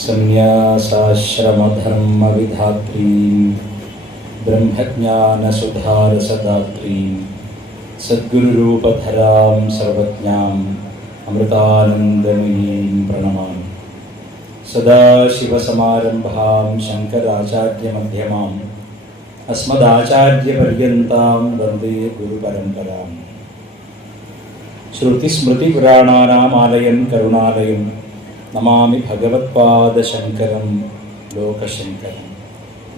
സന്യാസാശ്രമധർമ്മവിധാത്രീം ബ്രഹ്മജ്ഞാനസുധാരസദാത്രീം സദ്ഗുരുരൂപധരാം സർവജ്ഞാം അമൃതാനന്ദമുനീം പ്രണമാമി. സദാശിവസമാരംഭാം ശങ്കരാചാര്യമധ്യമാം അസ്മദാചാര്യപര്യന്താം വന്ദേ ഗുരുപരമ്പരാം. ശ്രുതിസ്മൃതിപുരാണാനാമാലയം കരുണാലയം നമാമി ഭഗവത്പാദശങ്കരം ലോകശങ്കരം.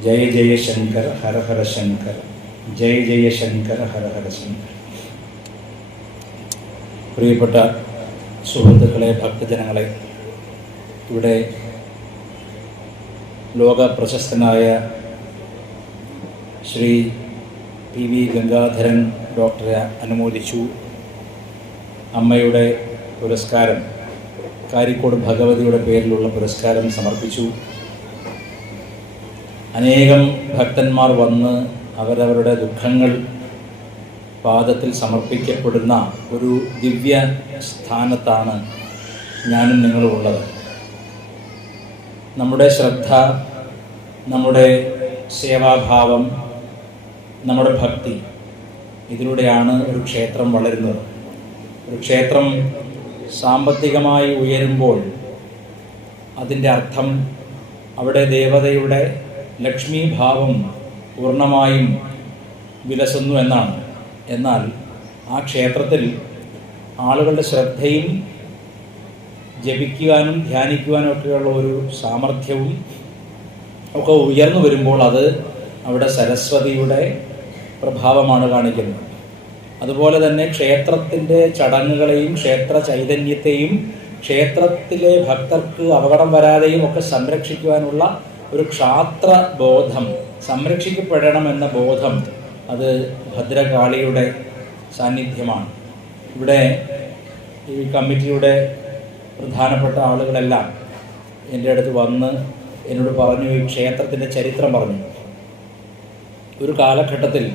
ജയ ജയ ശങ്കര ഹര ഹര ശങ്കര, ജയ ജയ ശങ്കര ഹര ഹര ശങ്കര. പ്രിയപ്പെട്ട സുഹൃത്തുക്കളെ, ഭക്തജനങ്ങളെ, ഇവിടെ ലോക പ്രശസ്തനായ ശ്രീ PV ഗംഗാധരൻ ഡോക്ടറെ അനുമോദിച്ചു. അമ്മയുടെ പുരസ്കാരം, കാരിക്കോട് ഭഗവതിയുടെ പേരിലുള്ള പുരസ്കാരം സമർപ്പിച്ചു. അനേകം ഭക്തന്മാർ വന്ന് അവരവരുടെ ദുഃഖങ്ങൾ പാദത്തിൽ സമർപ്പിക്കപ്പെടുന്ന ഒരു ദിവ്യ സ്ഥാനത്താണ് ഞാനും നിങ്ങളും ഉള്ളത്. നമ്മുടെ ശ്രദ്ധ, നമ്മുടെ സേവാഭാവം, നമ്മുടെ ഭക്തി, ഇതിലൂടെയാണ് ഒരു ക്ഷേത്രം വളരുന്നത്. ഒരു ക്ഷേത്രം സാമ്പത്തികമായി ഉയരുമ്പോൾ അതിൻ്റെ അർത്ഥം അവിടെ ദേവതയുടെ ലക്ഷ്മീഭാവം പൂർണ്ണമായും വിലസുന്നു എന്നാണ്. എന്നാൽ ആ ക്ഷേത്രത്തിൽ ആളുകളുടെ ശ്രദ്ധയും ജപിക്കുവാനും ധ്യാനിക്കുവാനും ഒക്കെയുള്ള ഒരു സാമർഥ്യവും ഒക്കെ ഉയർന്നു വരുമ്പോൾ അത് അവിടെ സരസ്വതിയുടെ പ്രഭാവമാണ് കാണിക്കുന്നത്. അതുപോലെ തന്നെ ക്ഷേത്രത്തിൻ്റെ ചടങ്ങുകളെയും ക്ഷേത്ര ചൈതന്യത്തെയും ക്ഷേത്രത്തിലെ ഭക്തർക്ക് അപകടം വരാതെയും ഒക്കെ സംരക്ഷിക്കുവാനുള്ള ഒരു ക്ഷാത്ര ബോധം, സംരക്ഷിക്കപ്പെടണമെന്ന ബോധം, അത് ഭദ്രകാളിയുടെ സാന്നിധ്യമാണ്. ഇവിടെ ഈ കമ്മിറ്റിയുടെ പ്രധാനപ്പെട്ട ആളുകളെല്ലാം എൻ്റെ അടുത്ത് വന്ന് എന്നോട് പറഞ്ഞു, ഈ ക്ഷേത്രത്തിൻ്റെ ചരിത്രം പറഞ്ഞു. ഒരു കാലഘട്ടത്തിൽ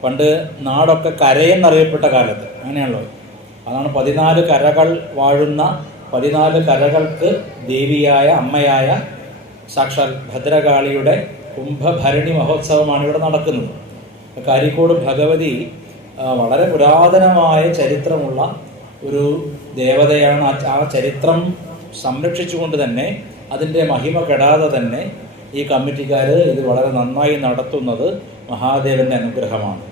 പണ്ട് നാടൊക്കെ കരയെന്നറിയപ്പെട്ട കാലത്ത്, അങ്ങനെയാണല്ലോ, അതാണ് 14 കരകൾ വാഴുന്ന 14 കരകൾക്ക് ദേവിയായ അമ്മയായ സാക്ഷാൽ ഭദ്രകാളിയുടെ കുംഭഭരണി മഹോത്സവമാണ് ഇവിടെ നടക്കുന്നത്. കാരിക്കോട് ഭഗവതി വളരെ പുരാതനമായ ചരിത്രമുള്ള ഒരു ദേവതയാണ്. ആ ചരിത്രം സംരക്ഷിച്ചുകൊണ്ട് തന്നെ, അതിൻ്റെ മഹിമ കെടാതെ തന്നെ ഈ കമ്മിറ്റിക്കാർ ഇത് വളരെ നന്നായി നടത്തുന്നത് മഹാദേവൻ്റെ അനുഗ്രഹമാണ്.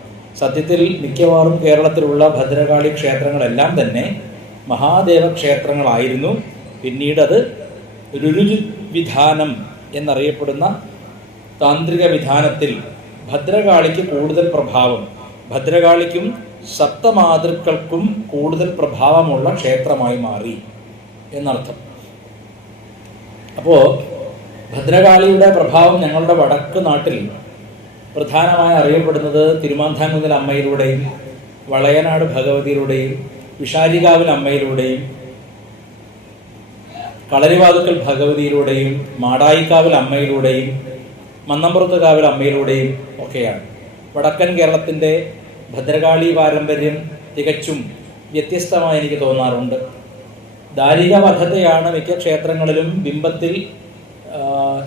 സത്യത്തിൽ മിക്കവാറും കേരളത്തിലുള്ള ഭദ്രകാളി ക്ഷേത്രങ്ങളെല്ലാം തന്നെ മഹാദേവ ക്ഷേത്രങ്ങളായിരുന്നു. പിന്നീട് അത് രുരുജു വിധാനം എന്നറിയപ്പെടുന്ന താന്ത്രിക വിധാനത്തിൽ ഭദ്രകാളിക്ക് കൂടുതൽ പ്രഭാവം, ഭദ്രകാളിക്കും സപ്തമാതൃക്കൾക്കും കൂടുതൽ പ്രഭാവമുള്ള ക്ഷേത്രമായി മാറി എന്നർത്ഥം. അപ്പോൾ ഭദ്രകാളിയുടെ പ്രഭാവം ഞങ്ങളുടെ വടക്ക് നാട്ടിൽ പ്രധാനമായി അറിയപ്പെടുന്നത് തിരുമാന്ധാംകുന്നിൽ അമ്മയിലൂടെയും വളയനാട് ഭഗവതിയിലൂടെയും വിഷാരികാവിൽ അമ്മയിലൂടെയും കളരിവാതുക്കൽ ഭഗവതിയിലൂടെയും മാടായിക്കാവിൽ അമ്മയിലൂടെയും മന്നമ്പുറത്ത് കാവിൽ അമ്മയിലൂടെയും ഒക്കെയാണ്. വടക്കൻ കേരളത്തിൻ്റെ ഭദ്രകാളി പാരമ്പര്യം തികച്ചും വ്യത്യസ്തമായി എനിക്ക് തോന്നാറുണ്ട്. ദാരികവധത്തെയാണ് മിക്ക ക്ഷേത്രങ്ങളിലും ബിംബത്തിൽ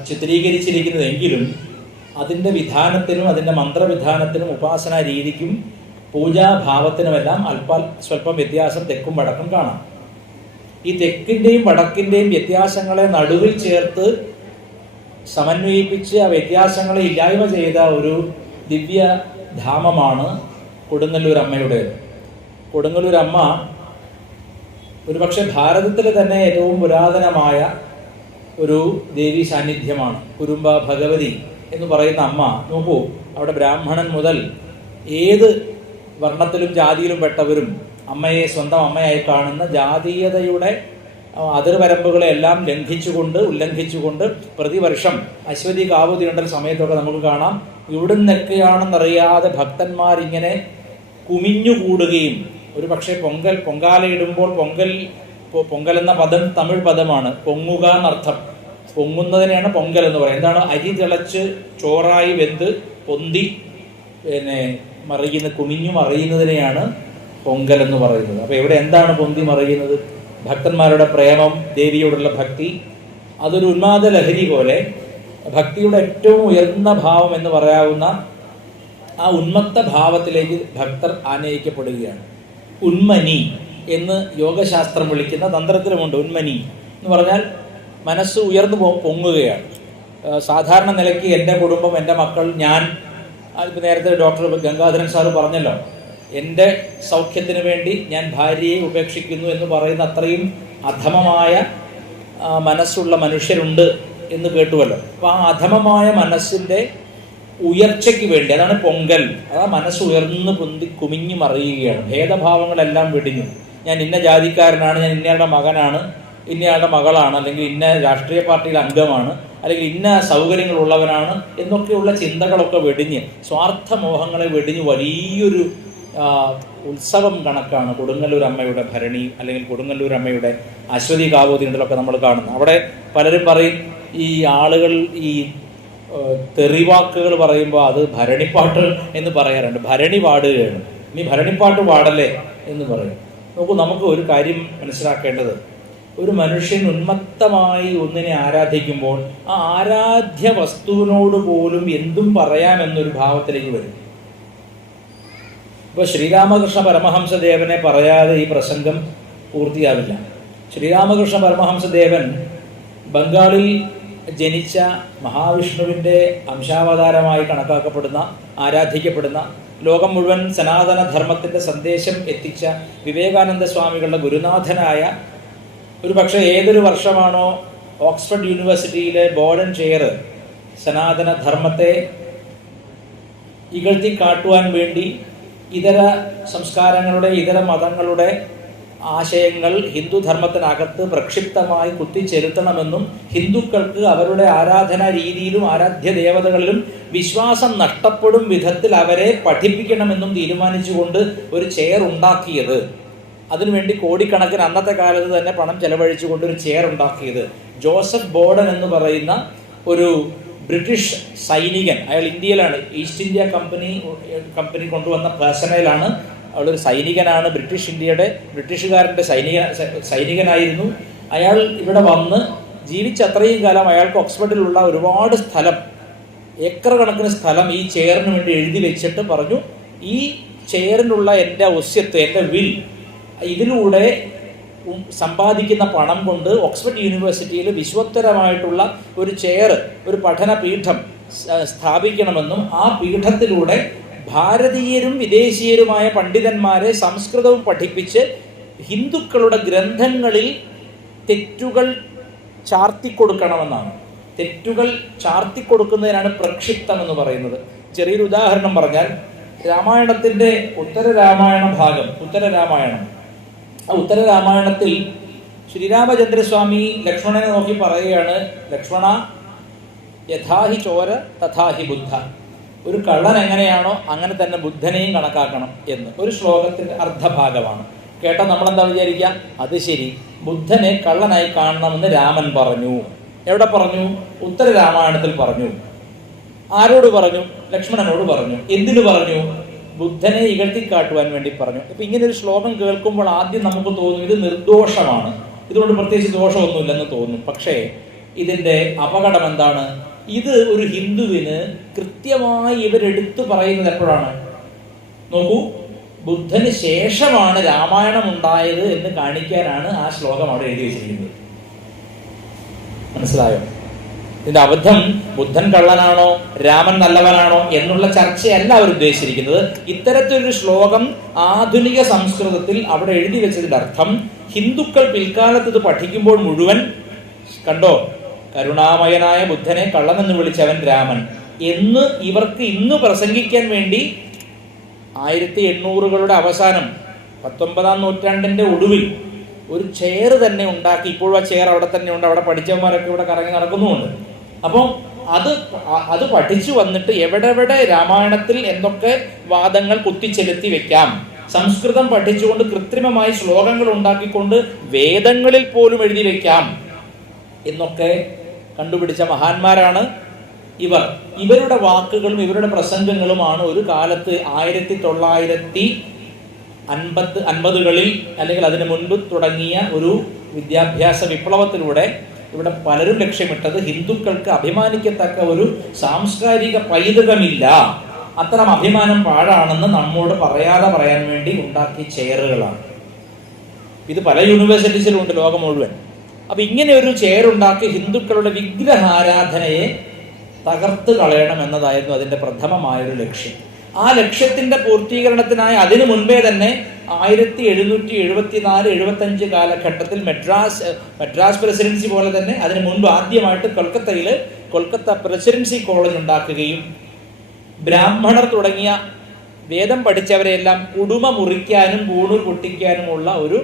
ചിത്രീകരിച്ചിരിക്കുന്നതെങ്കിലും അതിൻ്റെ വിധാനത്തിനും അതിൻ്റെ മന്ത്രവിധാനത്തിനും ഉപാസനാ രീതിക്കും പൂജാഭാവത്തിനുമെല്ലാം സ്വല്പം വ്യത്യാസം തെക്കും വടക്കും കാണാം. ഈ തെക്കിൻ്റെയും വടക്കിൻ്റെയും വ്യത്യാസങ്ങളെ നടുവിൽ ചേർത്ത് സമന്വയിപ്പിച്ച് ആ വ്യത്യാസങ്ങളെ ഇല്ലായ്മ ചെയ്ത ഒരു ദിവ്യധാമമാണ് കൊടുങ്ങല്ലൂർ അമ്മയുടേത്. കൊടുങ്ങല്ലൂർ അമ്മ ഒരുപക്ഷെ ഭാരതത്തിലെ തന്നെ ഏറ്റവും പുരാതനമായ ഒരു ദേവീ സാന്നിധ്യമാണ്. കുരുമ്പ ഭഗവതി എന്ന് പറയുന്ന അമ്മ. നോക്കൂ, അവിടെ ബ്രാഹ്മണൻ മുതൽ ഏത് വർണ്ണത്തിലും ജാതിയിലും പെട്ടവരും അമ്മയെ സ്വന്തം അമ്മയായി കാണുന്ന ജാതീയതയുടെ അതിർവരമ്പുകളെല്ലാം ഉല്ലംഘിച്ചുകൊണ്ട് പ്രതിവർഷം അശ്വതി കാവുതിയുണ്ടൽ സമയത്തൊക്കെ നമുക്ക് കാണാം, ഇവിടുന്നൊക്കെയാണെന്നറിയാതെ ഭക്തന്മാരിങ്ങനെ കുമിഞ്ഞുകൂടുകയും, ഒരു പക്ഷേ പൊങ്കാലയിടുമ്പോൾ പൊങ്കൽ എന്ന പദം തമിഴ് പദമാണ്. പൊങ്ങുക എന്നർത്ഥം. പൊങ്ങുന്നതിനെയാണ് പൊങ്കൽ എന്ന് പറയുന്നത്. എന്താണ്? അരി തിളച്ച് ചോറായി വെന്ത് പൊന്തി കുമിഞ്ഞു മറിയുന്നതിനെയാണ് പൊങ്കൽ എന്ന് പറയുന്നത്. അപ്പോൾ ഇവിടെ എന്താണ് പൊന്തി മറിയുന്നത്? ഭക്തന്മാരുടെ പ്രേമം, ദേവിയോടുള്ള ഭക്തി, അതൊരു ഉന്മാദ ലഹരി പോലെ ഭക്തിയുടെ ഏറ്റവും ഉയർന്ന ഭാവം എന്ന് പറയാവുന്ന ആ ഉന്മത്ത ഭാവത്തിലേക്ക് ഭക്തർ ആനയിക്കപ്പെടുകയാണ്. ഉന്മനി എന്ന് യോഗശാസ്ത്രം വിളിക്കുന്ന തന്ത്രത്തിലുമുണ്ട്. ഉന്മനി എന്ന് പറഞ്ഞാൽ മനസ്സ് ഉയർന്നു പൊങ്ങുകയാണ്. സാധാരണ നിലയ്ക്ക് എൻ്റെ കുടുംബം, എൻ്റെ മക്കൾ, ഞാൻ, അതിപ്പോൾ നേരത്തെ ഡോക്ടർ ഗംഗാധരൻ സാറ് പറഞ്ഞല്ലോ, എൻ്റെ സൗഖ്യത്തിന് വേണ്ടി ഞാൻ ഭാര്യയെ ഉപേക്ഷിക്കുന്നു എന്ന് പറയുന്ന അത്രയും അധമമായ മനസ്സുള്ള മനുഷ്യരുണ്ട് എന്ന് കേട്ടുവല്ലോ. അപ്പോൾ ആ അധമമായ മനസ്സിൻ്റെ ഉയർച്ചയ്ക്ക് വേണ്ടി, അതാണ് പൊങ്കൽ. ആ മനസ്സ് ഉയർന്ന് പൊന്തി കുമിഞ്ഞു മറിയുകയാണ്. ഭേദഭാവങ്ങളെല്ലാം വെടിഞ്ഞു. ഞാൻ ഇന്ന ജാതിക്കാരനാണ്, ഞാൻ ഇന്നയാളുടെ മകനാണ്, ഇന്നയാളുടെ മകളാണ്, അല്ലെങ്കിൽ ഇന്ന രാഷ്ട്രീയ പാർട്ടിയിലെ അംഗമാണ്, അല്ലെങ്കിൽ ഇന്ന സൗകര്യങ്ങളുള്ളവനാണ് എന്നൊക്കെയുള്ള ചിന്തകളൊക്കെ വെടിഞ്ഞ്, സ്വാർത്ഥമോഹങ്ങളെ വെടിഞ്ഞ് വലിയൊരു ഉത്സവം കണക്കാണ് കൊടുങ്ങല്ലൂർ അമ്മയുടെ ഭരണി, അല്ലെങ്കിൽ കൊടുങ്ങല്ലൂർ അമ്മയുടെ അശ്വതി കാവോതിണ്ടലൊക്കെ നമ്മൾ കാണുന്നത്. അവിടെ പലരും പറയും, ഈ ആളുകൾ ഈ തെറിവാക്കുകൾ പറയുമ്പോൾ അത് ഭരണിപ്പാട്ട് എന്ന് പറയാറുണ്ട്. ഭരണി പാടുകയാണ്, നീ ഭരണിപ്പാട്ട് പാടല്ലേ എന്ന് പറയും. നോക്കൂ, നമുക്ക് ഒരു കാര്യം മനസ്സിലാക്കേണ്ടത്, ഒരു മനുഷ്യൻ ഉന്മത്തമായി ഒന്നിനെ ആരാധിക്കുമ്പോൾ ആ ആരാധ്യ വസ്തുവിനോട് പോലും എന്തും പറയാമെന്നൊരു ഭാവത്തിലേക്ക് വരും. ഇപ്പോൾ ശ്രീരാമകൃഷ്ണ പരമഹംസദേവനെ പറയാതെ ഈ പ്രസംഗം പൂർത്തിയാവില്ല. ശ്രീരാമകൃഷ്ണ പരമഹംസദേവൻ ബംഗാളിൽ ജനിച്ച മഹാവിഷ്ണുവിൻ്റെ അംശാവതാരമായി കണക്കാക്കപ്പെടുന്ന, ആരാധിക്കപ്പെടുന്ന, ലോകം മുഴുവൻ സനാതന ധർമ്മത്തിൻ്റെ സന്ദേശം എത്തിച്ച വിവേകാനന്ദ സ്വാമികളുടെ ഗുരുനാഥനായ, ഒരു പക്ഷേ ഏതൊരു വർഷമാണോ ഓക്സ്ഫോർഡ് യൂണിവേഴ്സിറ്റിയിലെ ബോർഡൻ ചെയർ സനാതന ധർമ്മത്തെ ഇകഴ്ത്തി കാട്ടുവാൻ വേണ്ടി ഇതര സംസ്കാരങ്ങളുടെ, ഇതര മതങ്ങളുടെ ആശയങ്ങൾ ഹിന്ദുധർമ്മത്തിനകത്ത് പ്രക്ഷിപ്തമായി കുത്തിച്ചെലുത്തണമെന്നും ഹിന്ദുക്കൾക്ക് അവരുടെ ആരാധനാ രീതിയിലും ആരാധ്യ ദേവതകളിലും വിശ്വാസം നഷ്ടപ്പെടും വിധത്തിൽ അവരെ പഠിപ്പിക്കണമെന്നും തീരുമാനിച്ചുകൊണ്ട് ഒരു ചെയർ ഉണ്ടാക്കിയത്, അതിനുവേണ്ടി കോടിക്കണക്കിന് അന്നത്തെ കാലത്ത് തന്നെ പണം ചെലവഴിച്ചുകൊണ്ട് ഒരു ചെയർ ഉണ്ടാക്കിയത് ജോസഫ് ബോർഡൻ എന്ന് പറയുന്ന ഒരു ബ്രിട്ടീഷ് സൈനികൻ. അയാൾ ഇന്ത്യയിലാണ്, ഈസ്റ്റ് ഇന്ത്യ കമ്പനി കൊണ്ടുവന്ന പേഴ്സണലാണ്. അയാളൊരു സൈനികനാണ്, ബ്രിട്ടീഷുകാരൻ്റെ സൈനികനായിരുന്നു. അയാൾ ഇവിടെ വന്ന് ജീവിച്ച അത്രയും കാലം അയാൾക്ക് ഓക്സ്ഫോർഡിലുള്ള ഒരുപാട് സ്ഥലം, ഏക്കർ കണക്കിന് സ്ഥലം ഈ ചെയറിന് വേണ്ടി എഴുതി വെച്ചിട്ട് പറഞ്ഞു, ഈ ചെയറിനുള്ള എൻ്റെ ഒസ്യത്ത്, എൻ്റെ വിൽ, ഇതിലൂടെ സമ്പാദിക്കുന്ന പണം കൊണ്ട് ഓക്സ്ഫോർഡ് യൂണിവേഴ്സിറ്റിയിൽ വിശ്വോത്തരമായിട്ടുള്ള ഒരു ചെയർ, ഒരു പഠനപീഠം സ്ഥാപിക്കണമെന്നും ആ പീഠത്തിലൂടെ ഭാരതീയരും വിദേശീയരുമായ പണ്ഡിതന്മാരെ സംസ്കൃതവും പഠിപ്പിച്ച് ഹിന്ദുക്കളുടെ ഗ്രന്ഥങ്ങളിൽ തെറ്റുകൾ ചാർത്തിക്കൊടുക്കണമെന്നാണ്. തെറ്റുകൾ ചാർത്തിക്കൊടുക്കുന്നതിനാണ് പ്രക്ഷിപ്തം എന്ന് പറയുന്നത്. ചെറിയൊരു ഉദാഹരണം പറഞ്ഞാൽ, രാമായണത്തിൻ്റെ ഉത്തരരാമായണ ഭാഗം, ഉത്തരരാമായണം, ആ ഉത്തരരാമായണത്തിൽ ശ്രീരാമചന്ദ്രസ്വാമി ലക്ഷ്മണനെ നോക്കി പറയുകയാണ്, ലക്ഷ്മണ യഥാഹി ചോര തഥാഹി ബുദ്ധ, ഒരു കള്ളൻ എങ്ങനെയാണോ അങ്ങനെ തന്നെ ബുദ്ധനെയും കണക്കാക്കണം എന്ന് ഒരു ശ്ലോകത്തിൻ്റെ അർദ്ധഭാഗമാണ്. കേട്ടോ നമ്മളെന്താ വിചാരിക്കുക, അത് ശരി, ബുദ്ധനെ കള്ളനായി കാണണമെന്ന് രാമൻ പറഞ്ഞു. എവിടെ പറഞ്ഞു? ഉത്തരരാമായണത്തിൽ പറഞ്ഞു. ആരോട് പറഞ്ഞു? ലക്ഷ്മണനോട് പറഞ്ഞു. എന്തിനു പറഞ്ഞു? ബുദ്ധനെ ഇകഴ്ത്തിക്കാട്ടുവാൻ വേണ്ടി പറഞ്ഞു. ഇപ്പം ഇങ്ങനെ ഒരു ശ്ലോകം കേൾക്കുമ്പോൾ ആദ്യം നമുക്ക് തോന്നും ഇത് നിർദോഷമാണ്, ഇതുകൊണ്ട് പ്രത്യേകിച്ച് ദോഷമൊന്നുമില്ലെന്ന് തോന്നും. പക്ഷേ ഇതിൻ്റെ അപകടം എന്താണ്? ഇത് ഒരു ഹിന്ദുവിന് കൃത്യമായി ഇവരെടുത്തു പറയുന്നത് എപ്പോഴാണ്? നോക്കൂ, ബുദ്ധന് ശേഷമാണ് രാമായണം ഉണ്ടായത് എന്ന് കാണിക്കാനാണ് ആ ശ്ലോകം അവിടെ എഴുതി വെച്ചിരിക്കുന്നത്. മനസ്സിലായോ? ഇതിന്റെ അബദ്ധം ബുദ്ധൻ കള്ളനാണോ രാമൻ നല്ലവനാണോ എന്നുള്ള ചർച്ചയല്ല അവർ ഉദ്ദേശിച്ചിരിക്കുന്നത്. ഇത്തരത്തിലൊരു ശ്ലോകം ആധുനിക സംസ്കൃതത്തിൽ അവിടെ എഴുതി വെച്ചതിന്റെ അർത്ഥം ഹിന്ദുക്കൾ പിൽക്കാലത്ത് ഇത് പഠിക്കുമ്പോൾ മുഴുവൻ കണ്ടോ, കരുണാമയനായ ബുദ്ധനെ കള്ളനെന്ന് വിളിച്ചവൻ രാമൻ എന്ന് ഇവർക്ക് ഇന്ന് പ്രസംഗിക്കാൻ വേണ്ടി 1800കളുടെ അവസാനം 19ാം നൂറ്റാണ്ടിന്റെ ഒടുവിൽ ഒരു ചെയർ തന്നെ ഉണ്ടാക്കി. ഇപ്പോഴും ആ ചെയർ അവിടെ തന്നെ ഉണ്ട്, അവിടെ പഠിച്ചവന്മാരൊക്കെ ഇവിടെ കറങ്ങി നടക്കുന്നുമുണ്ട്. അപ്പോൾ അത് പഠിച്ചു വന്നിട്ട് എവിടെ രാമായണത്തിൽ എന്തൊക്കെ വാദങ്ങൾ കുത്തിച്ചെലുത്തി വെക്കാം, സംസ്കൃതം പഠിച്ചുകൊണ്ട് കൃത്രിമമായി ശ്ലോകങ്ങൾ ഉണ്ടാക്കിക്കൊണ്ട് വേദങ്ങളിൽ പോലും എഴുതി വെക്കാം എന്നൊക്കെ കണ്ടുപിടിച്ച മഹാന്മാരാണ് ഇവർ. ഇവരുടെ വാക്കുകളും ഇവരുടെ പ്രസംഗങ്ങളുമാണ് ഒരു കാലത്ത് 1950കളിൽ അല്ലെങ്കിൽ അതിനു മുൻപ് തുടങ്ങിയ ഒരു വിദ്യാഭ്യാസ വിപ്ലവത്തിലൂടെ ഇവിടെ പലരും ലക്ഷ്യമിട്ടത് ഹിന്ദുക്കൾക്ക് അഭിമാനിക്കത്തക്ക ഒരു സാംസ്കാരിക പൈതൃകമില്ല, അത്തരം അഭിമാനം പാഴാണെന്ന് നമ്മോട് പറയാതെ പറയാൻ വേണ്ടി ഉണ്ടാക്കിയ ചെയറുകളാണ്. ഇത് പല യൂണിവേഴ്സിറ്റീസിലും ഉണ്ട് ലോകം മുഴുവൻ. അപ്പൊ ഇങ്ങനെ ഒരു ചെയറുണ്ടാക്കി ഹിന്ദുക്കളുടെ വിഗ്രഹാരാധനയെ തകർത്ത് കളയണം എന്നതായിരുന്നു അതിന്റെ പ്രഥമമായൊരു ലക്ഷ്യം. ആ ലക്ഷ്യത്തിന്റെ പൂർത്തീകരണത്തിനായി അതിനു മുൻപേ തന്നെ 1774-75 കാലഘട്ടത്തിൽ മദ്രാസ് പ്രസിഡൻസി പോലെ തന്നെ അതിനു മുൻപ് ആദ്യമായിട്ട് കൊൽക്കത്ത പ്രസിഡൻസി കോളേജ് ഉണ്ടാക്കുകയും ബ്രാഹ്മണർ തുടങ്ങിയ വേദം പഠിച്ചവരെയെല്ലാം കുടുമ മുറിക്കാനും പൂണൂൽ പൊട്ടിക്കാനുമുള്ള ഒരു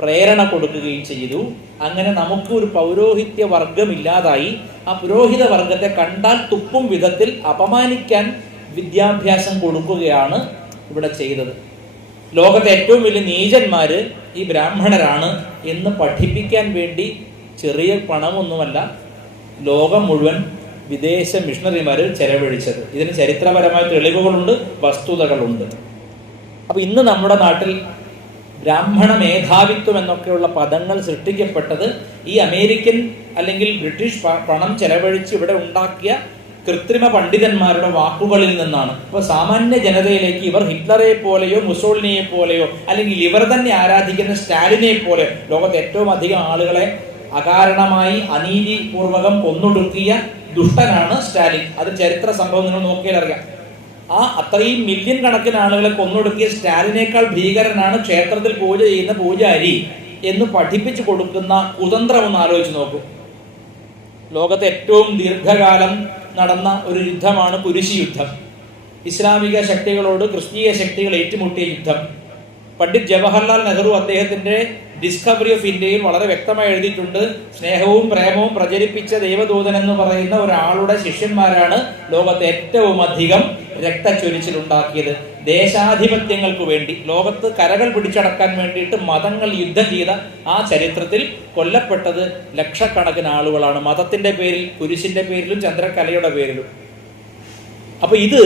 പ്രേരണ കൊടുക്കുകയും ചെയ്തു. അങ്ങനെ നമുക്ക് ഒരു പൗരോഹിത്യ വർഗമില്ലാതായി. ആ പുരോഹിത വർഗത്തെ കണ്ടാൽ തുപ്പും വിധത്തിൽ അപമാനിക്കാൻ വിദ്യാഭ്യാസം കൊടുക്കുകയാണ് ഇവിടെ ചെയ്തത്. ലോകത്തെ ഏറ്റവും വലിയ നീചന്മാര് ഈ ബ്രാഹ്മണരാണ് എന്ന് പഠിപ്പിക്കാൻ വേണ്ടി ചെറിയ പണമൊന്നുമല്ല ലോകം മുഴുവൻ വിദേശ മിഷണറിമാർ ചെലവഴിച്ചത്. ഇതിന് ചരിത്രപരമായ തെളിവുകളുണ്ട്, വസ്തുതകളുണ്ട്. അപ്പോൾ ഇന്ന് നമ്മുടെ നാട്ടിൽ ബ്രാഹ്മണ മേധാവിത്വം എന്നൊക്കെയുള്ള പദങ്ങൾ സൃഷ്ടിക്കപ്പെട്ടത് ഈ അമേരിക്കൻ അല്ലെങ്കിൽ ബ്രിട്ടീഷ് പണം ചെലവഴിച്ച് ഇവിടെ ഉണ്ടാക്കിയ കൃത്രിമ പണ്ഡിതന്മാരുടെ വാക്കുകളിൽ നിന്നാണ്. ഇപ്പോൾ സാമാന്യ ജനതയിലേക്ക് ഇവർ ഹിറ്റ്ലറെ പോലെയോ മുസോളിനിയെ പോലെയോ അല്ലെങ്കിൽ ഇവർ തന്നെ ആരാധിക്കുന്ന സ്റ്റാലിനെ പോലെ ലോകത്തെ ഏറ്റവും അധികം ആളുകളെ അകാരണമായി അനീതിപൂർവകം കൊന്നൊടുക്കിയ ദുഷ്ടനാണ് സ്റ്റാലിൻ. അത് ചരിത്ര സംഭവം നിങ്ങൾ നോക്കിയാൽ അറിയാം. ആ അത്രയും മില്യൺ കണക്കിന് ആളുകളെ കൊന്നൊടുക്കിയ സ്റ്റാലിനേക്കാൾ ഭീകരനാണ് ക്ഷേത്രത്തിൽ പൂജ ചെയ്യുന്ന പൂജാരി എന്ന് പഠിപ്പിച്ചു കൊടുക്കുന്ന കുതന്ത്രം ഒന്ന് ആലോചിച്ച് നോക്കൂ. ലോകത്തെ ഏറ്റവും ദീർഘകാലം നടന്ന ഒരു യുദ്ധമാണ് കുരിശി യുദ്ധം. ഇസ്ലാമിക ശക്തികളോട് ക്രിസ്തീയ ശക്തികൾ ഏറ്റുമുട്ടിയ യുദ്ധം. പണ്ഡിറ്റ് ജവഹർലാൽ നെഹ്റു അദ്ദേഹത്തിന്റെ ഡിസ്കവറി ഓഫ് ഇന്ത്യയിൽ വളരെ വ്യക്തമായി എഴുതിയിട്ടുണ്ട്. സ്നേഹവും പ്രേമവും പ്രചരിപ്പിച്ച ദൈവദൂതൻ എന്ന് പറയുന്ന ഒരാളുടെ ശിഷ്യന്മാരാണ് ലോകത്തെ ഏറ്റവും അധികം രക്തച്ചൊരിച്ചിലുണ്ടാക്കിയത്. ദേശാധിപത്യങ്ങൾക്ക് വേണ്ടി ലോകത്ത് കരകൾ പിടിച്ചടക്കാൻ വേണ്ടിയിട്ട് മതങ്ങൾ യുദ്ധം ചെയ്ത ആ ചരിത്രത്തിൽ കൊല്ലപ്പെട്ടത് ലക്ഷക്കണക്കിന് ആളുകളാണ്. മതത്തിന്റെ പേരിൽ, കുരിശിന്റെ പേരിലും ചന്ദ്രക്കലയുടെ പേരിലും. അപ്പൊ ഇത്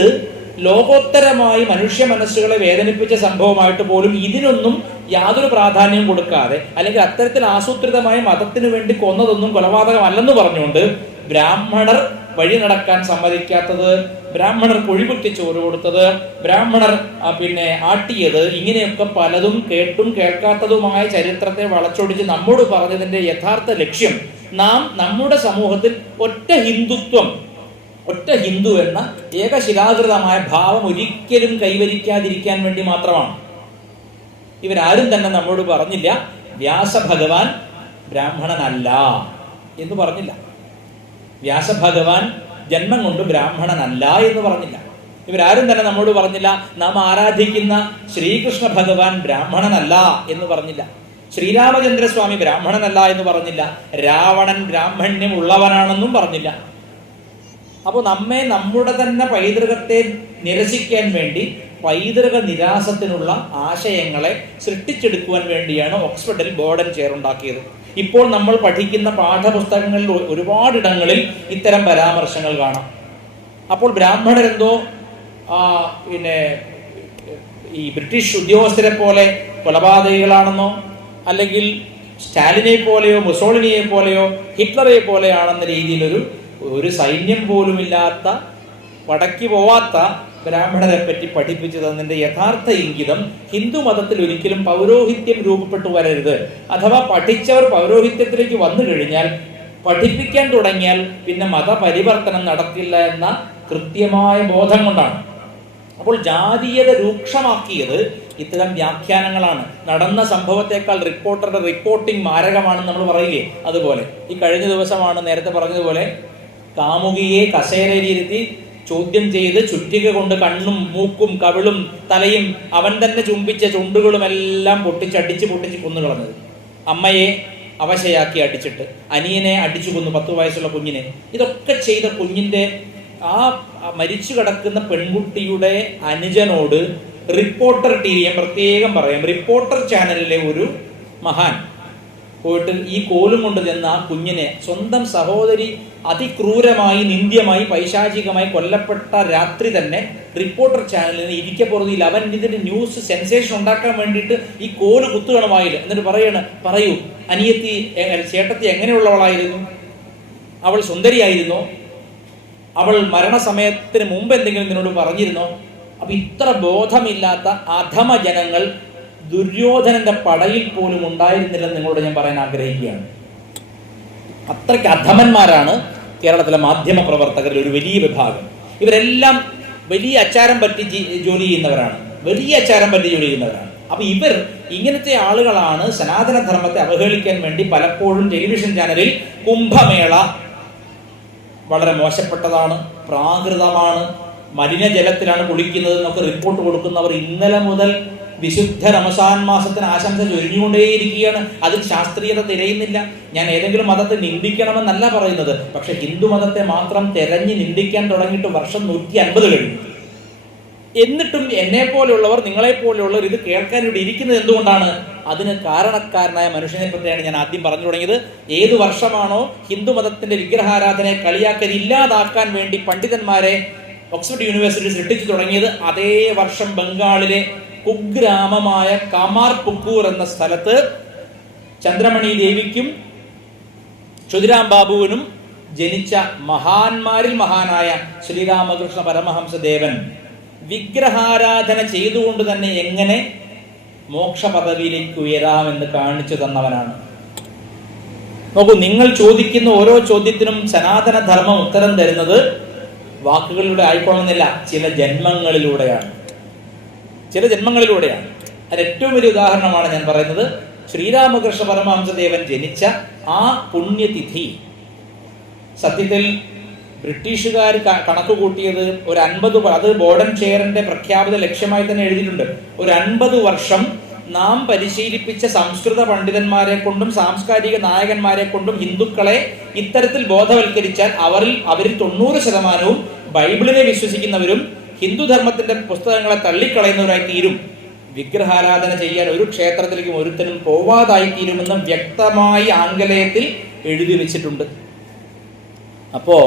ലോകോത്തരമായി മനുഷ്യ മനസ്സുകളെ വേദനിപ്പിച്ച സംഭവമായിട്ട് പോലും ഇതിനൊന്നും യാതൊരു പ്രാധാന്യവും കൊടുക്കാതെ അല്ലെങ്കിൽ അത്തരത്തിൽ ആസൂത്രിതമായ മതത്തിനു വേണ്ടി കൊന്നതൊന്നും കൊലപാതകമല്ലെന്ന് പറഞ്ഞുകൊണ്ട് ബ്രാഹ്മണർ വഴി നടക്കാൻ സമ്മതിക്കാത്തത്, ബ്രാഹ്മണർ കുഴികുത്തി ചോറ് കൊടുത്തത്, ബ്രാഹ്മണർ ആട്ടിയത്, ഇങ്ങനെയൊക്കെ പലതും കേട്ടും കേൾക്കാത്തതുമായ ചരിത്രത്തെ വളച്ചൊടിച്ച് നമ്മോട് പറഞ്ഞതിന്റെ യഥാർത്ഥ ലക്ഷ്യം നാം നമ്മുടെ സമൂഹത്തിൽ ഒറ്റ ഹിന്ദു എന്ന ഏകശിലാകൃതമായ ഭാവം ഒരിക്കലും കൈവരിക്കാതിരിക്കാൻ വേണ്ടി മാത്രമാണ്. ഇവരാരും തന്നെ നമ്മോട് പറഞ്ഞില്ല വ്യാസഭഗവാൻ ബ്രാഹ്മണനല്ല എന്ന് പറഞ്ഞില്ല. വ്യാസഭഗവാൻ ജന്മം കൊണ്ട് ബ്രാഹ്മണനല്ല എന്ന് പറഞ്ഞില്ല. ഇവരാരും തന്നെ നമ്മോട് പറഞ്ഞില്ല നാം ആരാധിക്കുന്ന ശ്രീകൃഷ്ണ ഭഗവാൻ ബ്രാഹ്മണനല്ല എന്ന് പറഞ്ഞില്ല. ശ്രീരാമചന്ദ്രസ്വാമി ബ്രാഹ്മണനല്ല എന്ന് പറഞ്ഞില്ല. രാവണൻ ബ്രാഹ്മണ്യം ഉള്ളവനാണെന്നും പറഞ്ഞില്ല. അപ്പോൾ നമ്മുടെ തന്നെ പൈതൃകത്തെ നിരസിക്കാൻ വേണ്ടി പൈതൃക നിരാസത്തിനുള്ള ആശയങ്ങളെ സൃഷ്ടിച്ചെടുക്കുവാൻ വേണ്ടിയാണ് ഓക്സ്ഫോർഡിൽ ബോർഡൻ ചെയർ ഉണ്ടാക്കിയത്. ഇപ്പോൾ നമ്മൾ പഠിക്കുന്ന പാഠപുസ്തകങ്ങളിൽ ഒരുപാടിടങ്ങളിൽ ഇത്തരം പരാമർശങ്ങൾ കാണാം. അപ്പോൾ ബ്രാഹ്മണരെന്തോ ഈ ബ്രിട്ടീഷ് ഉദ്യോഗസ്ഥരെ പോലെ കൊലപാതകികളാണെന്നോ അല്ലെങ്കിൽ സ്റ്റാലിനെ പോലെയോ മുസോളിനിയെ പോലെയോ ഹിറ്റ്ലറെ പോലെയാണെന്ന രീതിയിലൊരു സൈന്യം പോലുമില്ലാത്ത, പടയ്ക്ക് പോവാത്ത ബ്രാഹ്മണരെ പറ്റി പഠിപ്പിച്ചു തന്നതിന്റെ യഥാർത്ഥ ഇംഗിതം ഹിന്ദു മതത്തിൽ ഒരിക്കലും പൗരോഹിത്യം രൂപപ്പെട്ടു വരരുത്. അഥവാ പഠിച്ചവർ പൗരോഹിത്യത്തിലേക്ക് വന്നു കഴിഞ്ഞാൽ, പഠിപ്പിക്കാൻ തുടങ്ങിയാൽ പിന്നെ മതപരിവർത്തനം നടക്കില്ല എന്ന കൃത്യമായ ബോധം കൊണ്ടാണ്. അപ്പോൾ ജാതീയത രൂക്ഷമാക്കിയത് ഇത്തരം വ്യാഖ്യാനങ്ങളാണ്. നടന്ന സംഭവത്തെക്കാൾ റിപ്പോർട്ടറുടെ റിപ്പോർട്ടിംഗ് മാരകമാണെന്ന് നമ്മൾ പറയില്ലേ, അതുപോലെ ഈ കഴിഞ്ഞ ദിവസമാണ് നേരത്തെ പറഞ്ഞതുപോലെ കാമുകിയെ കസേരയിലിരുത്തി ചോദ്യം ചെയ്ത് ചുറ്റിക കൊണ്ട് കണ്ണും മൂക്കും കവിളും തലയും അവൻ തന്നെ ചുംബിച്ച ചുണ്ടുകളുമെല്ലാം പൊട്ടിച്ച് കൊന്നുകളഞ്ഞത്. അമ്മയെ അവശയാക്കി അടിച്ചിട്ട്, അനിയനെ അടിച്ചു കൊന്നു, 10 വയസ്സുള്ള കുഞ്ഞിനെ. ഇതൊക്കെ ചെയ്ത കുഞ്ഞിന്റെ ആ മരിച്ചു കിടക്കുന്ന പെൺകുട്ടിയുടെ അനുജനോട് റിപ്പോർട്ടർ TV, ഞാൻ പ്രത്യേകം പറയാം, റിപ്പോർട്ടർ ചാനലിലെ ഒരു മഹാൻ പോയിട്ട് ഈ കോലും കൊണ്ട് ചെന്ന ആ കുഞ്ഞിനെ, സ്വന്തം സഹോദരി അതിക്രൂരമായി, നിന്ദ്യമായി, പൈശാചികമായി കൊല്ലപ്പെട്ട രാത്രി തന്നെ റിപ്പോർട്ടർ ചാനലിന് ഇരിക്കപ്പുറതിയിൽ അവൻ ഇതിന്റെ ന്യൂസ് സെൻസേഷൻ ഉണ്ടാക്കാൻ വേണ്ടിയിട്ട് ഈ കോല് കുത്തുകയാണ് വായിൽ. എന്നിട്ട് പറയൂ അനിയത്തി ചേട്ടത്തി എങ്ങനെയുള്ളവളായിരുന്നു? അവൾ സുന്ദരിയായിരുന്നോ? അവൾ മരണസമയത്തിന് മുമ്പ് എന്തെങ്കിലും നിന്നോട് പറഞ്ഞിരുന്നോ? അപ്പൊ ഇത്ര ബോധമില്ലാത്ത അധമ ജനങ്ങൾ ദുര്യോധനന്റെ പടയിൽ പോലും ഉണ്ടായിരുന്നില്ലെന്ന് നിങ്ങളോട് ഞാൻ പറയാൻ ആഗ്രഹിക്കുകയാണ്. അത്രയ്ക്ക് അധമന്മാരാണ് കേരളത്തിലെ മാധ്യമ പ്രവർത്തകരിൽ ഒരു വലിയ വിഭാഗം. ഇവരെല്ലാം വലിയ അച്ചാരം പറ്റി ജോലി ചെയ്യുന്നവരാണ്, വലിയ അച്ചാരം പറ്റി ജോലി ചെയ്യുന്നവരാണ്. അപ്പൊ ഇവർ ഇങ്ങനത്തെ ആളുകളാണ് സനാതനധർമ്മത്തെ അവഹേളിക്കാൻ വേണ്ടി പലപ്പോഴും ടെലിവിഷൻ ചാനലിൽ കുംഭമേള വളരെ മോശപ്പെട്ടതാണ്, പ്രാകൃതമാണ്, മലിനജലത്തിലാണ് കുളിക്കുന്നത് എന്നൊക്കെ റിപ്പോർട്ട് കൊടുക്കുന്നവർ ഇന്നലെ മുതൽ വിശുദ്ധ റമസാൻ മാസത്തിന് ആശംസ ചൊരിഞ്ഞുകൊണ്ടേയിരിക്കുകയാണ്. അതിൽ ശാസ്ത്രീയത തിരയുന്നില്ല. ഞാൻ ഏതെങ്കിലും മതത്തെ നിന്ദിക്കണമെന്നല്ല പറയുന്നത്, പക്ഷെ ഹിന്ദു മതത്തെ മാത്രം തെരഞ്ഞ് നിന്ദിക്കാൻ തുടങ്ങിയിട്ട് വർഷം 150 കഴിഞ്ഞു. എന്നിട്ടും എന്നെ പോലെയുള്ളവർ, നിങ്ങളെ പോലെയുള്ളവർ ഇത് കേൾക്കാൻ ഇവിടെ ഇരിക്കുന്നത് എന്തുകൊണ്ടാണ്? അതിന് കാരണക്കാരനായ മനുഷ്യനെ പറ്റിയാണ് ഞാൻ ആദ്യം പറഞ്ഞു തുടങ്ങിയത്. ഏതു വർഷമാണോ ഹിന്ദു മതത്തിന്റെ വിഗ്രഹാരാധനയെ കളിയാക്കൽ ഇല്ലാതാക്കാൻ വേണ്ടി പണ്ഡിതന്മാരെ ഓക്സ്ഫോർഡ് യൂണിവേഴ്സിറ്റി സൃഷ്ടിച്ചു തുടങ്ങിയത്, അതേ വർഷം ബംഗാളിലെ കുഗ്രാമമായ കാമാർപുക്കൂർ എന്ന സ്ഥലത്ത് ചന്ദ്രമണി ദേവിക്കും ക്ഷുതിരാം ബാബുവിനും ജനിച്ച മഹാന്മാരിൽ മഹാനായ ശ്രീരാമകൃഷ്ണ പരമഹംസദേവൻ വിഗ്രഹാരാധന ചെയ്തുകൊണ്ട് തന്നെ എങ്ങനെ മോക്ഷ പദവിയിലേക്ക് ഉയരാമെന്ന് കാണിച്ചു തന്നവനാണ്. നോക്കൂ, നിങ്ങൾ ചോദിക്കുന്ന ഓരോ ചോദ്യത്തിനും സനാതന ധർമ്മം ഉത്തരം തരുന്നത് വാക്കുകളിലൂടെ ആയിക്കൊള്ളുന്നില്ല, ചില ജന്മങ്ങളിലൂടെയാണ്. അതിന് ഏറ്റവും വലിയ ഉദാഹരണമാണ് ഞാൻ പറയുന്നത്. ശ്രീരാമകൃഷ്ണ പരമഹംസദേവൻ ജനിച്ച ആ പുണ്യതിഥി സത്യത്തിൽ ബ്രിട്ടീഷുകാർ കണക്ക് കൂട്ടിയത് ഒരു 50, അത് ബോർഡൻ ചെയറിന്റെ പ്രഖ്യാപിത ലക്ഷ്യമായി തന്നെ എഴുതിയിട്ടുണ്ട്. ഒരു 50 വർഷം നാം പരിശീലിപ്പിച്ച സംസ്കൃത പണ്ഡിതന്മാരെ കൊണ്ടും സാംസ്കാരിക നായകന്മാരെ കൊണ്ടും ഹിന്ദുക്കളെ ഇത്തരത്തിൽ ബോധവൽക്കരിച്ചാൽ അവരിൽ 90% ബൈബിളിനെ വിശ്വസിക്കുന്നവരും ഹിന്ദുധർമ്മത്തിന്റെ പുസ്തകങ്ങളെ തള്ളിക്കളയുന്നവരായി തീരും. വിഗ്രഹാരാധന ചെയ്യാൻ ഒരു ക്ഷേത്രത്തിലേക്കും ഒരുത്തനും പോവാതായി തീരുമെന്നും വ്യക്തമായി ആംഗലേയത്തിൽ എഴുതി വെച്ചിട്ടുണ്ട്. അപ്പോ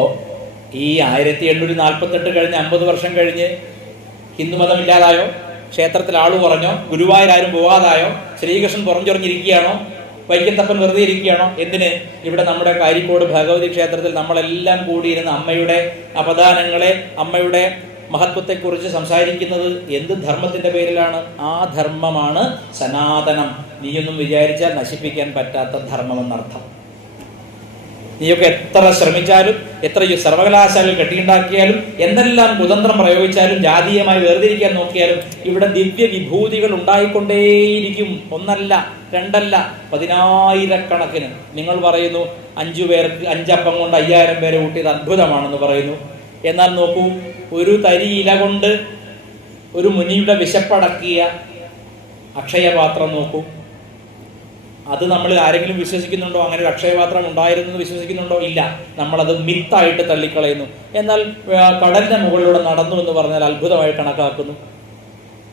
ഈ 1848 കഴിഞ്ഞ് 50 വർഷം കഴിഞ്ഞ് ഹിന്ദുമതം ഇല്ലാതായോ? ക്ഷേത്രത്തിൽ ആള് കുറഞ്ഞോ? ഗുരുവായൂരാരും പോവാതായോ? ശ്രീകൃഷ്ണൻ പുറംചൊറിഞ്ഞിരിക്കുകയാണോ? വൈക്കത്തപ്പൻ വെറുതെ ഇരിക്കുകയാണോ? എന്തിന്? ഇവിടെ നമ്മുടെ കാരിക്കോട് ഭഗവതി ക്ഷേത്രത്തിൽ നമ്മളെല്ലാം കൂടിയിരുന്ന അമ്മയുടെ അപദാനങ്ങളെ, അമ്മയുടെ മഹത്വത്തെക്കുറിച്ച് സംസാരിക്കുന്നത് എന്ത് ധർമ്മത്തിന്റെ പേരിലാണ്? ആ ധർമ്മമാണ് സനാതനം. നീയൊന്നും വിചാരിച്ചാൽ നശിപ്പിക്കാൻ പറ്റാത്ത ധർമ്മമെന്നർത്ഥം. നീയൊക്കെ എത്ര ശ്രമിച്ചാലും, എത്ര സർവകലാശാലകൾ കെട്ടിയുണ്ടാക്കിയാലും, എന്തെല്ലാം കുതന്ത്രം പ്രയോഗിച്ചാലും, ജാതീയമായി വേർതിരിക്കാൻ നോക്കിയാലും ഇവിടെ ദിവ്യ വിഭൂതികൾ ഉണ്ടായിക്കൊണ്ടേയിരിക്കും. ഒന്നല്ല, രണ്ടല്ല, 10,000 നിങ്ങൾ പറയുന്നു 5 പേർക്ക് 5 അപ്പം കൊണ്ട് 5000 പേരെ കൂട്ടിയത് അത്ഭുതമാണെന്ന് പറയുന്നു. എന്നാൽ നോക്കൂ, ഒരു തരി ഇല കൊണ്ട് ഒരു മുനിയുടെ വിശപ്പടക്കിയ അക്ഷയപാത്രം നോക്കൂ. അത് നമ്മൾ ആരെങ്കിലും വിശ്വസിക്കുന്നുണ്ടോ? അങ്ങനെ ഒരു അക്ഷയപാത്രം ഉണ്ടായിരുന്നെന്ന് വിശ്വസിക്കുന്നുണ്ടോ? ഇല്ല. നമ്മളത് മിത്തായിട്ട് തള്ളിക്കളയുന്നു. എന്നാൽ കടലിന്റെ മുകളിലൂടെ നടന്നു എന്ന് പറഞ്ഞാൽ അത്ഭുതമായി കണക്കാക്കുന്നു.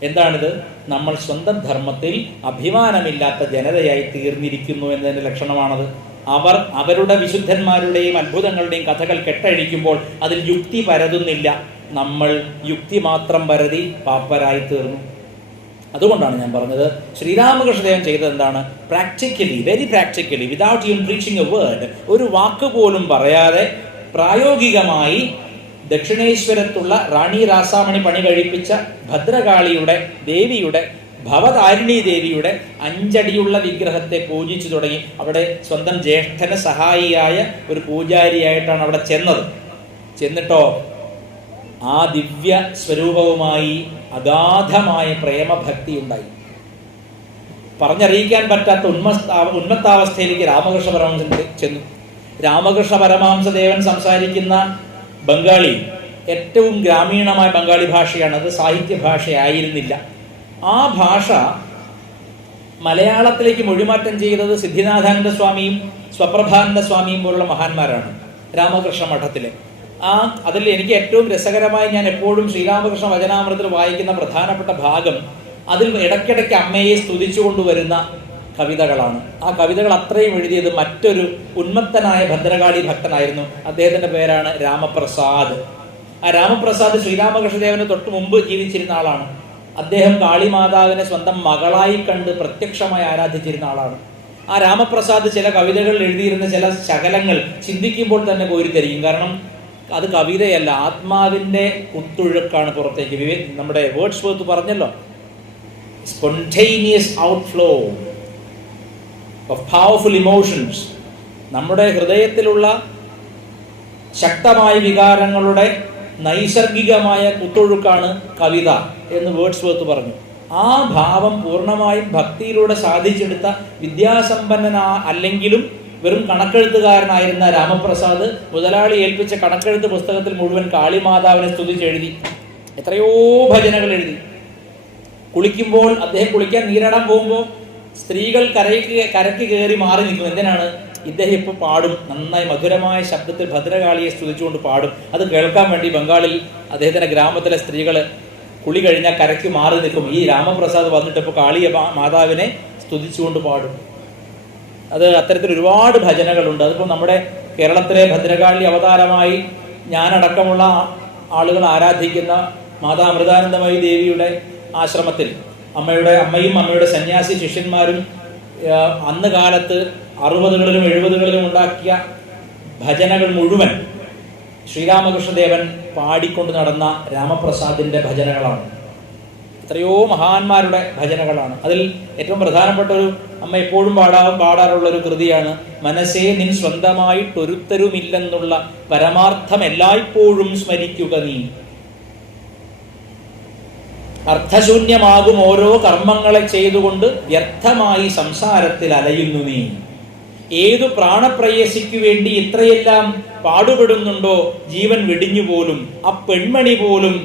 എന്താണിത്? നമ്മൾ സ്വന്തം ധർമ്മത്തിൽ അഭിമാനമില്ലാത്ത ജനതയായി തീർന്നിരിക്കുന്നു എന്നതിന്റെ ലക്ഷണമാണത്. അവർ അവരുടെ വിശുദ്ധന്മാരുടെയും അത്ഭുതങ്ങളുടെയും കഥകൾ കെട്ടഴിക്കുമ്പോൾ അതിൽ യുക്തി പരതുന്നില്ല. നമ്മൾ യുക്തി മാത്രം പരതി പാപ്പരായി തീർന്നു. അതുകൊണ്ടാണ് ഞാൻ പറഞ്ഞത്, ശ്രീരാമകൃഷ്ണദേവൻ ചെയ്തത് എന്താണ്? Practically, very practically, without you preaching A word, ഒരു വാക്ക് പോലും പറയാതെ പ്രായോഗികമായി ദക്ഷിണേശ്വരത്തുള്ള റാണി രാസാമണി പണി കഴിപ്പിച്ച ഭദ്രകാളിയുടെ ദേവിയുടെ, ഭവതാരിണി ദേവിയുടെ 5 അടിയുള്ള വിഗ്രഹത്തെ പൂജിച്ചു തുടങ്ങി. അവിടെ സ്വന്തം ജ്യേഷ്ഠന് സഹായിയായ ഒരു പൂജാരിയായിട്ടാണ് അവിടെ ചെന്നിട്ടോ ആ ദിവ്യ സ്വരൂപവുമായി അഗാധമായ പ്രേമഭക്തി ഉണ്ടായി. പറഞ്ഞറിയിക്കാൻ പറ്റാത്ത ഉന്മത്താവസ്ഥയിലേക്ക് രാമകൃഷ്ണ പരമഹംസൻ ചെന്നു. രാമകൃഷ്ണ പരമഹംസദേവൻ സംസാരിക്കുന്ന ബംഗാളി ഏറ്റവും ഗ്രാമീണമായ ബംഗാളി ഭാഷയാണ്. അത് സാഹിത്യ ഭാഷയായിരുന്നില്ല. ആ ഭാഷ മലയാളത്തിലേക്ക് മൊഴിമാറ്റം ചെയ്തത് സിദ്ധിനാഥാനന്ദ സ്വാമിയും സ്വപ്രഭാനന്ദ സ്വാമിയും പോലുള്ള മഹാന്മാരാണ് രാമകൃഷ്ണ മഠത്തിലെ. അതിൽ എനിക്ക് ഏറ്റവും രസകരമായി ഞാൻ എപ്പോഴും ശ്രീരാമകൃഷ്ണ വചനാമൃതത്തിൽ വായിക്കുന്ന പ്രധാനപ്പെട്ട ഭാഗം, അതിൽ ഇടയ്ക്കിടയ്ക്ക് അമ്മയെ സ്തുതിച്ചു കൊണ്ടുവരുന്ന കവിതകളാണ്. ആ കവിതകൾ അത്രയും എഴുതിയത് മറ്റൊരു ഉന്മത്തനായ ഭദ്രകാളി ഭക്തനായിരുന്നു. അദ്ദേഹത്തിന്റെ പേരാണ് രാമപ്രസാദ്. ആ രാമപ്രസാദ് ശ്രീരാമകൃഷ്ണദേവന് തൊട്ട് മുമ്പ് ജീവിച്ചിരുന്ന ആളാണ്. അദ്ദേഹം കാളിമാതാവിനെ സ്വന്തം മകളായി കണ്ട് പ്രത്യക്ഷമായി ആരാധിച്ചിരുന്ന ആളാണ്. ആ രാമപ്രസാദ് ചില കവിതകൾ എഴുതിയിരുന്ന ചില ശകലങ്ങൾ ചിന്തിക്കുമ്പോൾ തന്നെ കോരിത്തരിക്കും. കാരണം അത് കവിതയല്ല, ആത്മാവിൻ്റെ കുത്തൊഴുക്കാണ് പുറത്തേക്ക്. നമ്മുടെ വേർഡ്സ്വർത്ത് പറഞ്ഞല്ലോ, spontaneous outflow of powerful emotions. നമ്മുടെ ഹൃദയത്തിലുള്ള ശക്തമായ വികാരങ്ങളുടെ നൈസർഗികമായ കുത്തൊഴുക്കാണ് കവിത എന്ന് വേർഡ്സ്വർത്ത് പറഞ്ഞു. ആ ഭാവം പൂർണ്ണമായും ഭക്തിയിലൂടെ സാധിച്ചെടുത്ത വിദ്യാസമ്പന്നനാ അല്ലെങ്കിലും വെറും കണക്കെഴുത്തുകാരനായിരുന്ന രാമപ്രസാദ് മുതലാളി ഏൽപ്പിച്ച കണക്കെഴുത്ത് പുസ്തകത്തിൽ മുഴുവൻ കാളിമാതാവിനെ സ്തുതിച്ചെഴുതി. എത്രയോ ഭജനകൾ എഴുതി. കുളിക്കുമ്പോൾ അദ്ദേഹം കുളിക്കാൻ നീരാടാൻ പോകുമ്പോൾ സ്ത്രീകൾ കരയ്ക്ക് കയറി മാറി നിൽക്കും. എന്തിനാണ്? ഇദ്ദേഹം ഇപ്പോൾ പാടും, നന്നായി മധുരമായ ശബ്ദത്തിൽ ഭദ്രകാളിയെ സ്തുതിച്ചുകൊണ്ട് പാടും. അത് കേൾക്കാൻ വേണ്ടി ബംഗാളിൽ അദ്ദേഹത്തിൻ്റെ ഗ്രാമത്തിലെ സ്ത്രീകൾ കുളി കഴിഞ്ഞാൽ കരയ്ക്ക് മാറി നിൽക്കും. ഈ രാമപ്രസാദ് വന്നിട്ട് ഇപ്പോൾ കാളിയ മാതാവിനെ സ്തുതിച്ചുകൊണ്ട് പാടും. അത് അത്തരത്തിൽ ഒരുപാട് ഭജനകളുണ്ട്. അതിപ്പോൾ നമ്മുടെ കേരളത്തിലെ ഭദ്രകാളി അവതാരമായി ഞാനടക്കമുള്ള ആളുകൾ ആരാധിക്കുന്ന മാതാ അമൃതാനന്ദമയി ദേവിയുടെ ആശ്രമത്തിൽ അമ്മയും അമ്മയുടെ സന്യാസി ശിഷ്യന്മാരും അന്ന് കാലത്ത് 60കളിലും 70കളിലും ഉണ്ടാക്കിയ ഭജനകൾ മുഴുവൻ ശ്രീരാമകൃഷ്ണദേവൻ പാടിക്കൊണ്ട് നടന്ന രാമപ്രസാദിൻ്റെ ഭജനകളാണ്. എത്രയോ മഹാന്മാരുടെ ഭജനകളാണ്. അതിൽ ഏറ്റവും പ്രധാനപ്പെട്ട ഒരു അമ്മ എപ്പോഴും പാടാറുള്ള ഒരു കൃതിയാണ് മനസ്സേ നിൻ സ്വന്തമായിട്ടൊരുത്തരുമില്ലെന്നുള്ള പരമാർത്ഥം എല്ലായ്പ്പോഴും സ്മരിക്കുക നീ. അർത്ഥശൂന്യമാകും ഓരോ കർമ്മങ്ങളെ ചെയ്തുകൊണ്ട് വ്യർത്ഥമായി സംസാരത്തിൽ അലയുന്നു നീ. ഏതു പ്രാണപ്രേയസിക്കു വേണ്ടി ഇത്രയെല്ലാം പാടുപെടുന്നുണ്ടോ ജീവൻ വെടിഞ്ഞു പോലും ആ പെൺമണി പോലും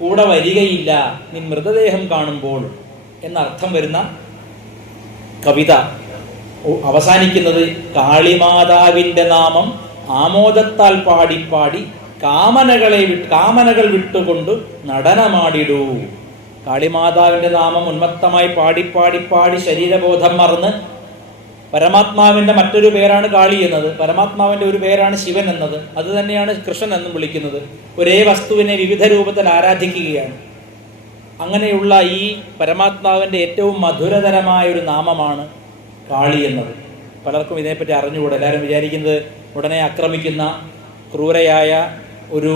കൂടെ വരികയില്ല നിൻ മൃതദേഹം കാണുമ്പോൾ എന്നർത്ഥം വരുന്ന കവിത അവസാനിക്കുന്നത് കാളിമാതാവിൻ്റെ നാമം ആമോദത്താൽ പാടി പാടി കാമനകൾ വിട്ടുകൊണ്ട് നടനമാടിടൂ. കാളിമാതാവിൻ്റെ നാമം ഉന്മത്തമായി പാടി പാടി പാടി ശരീരബോധം മറന്ന്, പരമാത്മാവിൻ്റെ മറ്റൊരു പേരാണ് കാളി എന്നത്, പരമാത്മാവിൻ്റെ ഒരു പേരാണ് ശിവൻ എന്നത്, അത് തന്നെയാണ് കൃഷ്ണൻ എന്നും വിളിക്കുന്നത്. ഒരേ വസ്തുവിനെ വിവിധ രൂപത്തിൽ ആരാധിക്കുകയാണ്. അങ്ങനെയുള്ള ഈ പരമാത്മാവിൻ്റെ ഏറ്റവും മധുരതരമായ ഒരു നാമമാണ് കാളി എന്നത്. പലർക്കും ഇതിനെപ്പറ്റി അറിഞ്ഞുകൂടെ. എല്ലാവരും വിചാരിക്കുന്നത് ഉടനെ ആക്രമിക്കുന്ന ക്രൂരയായ ഒരു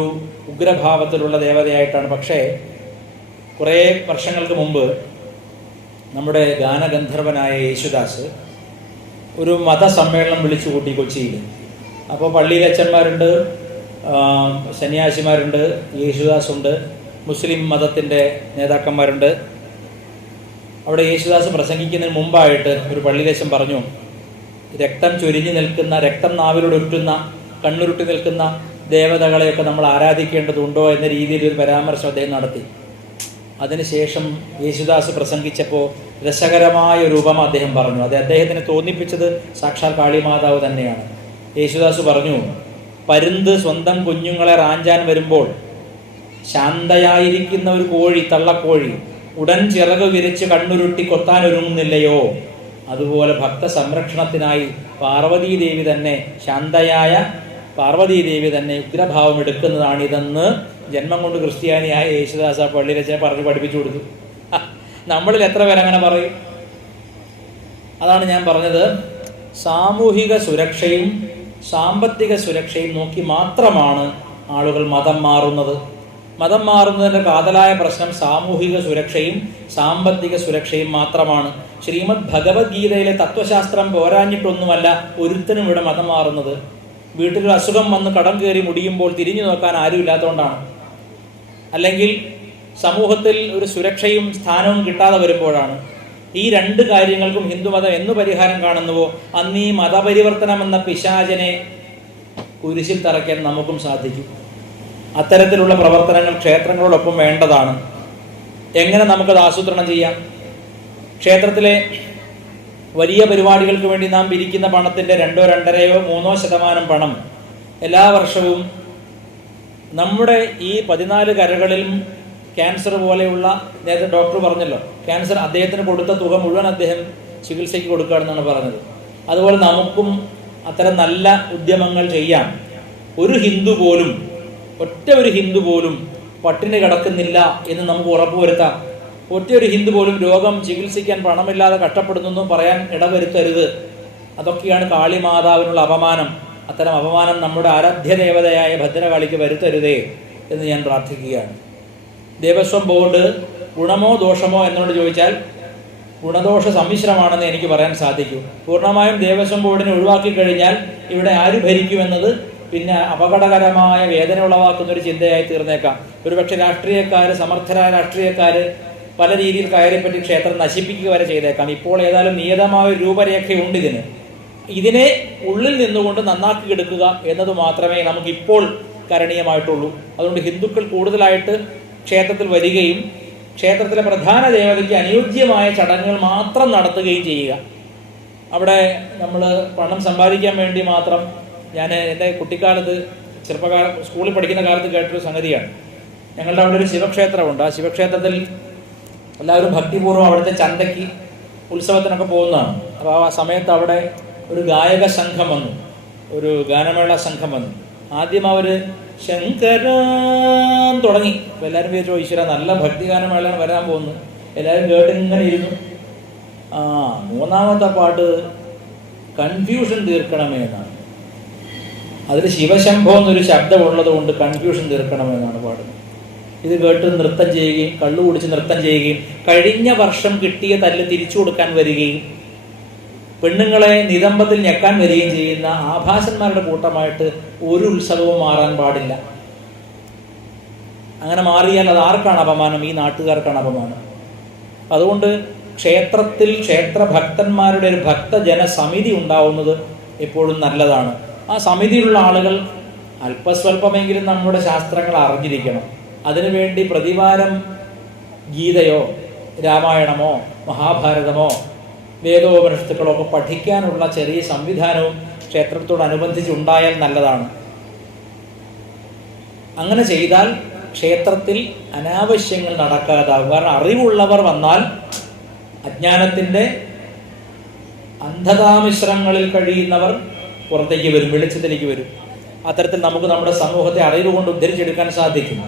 ഉഗ്രഭാവത്തിലുള്ള ദേവതയായിട്ടാണ്. പക്ഷേ കുറേ വർഷങ്ങൾക്ക് മുമ്പ് നമ്മുടെ ഗാനഗന്ധർവനായ യേശുദാസ് ഒരു മതസമ്മേളനം വിളിച്ചു കൂട്ടി കൊച്ചിയിൽ. അപ്പോൾ പള്ളിയിലെ അച്ഛന്മാരുണ്ട്, സന്യാസിമാരുണ്ട്, യേശുദാസുണ്ട്, മുസ്ലിം മതത്തിൻ്റെ നേതാക്കന്മാരുണ്ട്. അവിടെ യേശുദാസ് പ്രസംഗിക്കുന്നതിന് മുമ്പായിട്ട് ഒരു പള്ളിയിലച്ഛൻ പറഞ്ഞു, രക്തം ചൊരിഞ്ഞു നിൽക്കുന്ന, രക്തം നാവിലൂടെ ഉറ്റുന്ന, കണ്ണുരുട്ടി നിൽക്കുന്ന ദേവതകളെയൊക്കെ നമ്മൾ ആരാധിക്കേണ്ടതുണ്ടോ എന്ന രീതിയിൽ ഒരു പരാമർശം അദ്ദേഹം നടത്തി. അതിനുശേഷം യേശുദാസ് പ്രസംഗിച്ചപ്പോൾ രസകരമായ ഒരു ഉപമ അദ്ദേഹം പറഞ്ഞു. അത് അദ്ദേഹത്തിന് തോന്നിപ്പിച്ചത് സാക്ഷാൽ കാളിമാതാവ് തന്നെയാണ്. യേശുദാസ് പറഞ്ഞു, പരുന്ത് സ്വന്തം കുഞ്ഞുങ്ങളെ റാഞ്ചാൻ വരുമ്പോൾ ശാന്തയായിരിക്കുന്ന ഒരു കോഴി, തള്ളക്കോഴി, ഉടൻ ചിറക് വിരിച്ച് കണ്ണുരുട്ടി കൊത്താനൊരുങ്ങുന്നില്ലയോ, അതുപോലെ ഭക്ത സംരക്ഷണത്തിനായി പാർവതീദേവി തന്നെ, ശാന്തയായ പാർവതീദേവി തന്നെ ഉഗ്രഭാവം എടുക്കുന്നതാണിതെന്ന് ജന്മം കൊണ്ട് ക്രിസ്ത്യാനിയായ യേശുദാസ് ആ പള്ളിയിലെ പറഞ്ഞ് പഠിപ്പിച്ചു കൊടുത്തു. നമ്മളിൽ എത്ര പേരങ്ങനെ പറയും? അതാണ് ഞാൻ പറഞ്ഞത്, സാമൂഹിക സുരക്ഷയും സാമ്പത്തിക സുരക്ഷയും നോക്കി മാത്രമാണ് ആളുകൾ മതം മാറുന്നത്. മതം മാറുന്നതിൻ്റെ കാതലായ പ്രശ്നം സാമൂഹിക സുരക്ഷയും സാമ്പത്തിക സുരക്ഷയും മാത്രമാണ്. ശ്രീമദ് ഭഗവത്ഗീതയിലെ തത്വശാസ്ത്രം പോരാഞ്ഞിട്ടൊന്നുമല്ല ഒരുത്തനും ഇവിടെ മതം മാറുന്നത്. വീട്ടിലൊരു അസുഖം വന്ന് കടം കയറി മുടിയുമ്പോൾ തിരിഞ്ഞു നോക്കാൻ ആരുമില്ലാത്തതുകൊണ്ടാണ്. അല്ലെങ്കിൽ സമൂഹത്തിൽ ഒരു സുരക്ഷയും സ്ഥാനവും കിട്ടാതെ വരുമ്പോഴാണ്. ഈ രണ്ട് കാര്യങ്ങൾക്കും ഹിന്ദുമതം എന്ന് പരിഹാരം കാണുന്നുവോ അന്ന് ഈ മതപരിവർത്തനം എന്ന പിശാചിനെ കുരിശിൽ തറയ്ക്കാൻ നമുക്കും സാധിക്കും. അത്തരത്തിലുള്ള പ്രവർത്തനങ്ങൾ ക്ഷേത്രങ്ങളോടൊപ്പം വേണ്ടതാണ്. എങ്ങനെ നമുക്കത് ആസൂത്രണം ചെയ്യാം? ക്ഷേത്രത്തിലെ വലിയ പരിപാടികൾക്ക് വേണ്ടി നാം പിരിക്കുന്ന പണത്തിൻ്റെ 2, 2.5, 3% പണം എല്ലാ വർഷവും നമ്മുടെ ഈ 14 കരകളിലും ക്യാൻസർ പോലെയുള്ള, നേരത്തെ ഡോക്ടർ പറഞ്ഞല്ലോ, ക്യാൻസർ അദ്ദേഹത്തിന് കൊടുത്ത തുക മുഴുവൻ അദ്ദേഹം ചികിത്സയ്ക്ക് കൊടുക്കുകയാണെന്നാണ് പറഞ്ഞത്. അതുപോലെ നമുക്കും അത്തരം നല്ല ഉദ്യമങ്ങൾ ചെയ്യാം. ഒരു ഹിന്ദു പോലും, ഒറ്റ ഒരു ഹിന്ദു പോലും പട്ടിണി കിടക്കുന്നില്ല എന്ന് നമുക്ക് ഉറപ്പുവരുത്താം. ഒറ്റ ഒരു ഹിന്ദു പോലും രോഗം ചികിത്സിക്കാൻ പണമില്ലാതെ കഷ്ടപ്പെടുന്നെന്നും പറയാൻ ഇടവരുത്തരുത്. അതൊക്കെയാണ് കാളിമാതാവിനുള്ള അപമാനം. അത്തരം അപമാനം നമ്മുടെ ആരാധ്യദേവതയായ ഭദ്രകാളിക്ക് വരുത്തരുതേ എന്ന് ഞാൻ പ്രാർത്ഥിക്കുകയാണ്. ദേവസ്വം ബോർഡ് ഗുണമോ ദോഷമോ എന്നോട് ചോദിച്ചാൽ ഗുണദോഷ സമ്മിശ്രമാണെന്ന് എനിക്ക് പറയാൻ സാധിക്കൂ. പൂർണ്ണമായും ദേവസ്വം ബോർഡിനെ ഒഴിവാക്കി കഴിഞ്ഞാൽ ഇവിടെ ആര് ഭരിക്കുമെന്നത് പിന്നെ അപകടകരമായ വേദന ഉളവാക്കുന്ന ഒരു ചിന്തയായി തീർന്നേക്കാം. ഒരുപക്ഷെ രാഷ്ട്രീയക്കാർ, സമർത്ഥരായ രാഷ്ട്രീയക്കാർ പല രീതിയിൽ കയറിപ്പറ്റി ക്ഷേത്രം നശിപ്പിക്കുക വരെ ചെയ്തേക്കാം. ഇപ്പോൾ ഏതായാലും നിയതമായ ഒരു രൂപരേഖയുണ്ട് ഇതിനെ ഉള്ളിൽ നിന്നുകൊണ്ട് നന്നാക്കി എടുക്കുക എന്നത് മാത്രമേ നമുക്കിപ്പോൾ കരണീയമായിട്ടുള്ളൂ. അതുകൊണ്ട് ഹിന്ദുക്കൾ കൂടുതലായിട്ട് ക്ഷേത്രത്തിൽ വരികയും ക്ഷേത്രത്തിലെ പ്രധാന ദേവതയ്ക്ക് അനുയോജ്യമായ ചടങ്ങുകൾ മാത്രം നടത്തുകയും ചെയ്യുക. അവിടെ നമ്മൾ പണം സമ്പാദിക്കാൻ വേണ്ടി മാത്രം, ഞാൻ എൻ്റെ കുട്ടിക്കാലത്ത് സ്കൂളിൽ പഠിക്കുന്ന കാലത്ത് കേട്ടൊരു സംഗതിയാണ്. ഞങ്ങളുടെ അവിടെ ഒരു ശിവക്ഷേത്രമുണ്ട്. ആ ശിവക്ഷേത്രത്തിൽ എല്ലാവരും ഭക്തിപൂർവ്വം അവിടുത്തെ ചന്തയ്ക്ക് ഉത്സവത്തിനൊക്കെ പോകുന്നതാണ്. അപ്പോൾ ആ സമയത്ത് അവിടെ ഒരു ഗായക സംഘം വന്നു, ഒരു ഗാനമേള സംഘം വന്നു. ആദ്യം അവർ ശങ്കരാൻ തുടങ്ങി. അപ്പോൾ എല്ലാവരും വിചാരിച്ചു ഈശ്വര നല്ല ഭക്തിഗാനമേള വരാൻ പോകുന്നു. എല്ലാവരും കേട്ടിങ്ങനെ ഇരുന്നു. മൂന്നാമത്തെ പാട്ട് കൺഫ്യൂഷൻ തീർക്കണമേ എന്നാണ്. അതിൽ ശിവശംഭോ എന്നൊരു ശബ്ദമുള്ളത് കൊണ്ട് കൺഫ്യൂഷൻ തീർക്കണമെന്നാണ് പാടുന്നത്. ഇത് കേട്ട് നൃത്തം ചെയ്യുകയും കള്ളു കുടിച്ച് നൃത്തം ചെയ്യുകയും കഴിഞ്ഞ വർഷം കിട്ടിയ തല്ല് തിരിച്ചു കൊടുക്കാൻ വരികയും പെണ്ണുങ്ങളെ നിതംബത്തിൽ ഞെക്കാൻ വരികയും ചെയ്യുന്ന ആഭാസന്മാരുടെ കൂട്ടമായിട്ട് ഒരു ഉത്സവവും മാറാൻ പാടില്ല. അങ്ങനെ മാറിയാൽ അത് ആർക്കാണ് അപമാനം? ഈ നാട്ടുകാർക്കാണ് അപമാനം. അതുകൊണ്ട് ക്ഷേത്രത്തിൽ ക്ഷേത്രഭക്തന്മാരുടെ ഒരു ഭക്തജന സമിതി ഉണ്ടാവുന്നത് എപ്പോഴും നല്ലതാണ്. ആ സമിതിയിലുള്ള ആളുകൾ അല്പസ്വല്പമെങ്കിലും നമ്മുടെ ശാസ്ത്രങ്ങൾ അറിഞ്ഞിരിക്കണം. അതിനുവേണ്ടി പ്രതിവാരം ഗീതയോ രാമായണമോ മഹാഭാരതമോ വേദോപനിഷത്തുക്കളോ ഒക്കെ പഠിക്കാനുള്ള ചെറിയ സംവിധാനവും ക്ഷേത്രത്തോടനുബന്ധിച്ചുണ്ടായാൽ നല്ലതാണ്. അങ്ങനെ ചെയ്താൽ ക്ഷേത്രത്തിൽ അനാവശ്യങ്ങൾ നടക്കാതാവും. കാരണം അറിവുള്ളവർ വന്നാൽ അജ്ഞാനത്തിൻ്റെ അന്ധതാമിശ്രങ്ങളിൽ കഴിയുന്നവർ പുറത്തേക്ക് വരും, വെളിച്ചത്തിലേക്ക് വരും. അത്തരത്തിൽ നമുക്ക് നമ്മുടെ സമൂഹത്തെ അറിവ് കൊണ്ട് ഉദ്ധരിച്ചെടുക്കാൻ സാധിക്കും.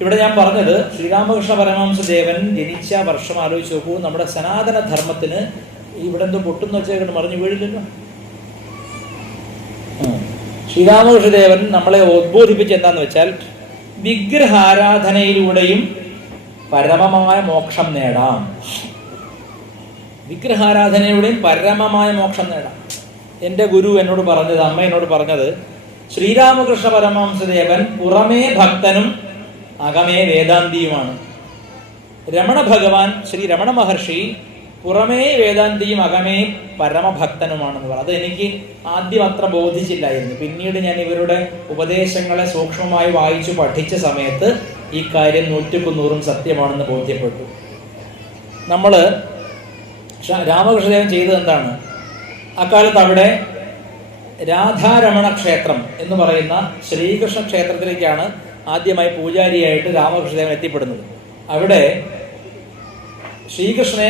ഇവിടെ ഞാൻ പറഞ്ഞത് ശ്രീരാമകൃഷ്ണ പരമഹംസ ദേവൻ ജനിച്ച വർഷം ആലോചിച്ച് നോക്കൂ. നമ്മുടെ സനാതന ധർമ്മത്തിന് ഇവിടെ എന്തോ പൊട്ടുന്ന വെച്ചേക്കൊണ്ട് മറിഞ്ഞു വീഴില്ലല്ലോ. ശ്രീരാമകൃഷ്ണദേവൻ നമ്മളെ ഉദ്ബോധിപ്പിച്ച് എന്താന്ന് വെച്ചാൽ വിഗ്രഹാരാധനയിലൂടെയും പരമമായ മോക്ഷം നേടാം. വിഗ്രഹാരാധനയിലൂടെയും പരമമായ മോക്ഷം നേടാം. എൻ്റെ ഗുരു എന്നോട് പറഞ്ഞത്, അമ്മ എന്നോട് പറഞ്ഞത്, ശ്രീരാമകൃഷ്ണ പരമഹംസദേവൻ പുറമേ ഭക്തനും അകമേ വേദാന്തിയുമാണ്. രമണ ഭഗവാൻ, ശ്രീ രമണ മഹർഷി പുറമേ വേദാന്തിയും അകമേ പരമഭക്തനുമാണെന്ന് പറഞ്ഞു. അത് എനിക്ക് ആദ്യം അത്ര ബോധിച്ചില്ലായിരുന്നു. പിന്നീട് ഞാൻ ഇവരുടെ ഉപദേശങ്ങളെ സൂക്ഷ്മമായി വായിച്ചു പഠിച്ച സമയത്ത് ഈ കാര്യം 100% സത്യമാണെന്ന് ബോധ്യപ്പെട്ടു. നമ്മൾ രാമകൃഷ്ണദേവൻ ചെയ്തത് എന്താണ്? അക്കാലത്ത് അവിടെ രാധാരമണ ക്ഷേത്രം എന്ന് പറയുന്ന ശ്രീകൃഷ്ണ ക്ഷേത്രത്തിലേക്കാണ് ആദ്യമായി പൂജാരിയായിട്ട് രാമകൃഷ്ണദേവൻ എത്തിപ്പെടുന്നത്. അവിടെ ശ്രീകൃഷ്ണനെ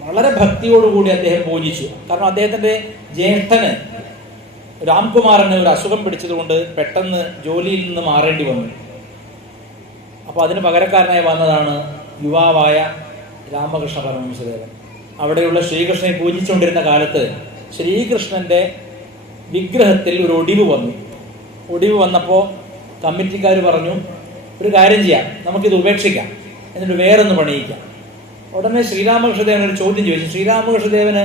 വളരെ ഭക്തിയോടുകൂടി അദ്ദേഹം പൂജിച്ചു. കാരണം അദ്ദേഹത്തിൻ്റെ ജ്യേഷ്ഠന് രാംകുമാറിന് ഒരു അസുഖം പിടിച്ചതുകൊണ്ട് പെട്ടെന്ന് ജോലിയിൽ നിന്ന് മാറേണ്ടി വന്നു. അപ്പോൾ അതിന് പകരക്കാരനായി വന്നതാണ് യുവാവായ രാമകൃഷ്ണ പരമഹംസദേവൻ. അവിടെയുള്ള ശ്രീകൃഷ്ണനെ പൂജിച്ചുകൊണ്ടിരുന്ന കാലത്ത് ശ്രീകൃഷ്ണൻ്റെ വിഗ്രഹത്തിൽ ഒരു ഒടിവ് വന്നു. ഒടിവ് വന്നപ്പോൾ കമ്മിറ്റിക്കാർ പറഞ്ഞു, ഒരു കാര്യം ചെയ്യാം, നമുക്കിത് ഉപേക്ഷിക്കാം, എന്നിട്ട് വേറൊന്ന് പണിയിക്കാം. ഉടനെ ശ്രീരാമകൃഷ്ണദേവൻ ഒരു ചോദ്യം ചോദിച്ചു. ശ്രീരാമകൃഷ്ണദേവന്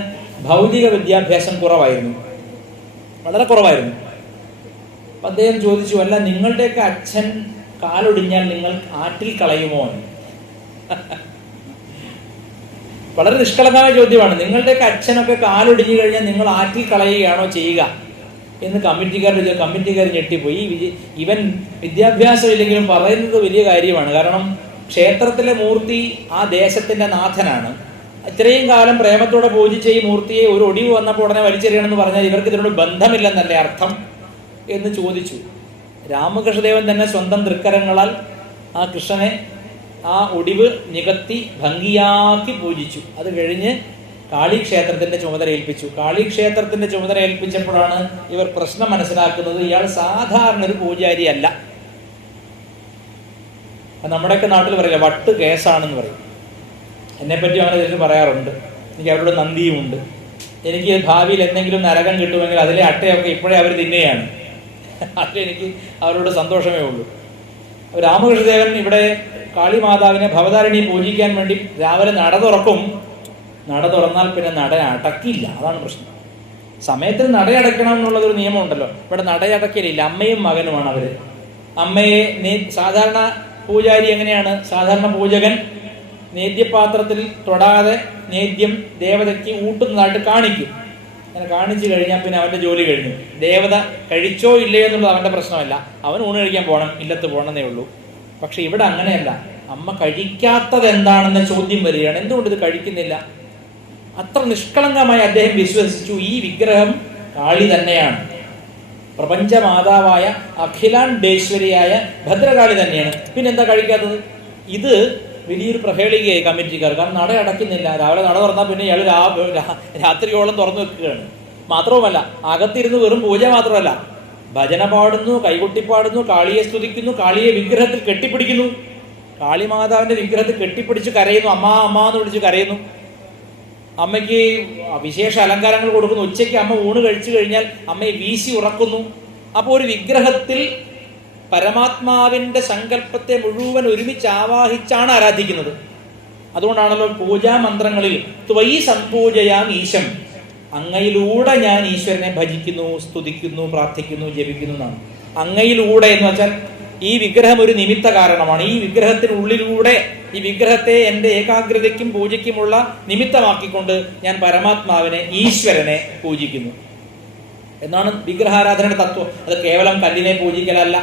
ഭൗതിക വിദ്യാഭ്യാസം കുറവായിരുന്നു, വളരെ കുറവായിരുന്നു. അപ്പം അദ്ദേഹം ചോദിച്ചു, അല്ല നിങ്ങളുടെയൊക്കെ അച്ഛൻ കാലൊടിഞ്ഞാൽ നിങ്ങൾ ആറ്റിൽ കളയുമോ? വളരെ നിഷ്കളങ്കമായ ചോദ്യമാണ്. നിങ്ങളുടെയൊക്കെ അച്ഛനൊക്കെ കാലൊടിഞ്ഞു കഴിഞ്ഞാൽ നിങ്ങൾ ആറ്റിൽ കളയുകയാണോ ചെയ്യുക എന്ന് കമ്മിറ്റിക്കാർ ഞെട്ടിപ്പോയി. ഇവൻ വിദ്യാഭ്യാസം ഇല്ലെങ്കിലും പറയുന്നത് വലിയ കാര്യമാണ്. കാരണം ക്ഷേത്രത്തിലെ മൂർത്തി ആ ദേശത്തിൻ്റെ നാഥനാണ്. ഇത്രയും കാലം പ്രേമത്തോടെ പൂജിച്ച ഈ മൂർത്തിയെ ഒരു ഒടിവ് വന്നപ്പോൾ ഉടനെ വലിച്ചെറിയണമെന്ന് പറഞ്ഞാൽ ഇവർക്ക് ഇതിനോട് ബന്ധമില്ലെന്നല്ലേ അർത്ഥം എന്ന് ചോദിച്ചു. രാമകൃഷ്ണദേവൻ തന്നെ സ്വന്തം തൃക്കരങ്ങളാൽ ആ കൃഷ്ണനെ ആ ഒടിവ് നികത്തി ഭംഗിയാക്കി പൂജിച്ചു. അത് കഴിഞ്ഞ് കാളിക്ഷേത്രത്തിൻ്റെ ചുമതല ഏൽപ്പിച്ചു. കാളിക്ഷേത്രത്തിൻ്റെ ചുമതല ഏൽപ്പിച്ചപ്പോഴാണ് ഇവർ പ്രശ്നം മനസ്സിലാക്കുന്നത്, ഇയാൾ സാധാരണ ഒരു പൂജാരിയല്ല. നമ്മുടെയൊക്കെ നാട്ടിൽ പറയില്ല, വട്ട് കേസാണെന്ന് പറയും. എന്നെപ്പറ്റി അങ്ങനെ ഇതിൽ പറയാറുണ്ട്. എനിക്ക് അവരുടെ നന്ദിയുമുണ്ട്. എനിക്ക് ഭാവിയിൽ എന്തെങ്കിലും നരകം കിട്ടുമെങ്കിൽ അതിലെ അട്ടയൊക്കെ ഇപ്പോഴേ അവർ തിന്നുകയാണ്. അതിലെനിക്ക് അവരോട് സന്തോഷമേ ഉള്ളൂ. രാമകൃഷ്ണദേവൻ ഇവിടെ കാളിമാതാവിനെ ഭവതാരിണി പൂജിക്കാൻ വേണ്ടി രാവിലെ നട തുറക്കും. നട തുറന്നാൽ പിന്നെ നട അടക്കില്ല. അതാണ് പ്രശ്നം. സമയത്തിന് നടയടക്കണം എന്നുള്ളതൊരു നിയമമുണ്ടല്ലോ. ഇവിടെ നടയടക്കലില്ല. അമ്മയും മകനുമാണ് അവര്. അമ്മയെ സാധാരണ പൂജാരി എങ്ങനെയാണ്? സാധാരണ പൂജകൻ നേദ്യപാത്രത്തിൽ തൊടാതെ നേദ്യം ദേവതയ്ക്ക് ഊട്ടുന്നതായിട്ട് കാണിക്കും. അങ്ങനെ കാണിച്ചു കഴിഞ്ഞാൽ പിന്നെ അവന്റെ ജോലി കഴിഞ്ഞു. ദേവത കഴിച്ചോ ഇല്ലയോ എന്നുള്ളത് അവന്റെ പ്രശ്നമല്ല. അവൻ ഊണ് കഴിക്കാൻ പോകണം, ഇല്ലത്ത് പോകണമെന്നേ ഉള്ളൂ. പക്ഷെ ഇവിടെ അങ്ങനെയല്ല. അമ്മ കഴിക്കാത്തത് എന്താണെന്ന ചോദ്യം വരികയാണ്. എന്തുകൊണ്ട് ഇത് കഴിക്കുന്നില്ല? അത്ര നിഷ്കളങ്കമായി അദ്ദേഹം വിശ്വസിച്ചു ഈ വിഗ്രഹം കാളി തന്നെയാണ്, പ്രപഞ്ചമാതാവായ അഖിലാണ്ടേശ്വരിയായ ഭദ്രകാളി തന്നെയാണ്. പിന്നെന്താ കഴിക്കാത്തത്? ഇത് വലിയൊരു പ്രഹേളികയായി കമ്മിറ്റിക്കാർ. കാരണം നട അടയ്ക്കുന്നില്ല. രാവിലെ നട തുറന്നാൽ പിന്നെ ഇയാൾ രാത്രിയോളം തുറന്നു വെക്കുകയാണ്. മാത്രവുമല്ല, അകത്തിരുന്ന് വെറും പൂജ മാത്രമല്ല, ഭജന പാടുന്നു, കൈകൊട്ടിപ്പാടുന്നു, കാളിയെ സ്തുതിക്കുന്നു, കാളിയെ വിഗ്രഹത്തിൽ കെട്ടിപ്പിടിക്കുന്നു, കാളിമാതാവിന്റെ വിഗ്രഹത്തിൽ കെട്ടിപ്പിടിച്ച് കരയുന്നു, അമ്മ അമ്മ എന്ന് വിളിച്ച് കരയുന്നു. അമ്മയ്ക്ക് വിശേഷ അലങ്കാരങ്ങൾ കൊടുക്കുന്നു. ഉച്ചയ്ക്ക് അമ്മ ഊണ് കഴിച്ചു കഴിഞ്ഞാൽ അമ്മയെ വീശി ഉറക്കുന്നു. അപ്പോൾ ഒരു വിഗ്രഹത്തിൽ പരമാത്മാവിന്റെ സങ്കല്പത്തെ മുഴുവൻ ഒരുമിച്ച് ആവാഹിച്ചാണ് ആരാധിക്കുന്നത്. അതുകൊണ്ടാണല്ലോ പൂജാമന്ത്രങ്ങളിൽ ത്വയി സംപൂജയാം ഈശം, അങ്ങയിലൂടെ ഞാൻ ഈശ്വരനെ ഭജിക്കുന്നു, സ്തുതിക്കുന്നു, പ്രാർത്ഥിക്കുന്നു, ജപിക്കുന്നു എന്നാണ്. അങ്ങയിലൂടെ എന്ന് വെച്ചാൽ ഈ വിഗ്രഹം ഒരു നിമിത്ത കാരണമാണ്. ഈ വിഗ്രഹത്തിനുള്ളിലൂടെ, ഈ വിഗ്രഹത്തെ എൻ്റെ ഏകാഗ്രതയ്ക്കും പൂജയ്ക്കുമുള്ള നിമിത്തമാക്കിക്കൊണ്ട് ഞാൻ പരമാത്മാവിനെ, ഈശ്വരനെ പൂജിക്കുന്നു എന്നാണ് വിഗ്രഹാരാധനയുടെ തത്വം. അത് കേവലം കല്ലിനെ പൂജിക്കലല്ല.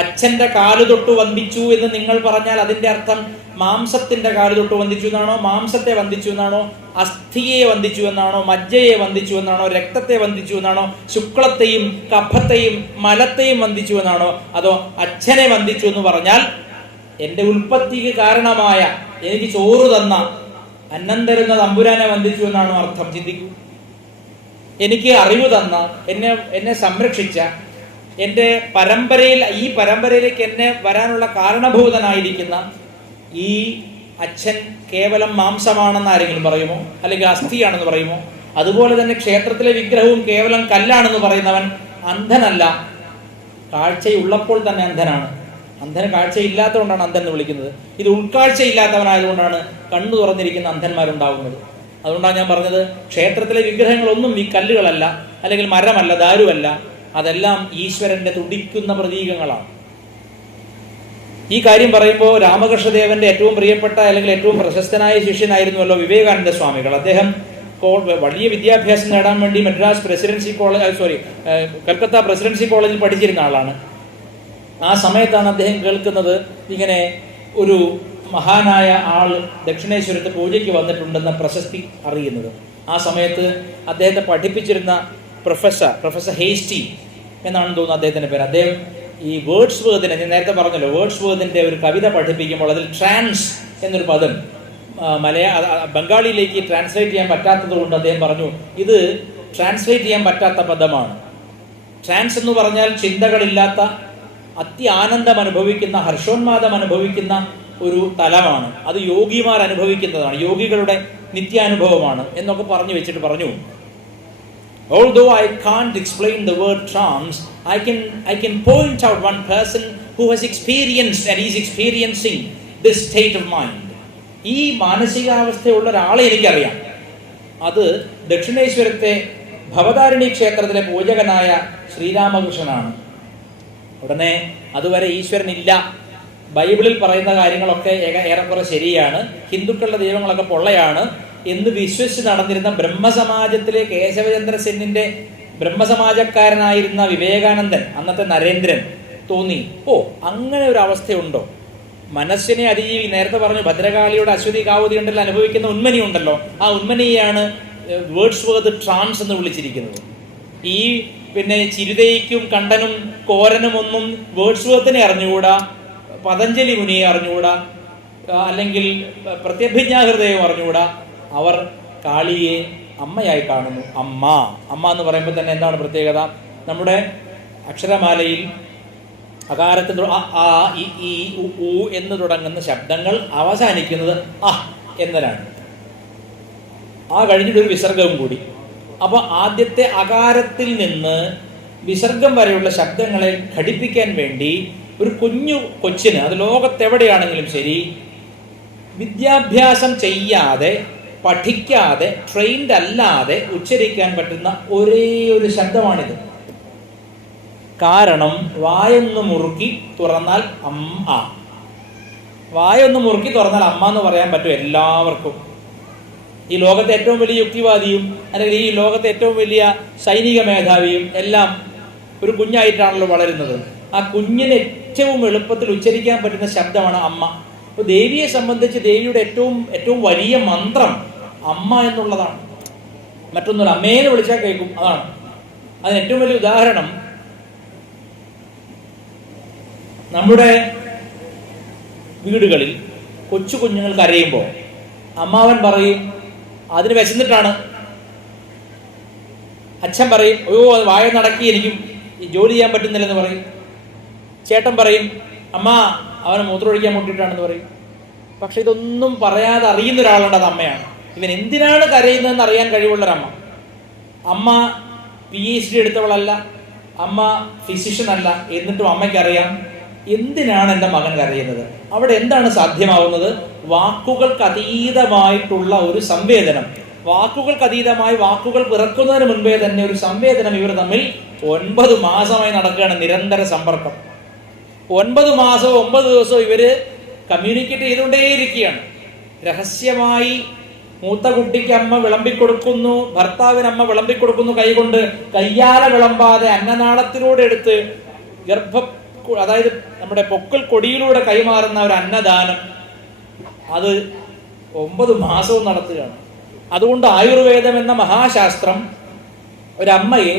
അച്ഛന്റെ കാല് തൊട്ട് വന്ദിച്ചു എന്ന് നിങ്ങൾ പറഞ്ഞാൽ അതിന്റെ അർത്ഥം മാംസത്തിന്റെ കാല് തൊട്ട് വന്ദിച്ചു എന്നാണോ, മാംസത്തെ വന്ദിച്ചു എന്നാണോ, അസ്ഥിയെ വന്ദിച്ചു എന്നാണോ, മജ്ജയെ വന്ദിച്ചു എന്നാണോ, രക്തത്തെ വന്ദിച്ചു എന്നാണോ, ശുക്ലത്തെയും കഫത്തെയും മലത്തെയും വന്ദിച്ചു എന്നാണോ, അതോ അച്ഛനെ വന്ദിച്ചു എന്ന് പറഞ്ഞാൽ എൻ്റെ ഉൽപ്പത്തിക്ക് കാരണമായ, എനിക്ക് ചോറ് തന്ന, അന്നം തരുന്ന തമ്പുരാനെ വന്ദിച്ചു എന്നാണോ അർത്ഥം? ചിന്തിക്കൂ. എനിക്ക് അറിവ് തന്ന, എന്നെ സംരക്ഷിച്ച, എൻ്റെ പരമ്പരയിൽ, ഈ പരമ്പരയിലേക്ക് എന്നെ വരാനുള്ള കാരണഭൂതനായിരിക്കുന്ന ഈ അച്ഛൻ കേവലം മാംസമാണെന്ന് ആരെങ്കിലും പറയുമോ? അല്ലെങ്കിൽ അസ്ഥിയാണെന്ന് പറയുമോ? അതുപോലെ തന്നെ ക്ഷേത്രത്തിലെ വിഗ്രഹവും കേവലം കല്ലാണെന്ന് പറയുന്നവൻ അന്ധനല്ല, കാഴ്ചയുള്ളപ്പോൾ തന്നെ അന്ധനാണ്. അന്ധന് കാഴ്ചയില്ലാത്തതുകൊണ്ടാണ് അന്ധൻ എന്ന് വിളിക്കുന്നത്. ഇത് ഉൾക്കാഴ്ചയില്ലാത്തവനായതുകൊണ്ടാണ് കണ്ണു തുറന്നിരിക്കുന്ന അന്ധന്മാരുണ്ടാവുന്നത്. അതുകൊണ്ടാണ് ഞാൻ പറഞ്ഞത്, ക്ഷേത്രത്തിലെ വിഗ്രഹങ്ങളൊന്നും ഈ കല്ലുകളല്ല, അല്ലെങ്കിൽ മരമല്ല, ദാരുവല്ല. അതെല്ലാം ഈശ്വരന്റെ തുടിക്കുന്ന പ്രതീകങ്ങളാണ്. ഈ കാര്യം പറയുമ്പോൾ രാമകൃഷ്ണദേവന്റെ ഏറ്റവും പ്രിയപ്പെട്ട അല്ലെങ്കിൽ ഏറ്റവും പ്രശസ്തനായ ശിഷ്യനായിരുന്നുവല്ലോ വിവേകാനന്ദ സ്വാമികൾ. അദ്ദേഹം വലിയ വിദ്യാഭ്യാസം നേടാൻ വേണ്ടി Madras presidency college, Calcutta presidency കോളേജിൽ പഠിച്ചിരുന്ന ആളാണ്. ആ സമയത്താണ് അദ്ദേഹം കേൾക്കുന്നത് ഇങ്ങനെ ഒരു മഹാനായ ആൾ ദക്ഷിണേശ്വരത്ത് പൂജയ്ക്ക് വന്നിട്ടുണ്ടെന്ന പ്രശസ്തി അറിയുന്നത്. ആ സമയത്ത് അദ്ദേഹത്തെ പഠിപ്പിച്ചിരുന്ന പ്രൊഫസർ ഹേസ്റ്റി എന്നാണ് തോന്നുന്നത് അദ്ദേഹത്തിന്റെ പേര്. അദ്ദേഹം ഈ വേർഡ്സ് വേർഡിനെ, ഞാൻ നേരത്തെ പറഞ്ഞല്ലോ, വേർഡ്സ് വേർഡിന്റെ ഒരു കവിത പഠിപ്പിക്കുമ്പോൾ അതിൽ ട്രാൻസ് എന്നൊരു പദം ബംഗാളിയിലേക്ക് ട്രാൻസ്ലേറ്റ് ചെയ്യാൻ പറ്റാത്തത് കൊണ്ട് അദ്ദേഹം പറഞ്ഞു, ഇത് ട്രാൻസ്ലേറ്റ് ചെയ്യാൻ പറ്റാത്ത പദമാണ്. ട്രാൻസ് എന്ന് പറഞ്ഞാൽ ചിന്തകളില്ലാത്ത, അത്യാനന്ദം അനുഭവിക്കുന്ന, ഹർഷോന്മാദം അനുഭവിക്കുന്ന ഒരു തലമാണ്. അത് യോഗിമാർ അനുഭവിക്കുന്നതാണ്, യോഗികളുടെ നിത്യാനുഭവമാണ് എന്നൊക്കെ പറഞ്ഞു വെച്ചിട്ട് പറഞ്ഞു, although I can't explain the word trance, I can point out one person who has experienced and is experiencing this state of mind. ഈ മാനസികാവസ്ഥയുള്ള ഒരാളെ എനിക്കറിയാം. അത് ദക്ഷിണേശ്വരത്തെ ഭവതാരിണി ക്ഷേത്രത്തിലെ പൂജകനായ ശ്രീരാമകൃഷ്ണനാണ്. ഉടനെ അതുവരെ ഈശ്വരനില്ല, ബൈബിളിൽ പറയുന്ന കാര്യങ്ങളൊക്കെ ഏറെക്കുറെ ശരിയാണ്, ഹിന്ദുക്കളുടെ ദൈവങ്ങളൊക്കെ പൊള്ളയാണ് എന്ന് വിശ്വസിച്ച് നടന്നിരുന്ന ബ്രഹ്മസമാജത്തിലെ കേശവചന്ദ്ര സെന്നിന്റെ ബ്രഹ്മസമാജക്കാരനായിരുന്ന വിവേകാനന്ദൻ, അന്നത്തെ നരേന്ദ്രൻ, തോന്നി, ഓ അങ്ങനെ ഒരു അവസ്ഥയുണ്ടോ, മനസ്സിനെ അതിജീവി, നേരത്തെ പറഞ്ഞു ഭദ്രകാളിയുടെ അശ്വതി കാവതി ഉണ്ടല്ലോ അനുഭവിക്കുന്ന ഉന്മനി ഉണ്ടല്ലോ, ആ ഉന്മനിയാണ് വേർഡ്സ് വേർഡ് ട്രാൻസ് എന്ന് വിളിച്ചിരിക്കുന്നത്. ഈ പിന്നെ ചിരുതയ്ക്കും കണ്ടനും കോരനും ഒന്നും വേർഡ്സ് വേർഡിനെ അറിഞ്ഞുകൂടാ, പതഞ്ജലി മുനിയെ അറിഞ്ഞുകൂടാ, അല്ലെങ്കിൽ പ്രത്യഭിജ്ഞാഹൃദയം അറിഞ്ഞുകൂടാ. അവർ കാളിയെ അമ്മയായി കാണുന്നു. അമ്മ എന്ന് പറയുമ്പോൾ തന്നെ എന്താണ് പ്രത്യേകത? നമ്മുടെ അക്ഷരമാലയിൽ അകാരത്തിൽ ആ ഇ ഉ എന്ന് തുടങ്ങുന്ന ശബ്ദങ്ങൾ അവസാനിക്കുന്നത് എന്നതാണ്. ആ കഴിഞ്ഞിട്ടൊരു വിസർഗവും കൂടി. അപ്പോൾ ആദ്യത്തെ അകാരത്തിൽ നിന്ന് വിസർഗം വരെയുള്ള ശബ്ദങ്ങളെ ഘടിപ്പിക്കാൻ വേണ്ടി ഒരു കുഞ്ഞു കൊച്ചിന്, അത് ലോകത്തെവിടെയാണെങ്കിലും ശരി, വിദ്യാഭ്യാസം ചെയ്യാതെ പഠിക്കാതെ ട്രെയിൻഡ് അല്ലാതെ ഉച്ചരിക്കാൻ പറ്റുന്ന ഒരേ ഒരു ശബ്ദമാണിത്. കാരണം വായൊന്ന് മുറുക്കി തുറന്നാൽ അമ്മ, വായൊന്ന് മുറുക്കി തുറന്നാൽ അമ്മ എന്ന് പറയാൻ പറ്റും എല്ലാവർക്കും. ഈ ലോകത്തെ ഏറ്റവും വലിയ യുക്തിവാദിയും അല്ലെങ്കിൽ ഈ ലോകത്തെ ഏറ്റവും വലിയ സൈനിക മേധാവിയും എല്ലാം ഒരു കുഞ്ഞായിട്ടാണല്ലോ വളരുന്നത്. ആ കുഞ്ഞിന് ഏറ്റവും എളുപ്പത്തിൽ ഉച്ചരിക്കാൻ പറ്റുന്ന ശബ്ദമാണ് അമ്മ. അപ്പോൾ ദേവിയെ സംബന്ധിച്ച് ദേവിയുടെ ഏറ്റവും വലിയ മന്ത്രം അമ്മ എന്നുള്ളതാണ്. മറ്റൊന്നൊരു അമ്മേനെ വിളിച്ചാൽ കേൾക്കും, അതാണ്. അതിന് ഏറ്റവും വലിയ ഉദാഹരണം നമ്മുടെ വീടുകളിൽ കൊച്ചു കുഞ്ഞുങ്ങൾ കരയുമ്പോൾ അമ്മാവൻ പറയും അതിന് വിശന്നിട്ടാണ്. അച്ഛൻ പറയും അയ്യോ അത് വായ നടക്കി എനിക്കും ജോലി ചെയ്യാൻ പറ്റുന്നില്ലെന്ന് പറയും. ചേട്ടൻ പറയും അമ്മ അവനെ മൂത്രമൊഴിക്കാൻ മുട്ടിയിട്ടാണെന്ന് പറയും. പക്ഷെ ഇതൊന്നും പറയാതെ അറിയുന്ന ഒരാളുണ്ട്, അത് അമ്മയാണ്. ഇവൻ എന്തിനാണ് കരയുന്നതെന്ന് അറിയാൻ കഴിവുള്ളൊരമ്മ. അമ്മ PhD എടുത്തവളല്ല, അമ്മ ഫിസിഷ്യൻ അല്ല, എന്നിട്ടും അമ്മയ്ക്കറിയാം എന്തിനാണ് എൻ്റെ മകൻ കരയുന്നത്. അവിടെ എന്താണ് സാധ്യമാവുന്നത്? വാക്കുകൾക്ക് അതീതമായിട്ടുള്ള ഒരു സംവേദനം, വാക്കുകൾക്ക് അതീതമായി വാക്കുകൾ പിറക്കുന്നതിന് മുൻപേ തന്നെ ഒരു സംവേദനം ഇവർ തമ്മിൽ 9 മാസമായി നടക്കുകയാണ്, നിരന്തര സമ്പർക്കം. 9 മാസവും 9 ദിവസവും ഇവര് കമ്മ്യൂണിക്കേറ്റ് ചെയ്തുകൊണ്ടേയിരിക്കുകയാണ്. രഹസ്യമായി മൂത്ത കുട്ടിക്ക് അമ്മ വിളമ്പിക്കൊടുക്കുന്നു, ഭർത്താവിന് അമ്മ വിളമ്പിക്കൊടുക്കുന്നു, കൈകൊണ്ട് കയ്യാല വിളമ്പാതെ അന്നനാളത്തിലൂടെ എടുത്ത് അതായത് നമ്മുടെ പൊക്കൽ കൊടിയിലൂടെ കൈമാറുന്ന ഒരു അന്നദാനം, അത് 9 മാസവും നടത്തുകയാണ്. അതുകൊണ്ട് ആയുർവേദം എന്ന മഹാശാസ്ത്രം ഒരമ്മയെ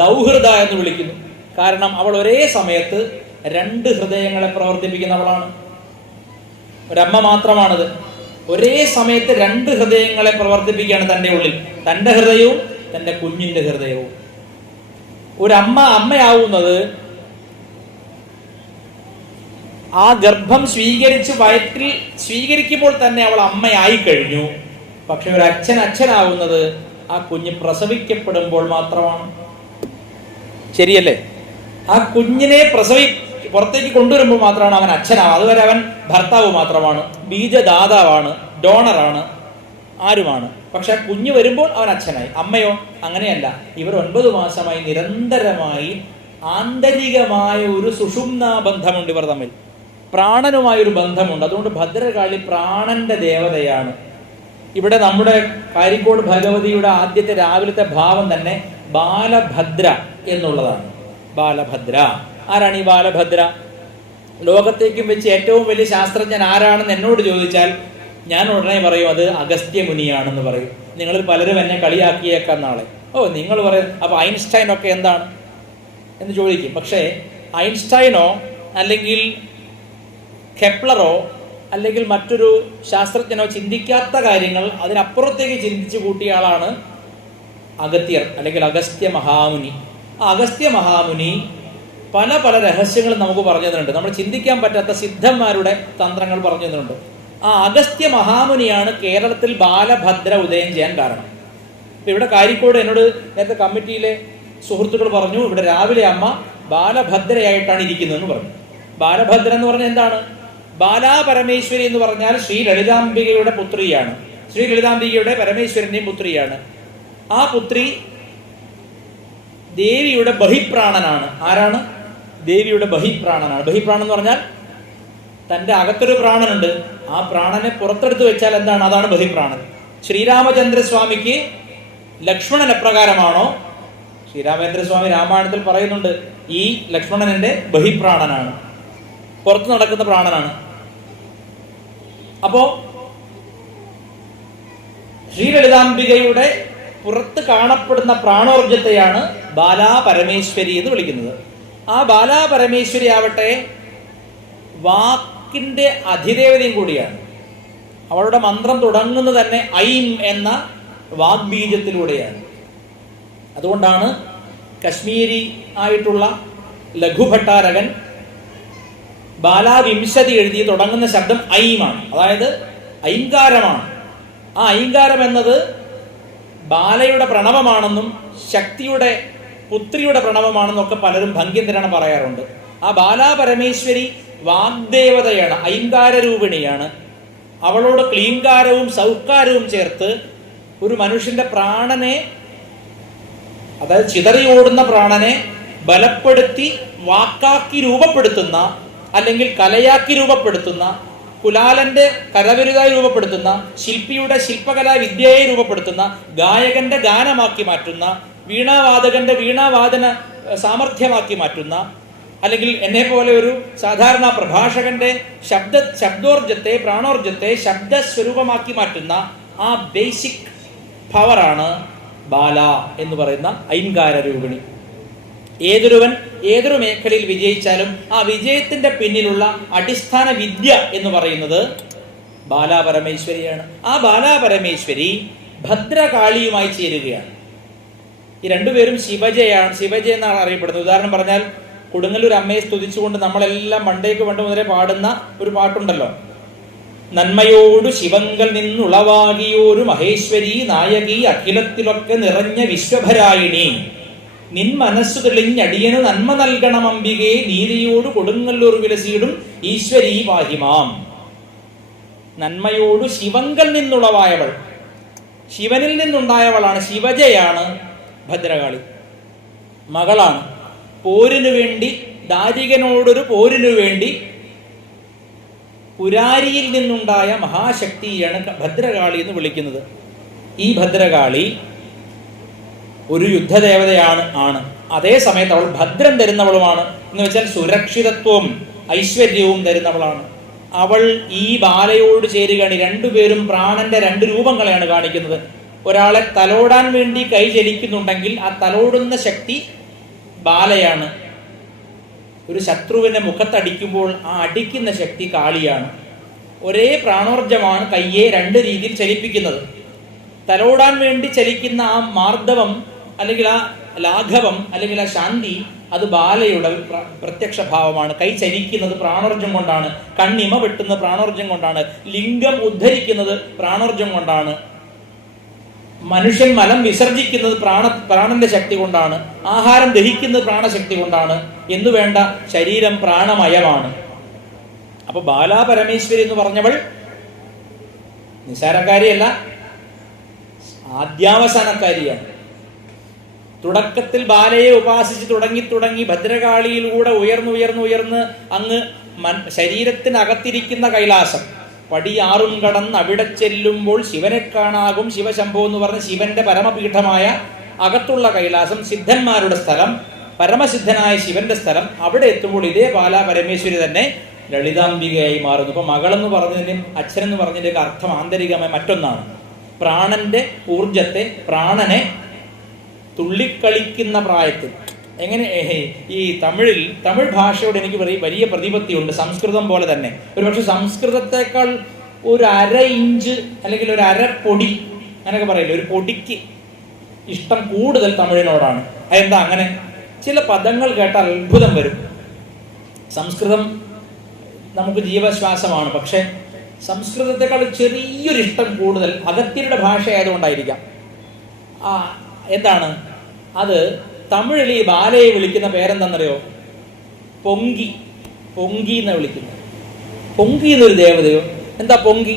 ദൗഹൃദ എന്ന് വിളിക്കുന്നു. കാരണം അവൾ ഒരേ സമയത്ത് 2 ഹൃദയങ്ങളെ പ്രവർത്തിപ്പിക്കുന്നവളാണ്. ഒരമ്മ മാത്രമാണത്. ഒരേ സമയത്ത് 2 ഹൃദയങ്ങളെ പ്രവർത്തിപ്പിക്കുകയാണ് തൻ്റെ ഉള്ളിൽ, തൻ്റെ ഹൃദയവും തൻ്റെ കുഞ്ഞിൻ്റെ ഹൃദയവും. ഒരമ്മ അമ്മയാവുന്നത് ആ ഗർഭം സ്വീകരിച്ച് വയറ്റിൽ സ്വീകരിക്കുമ്പോൾ തന്നെ അവൾ അമ്മയായി കഴിഞ്ഞു. പക്ഷെ ഒരു അച്ഛനാവുന്നത് ആ കുഞ്ഞ് പ്രസവിക്കപ്പെടുമ്പോൾ മാത്രമാണ്. ശരിയല്ലേ? ആ കുഞ്ഞിനെ പുറത്തേക്ക് കൊണ്ടുവരുമ്പോൾ മാത്രമാണ് അവൻ അച്ഛനാവുക. അതുവരെ അവൻ ഭർത്താവ് മാത്രമാണ്, ബീജദാതാവാണ്, ഡോണറാണ്, ആരുമാണ്. പക്ഷെ ആ കുഞ്ഞ് വരുമ്പോൾ അവൻ അച്ഛനായി. അമ്മയോ അങ്ങനെയല്ല. ഇവർ 9 മാസമായി നിരന്തരമായി ആന്തരികമായ ഒരു സുഷുമ്നാ ബന്ധമുണ്ട് ഇവർ തമ്മിൽ, പ്രാണനുമായൊരു ബന്ധമുണ്ട്. അതുകൊണ്ട് ഭദ്രകാളി പ്രാണന്റെ ദേവതയാണ്. ഇവിടെ നമ്മുടെ കാരിക്കോട് ഭഗവതിയുടെ ആദ്യത്തെ രാവിലത്തെ ഭാവം തന്നെ ബാലഭദ്ര എന്നുള്ളതാണ്. ബാലഭദ്ര ആരാണ് ഈ ബാലഭദ്ര? ലോകത്തേക്കും വെച്ച് ഏറ്റവും വലിയ ശാസ്ത്രജ്ഞൻ ആരാണെന്ന് എന്നോട് ചോദിച്ചാൽ ഞാൻ ഉടനെ പറയും അത് അഗസ്ത്യ മുനിയാണെന്ന് പറയും. നിങ്ങളിൽ പലരും എന്നെ കളിയാക്കിയേക്കാം നാളെ. നിങ്ങൾ പറയും അപ്പോൾ ഐൻസ്റ്റൈൻ ഒക്കെ എന്താണ് എന്ന് ചോദിക്കും. പക്ഷേ ഐൻസ്റ്റൈനോ അല്ലെങ്കിൽ കെപ്ലറോ അല്ലെങ്കിൽ മറ്റൊരു ശാസ്ത്രജ്ഞനോ ചിന്തിക്കാത്ത കാര്യങ്ങൾ അതിനപ്പുറത്തേക്ക് ചിന്തിച്ചു കൂട്ടിയ ആളാണ് അഗസ്ത്യർ അല്ലെങ്കിൽ അഗസ്ത്യ മഹാമുനി. ആ അഗസ്ത്യ മഹാമുനി പല പല രഹസ്യങ്ങളും നമുക്ക് പറഞ്ഞു തന്നിട്ടുണ്ട്. നമ്മൾ ചിന്തിക്കാൻ പറ്റാത്ത സിദ്ധന്മാരുടെ തന്ത്രങ്ങൾ പറഞ്ഞു തന്നിട്ടുണ്ട്. ആ അഗസ്ത്യ മഹാമുനിയാണ് കേരളത്തിൽ ബാലഭദ്ര ഉദയം ചെയ്യാൻ കാരണം. ഇപ്പം ഇവിടെ കാരിക്കോട് എന്നോട് നേരത്തെ കമ്മിറ്റിയിലെ സുഹൃത്തുക്കൾ പറഞ്ഞു ഇവിടെ രാവിലെ അമ്മ ബാലഭദ്രയായിട്ടാണ് ഇരിക്കുന്നതെന്ന് പറഞ്ഞു. ബാലഭദ്ര എന്ന് പറഞ്ഞാൽ എന്താണ്? ബാലാപരമേശ്വരി എന്ന് പറഞ്ഞാൽ ശ്രീ ലളിതാംബികയുടെ പുത്രിയാണ്. ശ്രീ ലളിതാംബികയുടെ പരമേശ്വരൻ്റെയും പുത്രിയാണ്. ആ പുത്രി ദേവിയുടെ ബഹിപ്രാണനാണ്. ആരാണ്? ദേവിയുടെ ബഹിപ്രാണനാണ്. ബഹിപ്രാണൻ എന്ന് പറഞ്ഞാൽ തൻ്റെ അകത്തൊരു പ്രാണനുണ്ട്, ആ പ്രാണനെ പുറത്തെടുത്ത് വെച്ചാൽ എന്താണ്? അതാണ് ബഹിപ്രാണൻ. ശ്രീരാമചന്ദ്രസ്വാമിക്ക് ലക്ഷ്മണൻ എപ്രകാരമാണോ, ശ്രീരാമചന്ദ്രസ്വാമി രാമായണത്തിൽ പറയുന്നുണ്ട് ഈ ലക്ഷ്മണൻ എൻ്റെ ബഹിപ്രാണനാണ്, പുറത്ത് നടക്കുന്ന പ്രാണനാണ്. അപ്പോ ശ്രീലളിതാംബികയുടെ പുറത്ത് കാണപ്പെടുന്ന പ്രാണോർജത്തെയാണ് ബാലാപരമേശ്വരി എന്ന് വിളിക്കുന്നത്. ആ ബാലാപരമേശ്വരി ആവട്ടെ വാക്കിൻ്റെ അധിദേവതയും കൂടിയാണ്. അവളുടെ മന്ത്രം തുടങ്ങുന്നത് തന്നെ ഐം എന്ന വാഗ്ബീജത്തിലൂടെയാണ്. അതുകൊണ്ടാണ് കശ്മീരി ആയിട്ടുള്ള ലഘുഭട്ടാരകൻ ബാലാവിംശതി എഴുതി തുടങ്ങുന്ന ശബ്ദം ഐമാണ്, അതായത് ഐങ്കാരമാണ്. ആ ഐങ്കാരം എന്നത് ബാലയുടെ പ്രണവമാണെന്നും ശക്തിയുടെ പുത്രിയുടെ പ്രണവമാണെന്നും ഒക്കെ പലരും ഭംഗ്യന്തരാണ് പറയാറുണ്ട്. ആ ബാലാപരമേശ്വരി വാഗ്ദേവതയാണ്, ഐങ്കാരരൂപിണിയാണ്. അവളോട് ക്ലീങ്കാരവും സൗക്കാരവും ചേർത്ത് ഒരു മനുഷ്യന്റെ പ്രാണനെ, അതായത് ചിതറിയോടുന്ന പ്രാണനെ ബലപ്പെടുത്തി വാക്കാക്കി രൂപപ്പെടുത്തുന്ന, അല്ലെങ്കിൽ കലയാക്കി രൂപപ്പെടുത്തുന്ന, കുലാലന്റെ കരവിരുതായി രൂപപ്പെടുത്തുന്ന, ശില്പിയുടെ ശില്പകലാ വിദ്യയെ രൂപപ്പെടുത്തുന്ന, ഗായകന്റെ ഗാനമാക്കി മാറ്റുന്ന, വീണാവാദകന്റെ വീണാവാദന സാമർഥ്യമാക്കി മാറ്റുന്ന, അല്ലെങ്കിൽ എന്നെ പോലെ ഒരു സാധാരണ പ്രഭാഷകന്റെ ശബ്ദോർജത്തെ പ്രാണോർജത്തെ ശബ്ദസ്വരൂപമാക്കി മാറ്റുന്ന ആ ബേസിക് പവറാണ് ബാല എന്ന് പറയുന്ന ഐങ്കാരരൂപിണി. ഏതൊരുവൻ ഏതൊരു മേഖലയിൽ വിജയിച്ചാലും ആ വിജയത്തിന്റെ പിന്നിലുള്ള അടിസ്ഥാന വിദ്യ എന്ന് പറയുന്നത് ബാലാപരമേശ്വരിയാണ്. ആ ബാലാപരമേശ്വരി ഭദ്രകാളിയുമായി ചേരുകയാണ്. ഈ രണ്ടുപേരും ശിവജയാണ്, ശിവജ എന്നാണ് അറിയപ്പെടുന്നത്. ഉദാഹരണം പറഞ്ഞാൽ, കൊടുങ്ങല്ലൂർ അമ്മയെ സ്തുതിച്ചുകൊണ്ട് നമ്മളെല്ലാം പണ്ട് മുതലേ പാടുന്ന ഒരു പാട്ടുണ്ടല്ലോ, നന്മയോടു ശിവങ്കൽ നിന്നുളവാകിയോരു മഹേശ്വരി നായകി അഖിലത്തിലൊക്കെ നിറഞ്ഞ വിശ്വഭരായിണി, നിൻ മനസ്സു തെളിഞ്ഞടിയനു നന്മ നൽകണം അംബികെ, നീതിയോട് കൊടുങ്ങല്ലൂർ വിലസിയിടും ഈശ്വരീ പാഹിമാം. നന്മയോടു ശിവങ്കൽ നിന്നുളവായവൾ, ശിവനിൽ നിന്നുണ്ടായവളാണ്, ശിവജയാണ് ഭദ്രകാളി. മകളാണ്. പോരിനു വേണ്ടി, ദാരികനോടൊരു പോരിനു വേണ്ടി പുരാരിയിൽ നിന്നുണ്ടായ മഹാശക്തിയാണ് ഭദ്രകാളി എന്ന് വിളിക്കുന്നത്. ഈ ഭദ്രകാളി ഒരു യുദ്ധദേവതയാണ്. അതേ സമയത്ത് അവൾ ഭദ്രം തരുന്നവളുമാണ്. എന്ന് വെച്ചാൽ സുരക്ഷിതത്വവും ഐശ്വര്യവും തരുന്നവളാണ്. അവൾ ഈ ബാലയോട് ചേരുകയാണ്. രണ്ടുപേരും പ്രാണന്റെ രണ്ട് രൂപങ്ങളെയാണ് കാണിക്കുന്നത്. ഒരാളെ തലോടാൻ വേണ്ടി കൈ ചലിക്കുന്നുണ്ടെങ്കിൽ ആ തലോടുന്ന ശക്തി ബാലയാണ്. ഒരു ശത്രുവിനെ മുഖത്തടിക്കുമ്പോൾ ആ അടിക്കുന്ന ശക്തി കാളിയാണ്. ഒരേ പ്രാണോർജമാണ് കയ്യെ രണ്ട് രീതിയിൽ ചലിപ്പിക്കുന്നത്. തലോടാൻ വേണ്ടി ചലിക്കുന്ന ആ മാർദ്ദവം, അല്ലെങ്കിൽ ആ ലാഘവം, അല്ലെങ്കിൽ ആ ശാന്തി, അത് ബാലയുടെ പ്രത്യക്ഷ ഭാവമാണ്. കൈ ചലിക്കുന്നത് പ്രാണോർജം കൊണ്ടാണ്, കണ്ണിമ വെട്ടുന്നത് പ്രാണോർജം കൊണ്ടാണ്, ലിംഗം ഉദ്ധരിക്കുന്നത് പ്രാണോർജം കൊണ്ടാണ്, മനുഷ്യൻ മലം വിസർജിക്കുന്നത് പ്രാണന്റെ ശക്തി കൊണ്ടാണ്, ആഹാരം ദഹിക്കുന്നത് പ്രാണശക്തി കൊണ്ടാണ് എന്നു വേണ്ട ശരീരം പ്രാണമയമാണ്. അപ്പൊ ബാലാപരമേശ്വരി എന്ന് പറഞ്ഞവൾ നിസാരക്കാരിയല്ല, ആദ്യാവസാനക്കാരിയാണ്. തുടക്കത്തിൽ ബാലയെ ഉപാസിച്ച് തുടങ്ങി ഭദ്രകാളിയിലൂടെ ഉയർന്ന് അങ്ങ് ശരീരത്തിനകത്തിരിക്കുന്ന കൈലാസം പടി 6 കടന്ന് അവിടെ ചെല്ലുമ്പോൾ ശിവനെ കാണാകും ശിവശംഭോ എന്ന് പറഞ്ഞ് ശിവന്റെ പരമപീഠമായ അകത്തുള്ള കൈലാസം, സിദ്ധന്മാരുടെ സ്ഥലം, പരമസിദ്ധനായ ശിവന്റെ സ്ഥലം. അവിടെ എത്തുമ്പോൾ ഇതേ ബാലാപരമേശ്വരി തന്നെ ലളിതാംബികയായി മാറുന്നു. ഇപ്പൊ മകളെന്ന് പറഞ്ഞതിനും അച്ഛനെന്ന് പറഞ്ഞതിൻ്റെയൊക്കെ അർത്ഥം ആന്തരികമായ മറ്റൊന്നാണ്. പ്രാണന്റെ ഊർജത്തെ, പ്രാണനെ തുള്ളിക്കളിക്കുന്ന പ്രായത്തിൽ എങ്ങനെ ഈ തമിഴ് ഭാഷയോട് എനിക്ക് വലിയ പ്രതിപത്തിയുണ്ട്, സംസ്കൃതം പോലെ തന്നെ. ഒരുപക്ഷെ സംസ്കൃതത്തെക്കാൾ ഒരു 1/2 ഇഞ്ച് അല്ലെങ്കിൽ ഒരു 1/2 പൊടി അങ്ങനെയൊക്കെ പറയില്ല, ഒരു പൊടിക്ക് ഇഷ്ടം കൂടുതൽ തമിഴിനോടാണ്. അതെന്താ അങ്ങനെ? ചില പദങ്ങൾ കേട്ടാൽ അത്ഭുതം വരും. സംസ്കൃതം നമുക്ക് ജീവശ്വാസമാണ്, പക്ഷെ സംസ്കൃതത്തെക്കാൾ ചെറിയൊരു ഇഷ്ടം കൂടുതൽ അഗത്യരുടെ ഭാഷ ആയതുകൊണ്ടായിരിക്കാം. എന്താണ് അത്? തമിഴിൽ ഈ ബാലയെ വിളിക്കുന്ന പേരെന്താണെന്നറിയോ? പൊങ്കി. പൊങ്കി എന്ന് വിളിക്കുന്നത്. പൊങ്കി എന്നൊരു ദേവതയോ? എന്താ പൊങ്കി?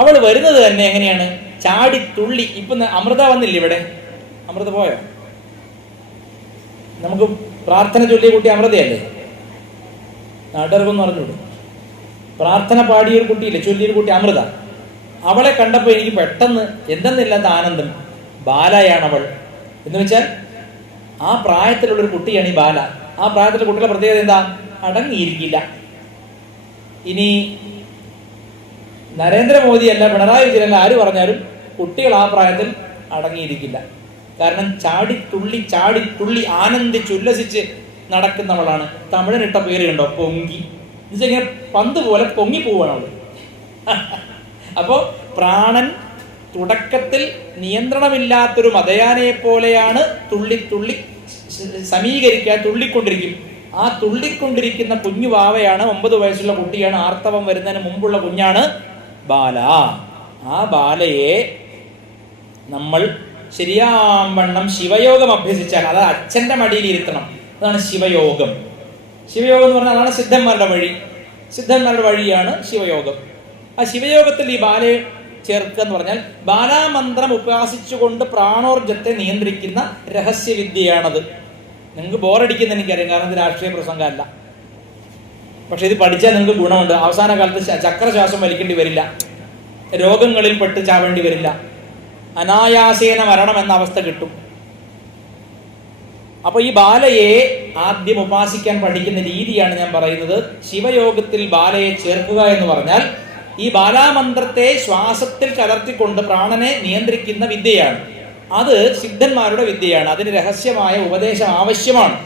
അവൾ വരുന്നത് തന്നെ എങ്ങനെയാണ്? ചാടി തുള്ളി. ഇപ്പൊ അമൃത വന്നില്ല ഇവിടെ? അമൃത പോയോ? നമുക്ക് പ്രാർത്ഥന ചൊല്ലിയ കുട്ടി അമൃതയല്ലേ? നാട്ടുകാർക്കൊന്നും അറിഞ്ഞൂടെ? പ്രാർത്ഥന പാടിയൊരു കുട്ടിയില്ലേ, ചൊല്ലിയൊരു കുട്ടി അമൃത. അവളെ കണ്ടപ്പോൾ എനിക്ക് പെട്ടെന്ന് എന്തെന്നില്ലാത്ത ആനന്ദം. ബാലയാണവൾ എന്ന് വെച്ചാൽ ആ പ്രായത്തിലുള്ളൊരു കുട്ടിയാണ് ഈ ബാല. ആ പ്രായത്തിലുള്ള കുട്ടികളുടെ പ്രത്യേകത എന്താ? അടങ്ങിയിരിക്കില്ല. ഇനി നരേന്ദ്രമോദി അല്ല, പിണറായി വിജയൻ അല്ല, ആര് പറഞ്ഞാലും കുട്ടികൾ ആ പ്രായത്തിൽ അടങ്ങിയിരിക്കില്ല. കാരണം ചാടി തുള്ളി ആനന്ദിച്ചുല്ലസിച്ച് നടക്കുന്നവളാണ്. തമിഴിനിട്ട പേര് കണ്ടോ? പൊങ്കി. എന്നുവെച്ചാൽ ഇങ്ങനെ പന്ത് പോലെ പൊങ്ങിപ്പോവാണ് അവള്. അപ്പോ പ്രാണൻ തുടക്കത്തിൽ നിയന്ത്രണമില്ലാത്തൊരു മതയാനയെ പോലെയാണ് തുള്ളി സമീകരിക്കാൻ തുള്ളിക്കൊണ്ടിരിക്കും. ആ തുള്ളിക്കൊണ്ടിരിക്കുന്ന കുഞ്ഞു വാവയാണ്, 9 വയസ്സുള്ള കുട്ടിയാണ്, ആർത്തവം വരുന്നതിന് മുമ്പുള്ള കുഞ്ഞാണ് ബാല. ആ ബാലയെ നമ്മൾ ശരിയാവണ്ണം ശിവയോഗം അഭ്യസിച്ചാൽ, അത് അച്ഛൻ്റെ മടിയിൽ ഇരുത്തണം. അതാണ് ശിവയോഗം. ശിവയോഗം എന്ന് പറഞ്ഞാൽ അതാണ് സിദ്ധന്മാരുടെ വഴി. സിദ്ധന്മാരുടെ വഴിയാണ് ശിവയോഗം. ആ ശിവയോഗത്തിൽ ഈ ബാലയെ ചേർക്കുക എന്ന് പറഞ്ഞാൽ ബാലാമന്ത്രം ഉപാസിച്ചുകൊണ്ട് പ്രാണോർജത്തെ നിയന്ത്രിക്കുന്ന രഹസ്യവിദ്യയാണത്. നിങ്ങൾക്ക് ബോറടിക്കുന്ന എനിക്കറിയാം, കാരണം ഇത് രാഷ്ട്രീയ പ്രസംഗമല്ല. പക്ഷെ ഇത് പഠിച്ചാൽ നിങ്ങൾക്ക് ഗുണമുണ്ട്. അവസാന കാലത്ത് ചക്രശ്വാസം വലിക്കേണ്ടി വരില്ല, രോഗങ്ങളിൽ പെട്ട് ചാവേണ്ടി വരില്ല, അനായാസേന മരണം എന്ന അവസ്ഥ കിട്ടും. അപ്പൊ ഈ ബാലയെ ആദ്യം ഉപാസിക്കാൻ പഠിക്കുന്ന രീതിയാണ് ഞാൻ പറയുന്നത്. ശിവയോഗത്തിൽ ബാലയെ ചേർക്കുക എന്ന് പറഞ്ഞാൽ ഈ ബാലാമന്ത്രത്തെ ശ്വാസത്തിൽ കലർത്തിക്കൊണ്ട് പ്രാണനെ നിയന്ത്രിക്കുന്ന വിദ്യയാണ്. അത് സിദ്ധന്മാരുടെ വിദ്യയാണ്. അതിന് രഹസ്യമായ ഉപദേശം ആവശ്യമാണ്.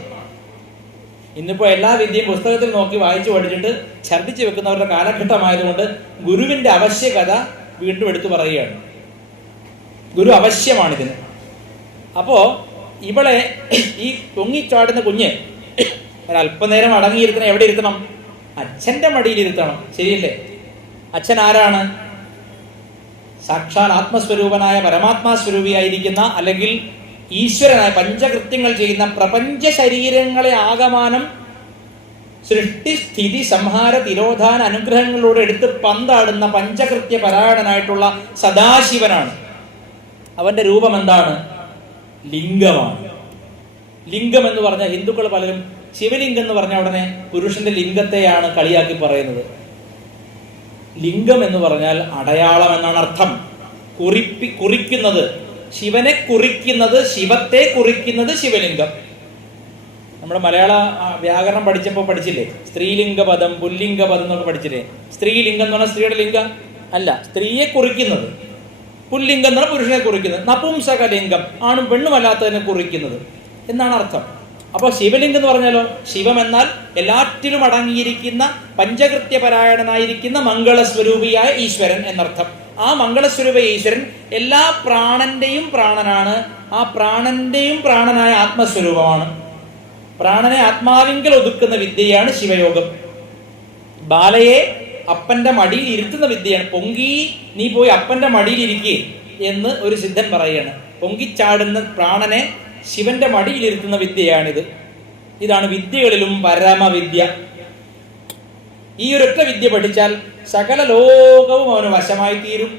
ഇന്നിപ്പോൾ എല്ലാ വിദ്യയും പുസ്തകത്തിൽ നോക്കി വായിച്ചു പഠിച്ചിട്ട് ഛർദ്ദിച്ചു വെക്കുന്നവരുടെ കാലഘട്ടമായതുകൊണ്ട് ഗുരുവിന്റെ ആവശ്യകത വീണ്ടും എടുത്തു പറയുകയാണ്. ഗുരു ആവശ്യമാണിതിന്. അപ്പോ ഇവളെ ഈ പൊങ്ങിച്ചാടുന്ന കുഞ്ഞ് ഒരല്പനേരം അടങ്ങിയിരുത്തണം. എവിടെ ഇരുത്തണം? അച്ഛൻ്റെ മടിയിൽ ഇരുത്തണം. ശരിയല്ലേ? അച്ഛൻ ആരാണ്? സാക്ഷാൽ ആത്മസ്വരൂപനായ പരമാത്മാ സ്വരൂപിയായിരിക്കുന്ന, അല്ലെങ്കിൽ ഈശ്വരനായ പഞ്ചകൃത്യങ്ങൾ ചെയ്യുന്ന, പ്രപഞ്ച ശരീരങ്ങളെ ആകമാനം സൃഷ്ടി സ്ഥിതി സംഹാര തിരോധാന അനുഗ്രഹങ്ങളിലൂടെ എടുത്ത് പന്താടുന്ന പഞ്ചകൃത്യ പരായണനായിട്ടുള്ള സദാശിവനാണ്. അവന്റെ രൂപം എന്താണ്? ലിംഗമാണ്. ലിംഗം എന്ന് പറഞ്ഞാൽ ഹിന്ദുക്കൾ പലരും ശിവലിംഗം എന്ന് പറഞ്ഞ ഉടനെ പുരുഷന്റെ ലിംഗത്തെയാണ് കളിയാക്കി പറയുന്നത്. ലിംഗം എന്ന് പറഞ്ഞാൽ അടയാളം എന്നാണ് അർത്ഥം. കുറിക്കുന്നത്, ശിവനെ കുറിക്കുന്നത്, ശിവത്തെ കുറിക്കുന്നത് ശിവലിംഗം. നമ്മുടെ മലയാള വ്യാകരണം പഠിച്ചപ്പോൾ പഠിച്ചില്ലേ? സ്ത്രീലിംഗ പദം, പുല്ലിംഗ പദം എന്നൊക്കെ പഠിച്ചില്ലേ? സ്ത്രീലിംഗം എന്ന് പറഞ്ഞാൽ സ്ത്രീയുടെ ലിംഗം അല്ല, സ്ത്രീയെ കുറിക്കുന്നത്. പുല്ലിംഗം എന്ന് പറഞ്ഞാൽ പുരുഷനെ കുറിക്കുന്നത്. നപുംസകലിംഗം, ആണും പെണ്ണുമല്ലാത്തതിനെ കുറിക്കുന്നത് എന്നാണ് അർത്ഥം. അപ്പോൾ ശിവലിംഗം എന്ന് പറഞ്ഞാലോ, ശിവം എന്നാൽ എല്ലാറ്റിലും അടങ്ങിയിരിക്കുന്ന പഞ്ചകൃത്യപരായണനായിരിക്കുന്ന മംഗളസ്വരൂപിയായ ഈശ്വരൻ എന്നർത്ഥം. ആ മംഗളസ്വരൂപ ഈശ്വരൻ എല്ലാ പ്രാണന്റെയും പ്രാണനാണ്. ആ പ്രാണന്റെയും പ്രാണനായ ആത്മസ്വരൂപമാണ്. പ്രാണനെ ആത്മാവിങ്കൽ ഒതുക്കുന്ന വിദ്യയാണ് ശിവയോഗം. ബാലയെ അപ്പന്റെ മടിയിൽ ഇരുത്തുന്ന വിദ്യയാണ്. പൊങ്കി നീ പോയി അപ്പന്റെ മടിയിൽ ഇരിക്കേ എന്ന് ഒരു സിദ്ധൻ പറയുകയാണ്. പൊങ്കിച്ചാടുന്ന പ്രാണനെ ശിവന്റെ മടിയിലിരുത്തുന്ന വിദ്യയാണിത്. ഇതാണ് വിദ്യകളിലും പരമവിദ്യ. ഈ ഒരൊറ്റ വിദ്യ പഠിച്ചാൽ സകല ലോകവും അവന് വശമായി തീരും.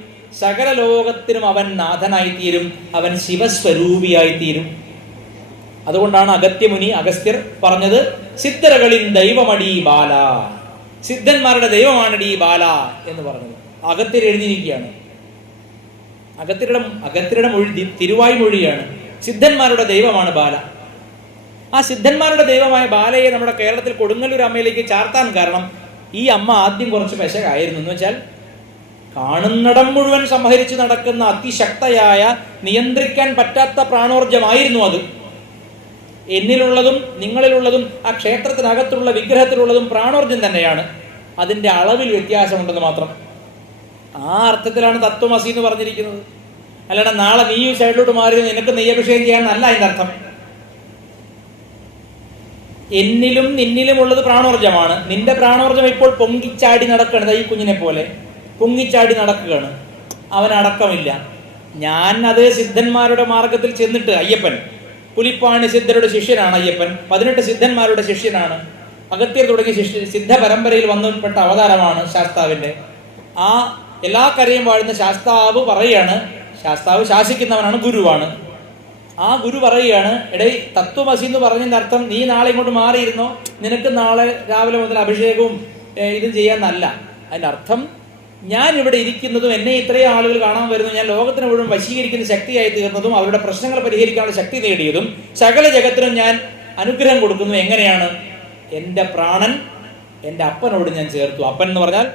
സകല ലോകത്തിനും അവൻ നാഥനായി തീരും. അവൻ ശിവസ്വരൂപിയായി തീരും. അതുകൊണ്ടാണ് അഗത്യമുനി അഗസ്ത്യർ പറഞ്ഞത്, സിദ്ധരകളിൻ ദൈവമടി ബാല, സിദ്ധന്മാരുടെ ദൈവമാണടി ബാല എന്ന് പറഞ്ഞത്. അഗത്യർ എഴുതിയിരിക്കുകയാണ്. അഗത്യരുടെ മൊഴി തിരുവായ്മൊഴിയാണ്. സിദ്ധന്മാരുടെ ദൈവമാണ് ബാല. ആ സിദ്ധന്മാരുടെ ദൈവമായ ബാലയെ നമ്മുടെ കേരളത്തിൽ കൊടുങ്ങല്ലൂർ അമ്മയിലേക്ക് ചാർത്താൻ കാരണം ഈ അമ്മ ആദ്യം കുറച്ച് പെശകായിരുന്നു. എന്ന് വെച്ചാൽ കാണുന്നിടം മുഴുവൻ സംഹരിച്ച് നടക്കുന്ന അതിശക്തയായ, നിയന്ത്രിക്കാൻ പറ്റാത്ത പ്രാണോർജമായിരുന്നു അത്. എന്നിലുള്ളതും നിങ്ങളിലുള്ളതും ആ ക്ഷേത്രത്തിനകത്തുള്ള വിഗ്രഹത്തിലുള്ളതും പ്രാണോർജം തന്നെയാണ്. അതിൻ്റെ അളവിൽ വ്യത്യാസമുണ്ടെന്ന് മാത്രം. ആ അർത്ഥത്തിലാണ് തത്വമസി എന്ന് പറഞ്ഞിരിക്കുന്നത്. അല്ലാണ്ട് നാളെ നീ ഈ സൈഡിലോട്ട് മാറി നിനക്ക് നെയ്യഭിഷേകം ചെയ്യാനല്ല അതിൻ്റെ അർത്ഥം. എന്നിലും നിന്നിലും ഉള്ളത് പ്രാണോർജമാണ്. നിന്റെ പ്രാണോർജം ഇപ്പോൾ പൊങ്ങിച്ചാടി നടക്കുകയാണ്. ഈ കുഞ്ഞിനെ പോലെ പൊങ്ങിച്ചാടി നടക്കുകയാണ്. അവനടക്കമില്ല. ഞാൻ അതേ സിദ്ധന്മാരുടെ മാർഗത്തിൽ ചെന്നിട്ട്, അയ്യപ്പൻ പുലിപ്പാണി സിദ്ധരുടെ ശിഷ്യനാണ് അയ്യപ്പൻ. 18 സിദ്ധന്മാരുടെ ശിഷ്യനാണ്. അഗത്യർ തുടങ്ങിയ സിദ്ധ പരമ്പരയിൽ വന്നുപെട്ട അവതാരമാണ് ശാസ്താവിൻ്റെ. ആ എല്ലാ കരയും വാഴുന്ന ശാസ്താവ് പറയുകയാണ്, ശാസ്താവ് ശാസിക്കുന്നവനാണ്, ഗുരുവാണ്. ആ ഗുരു പറയുകയാണ്, എടേ തത്വമസി എന്ന് പറഞ്ഞതിൻ്റെ അർത്ഥം നീ നാളെ ഇങ്ങോട്ട് മാറിയിരുന്നോ, നിനക്ക് നാളെ രാവിലെ മുതൽ അഭിഷേകവും ഇതും ചെയ്യാന്നല്ല. അതിൻ്റെ അർത്ഥം ഞാൻ ഇവിടെ ഇരിക്കുന്നതും എന്നെ ഇത്രയും ആളുകൾ കാണാൻ വരുന്നു, ഞാൻ ലോകത്തിന് മുഴുവൻ വശീകരിക്കുന്ന ശക്തിയായി തീർന്നതും അവരുടെ പ്രശ്നങ്ങൾ പരിഹരിക്കാനുള്ള ശക്തി നേടിയതും സകല ജഗത്തിനും ഞാൻ അനുഗ്രഹം കൊടുക്കുന്നു. എങ്ങനെയാണ്? എൻ്റെ പ്രാണൻ എൻ്റെ അപ്പനോട് ഞാൻ ചേർത്തു. അപ്പൻ എന്ന് പറഞ്ഞാൽ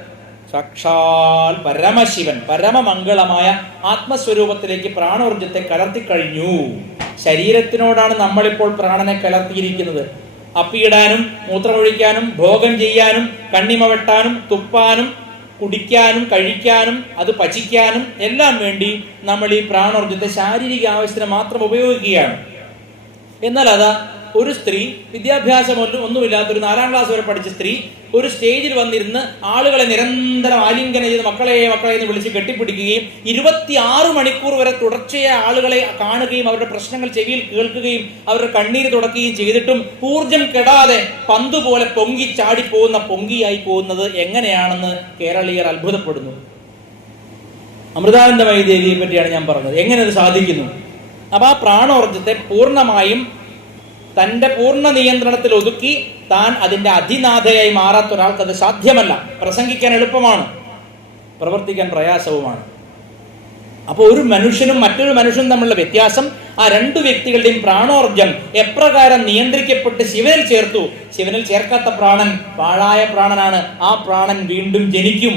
സാക്ഷാൽ പരമശിവൻ, പരമമംഗളമായ ആത്മസ്വരൂപത്തിലേക്ക് പ്രാണോർജത്തെ കലർത്തിക്കഴിഞ്ഞു. ശരീരത്തിനോടാണ് നമ്മളിപ്പോൾ പ്രാണനെ കലർത്തിയിരിക്കുന്നത്. അപ്പിയിടാനും മൂത്രമൊഴിക്കാനും ഭോഗം ചെയ്യാനും കണ്ണിമ വെട്ടാനും തുപ്പാനും കുടിക്കാനും കഴിക്കാനും അത് പചിക്കാനും എല്ലാം വേണ്ടി നമ്മൾ ഈ പ്രാണോർജത്തെ ശാരീരിക ആവശ്യത്തിന് മാത്രം ഉപയോഗിക്കുകയാണ്. എന്നാൽ അതാ ഒരു സ്ത്രീ, വിദ്യാഭ്യാസം ഒന്നുമില്ലാത്തൊരു 4ാം ക്ലാസ് വരെ പഠിച്ച സ്ത്രീ ഒരു സ്റ്റേജിൽ വന്നിരുന്ന് ആളുകളെ നിരന്തരം ആലിംഗനം ചെയ്ത് മക്കളെ എന്ന് വിളിച്ച് കെട്ടിപ്പിടിക്കുകയും 26 മണിക്കൂർ വരെ തുടർച്ചയായ ആളുകളെ കാണുകയും അവരുടെ പ്രശ്നങ്ങൾ ചെവിയിൽ കേൾക്കുകയും അവരുടെ കണ്ണീര് തുടക്കുകയും ചെയ്തിട്ടും ഊർജം കെടാതെ പന്ത് പോലെ പൊങ്കിയായി പോകുന്നത് എങ്ങനെയാണെന്ന് കേരളീയർ അത്ഭുതപ്പെടുന്നു. അമൃതാനന്ദമയി ദേവിയെ പറ്റിയാണ് ഞാൻ പറഞ്ഞത്. എങ്ങനെ അത് സാധിക്കുന്നു? അപ്പൊ ആ പ്രാണോർജത്തെ പൂർണ്ണമായും തൻ്റെ പൂർണ്ണ നിയന്ത്രണത്തിൽ ഒതുക്കി താൻ അതിൻ്റെ അതിനാഥയായി മാറാത്ത ഒരാൾക്ക് അത് സാധ്യമല്ല. പ്രസംഗിക്കാൻ എളുപ്പമാണ്, പ്രവർത്തിക്കാൻ പ്രയാസവുമാണ്. അപ്പോൾ ഒരു മനുഷ്യനും മറ്റൊരു മനുഷ്യനും തമ്മിലുള്ള വ്യത്യാസം ആ 2 വ്യക്തികളുടെയും പ്രാണോർജം എപ്രകാരം നിയന്ത്രിക്കപ്പെട്ട് ശിവനിൽ ചേർത്തു. ശിവനിൽ ചേർക്കാത്ത പ്രാണൻ പാഴായ പ്രാണനാണ്. ആ പ്രാണൻ വീണ്ടും ജനിക്കും.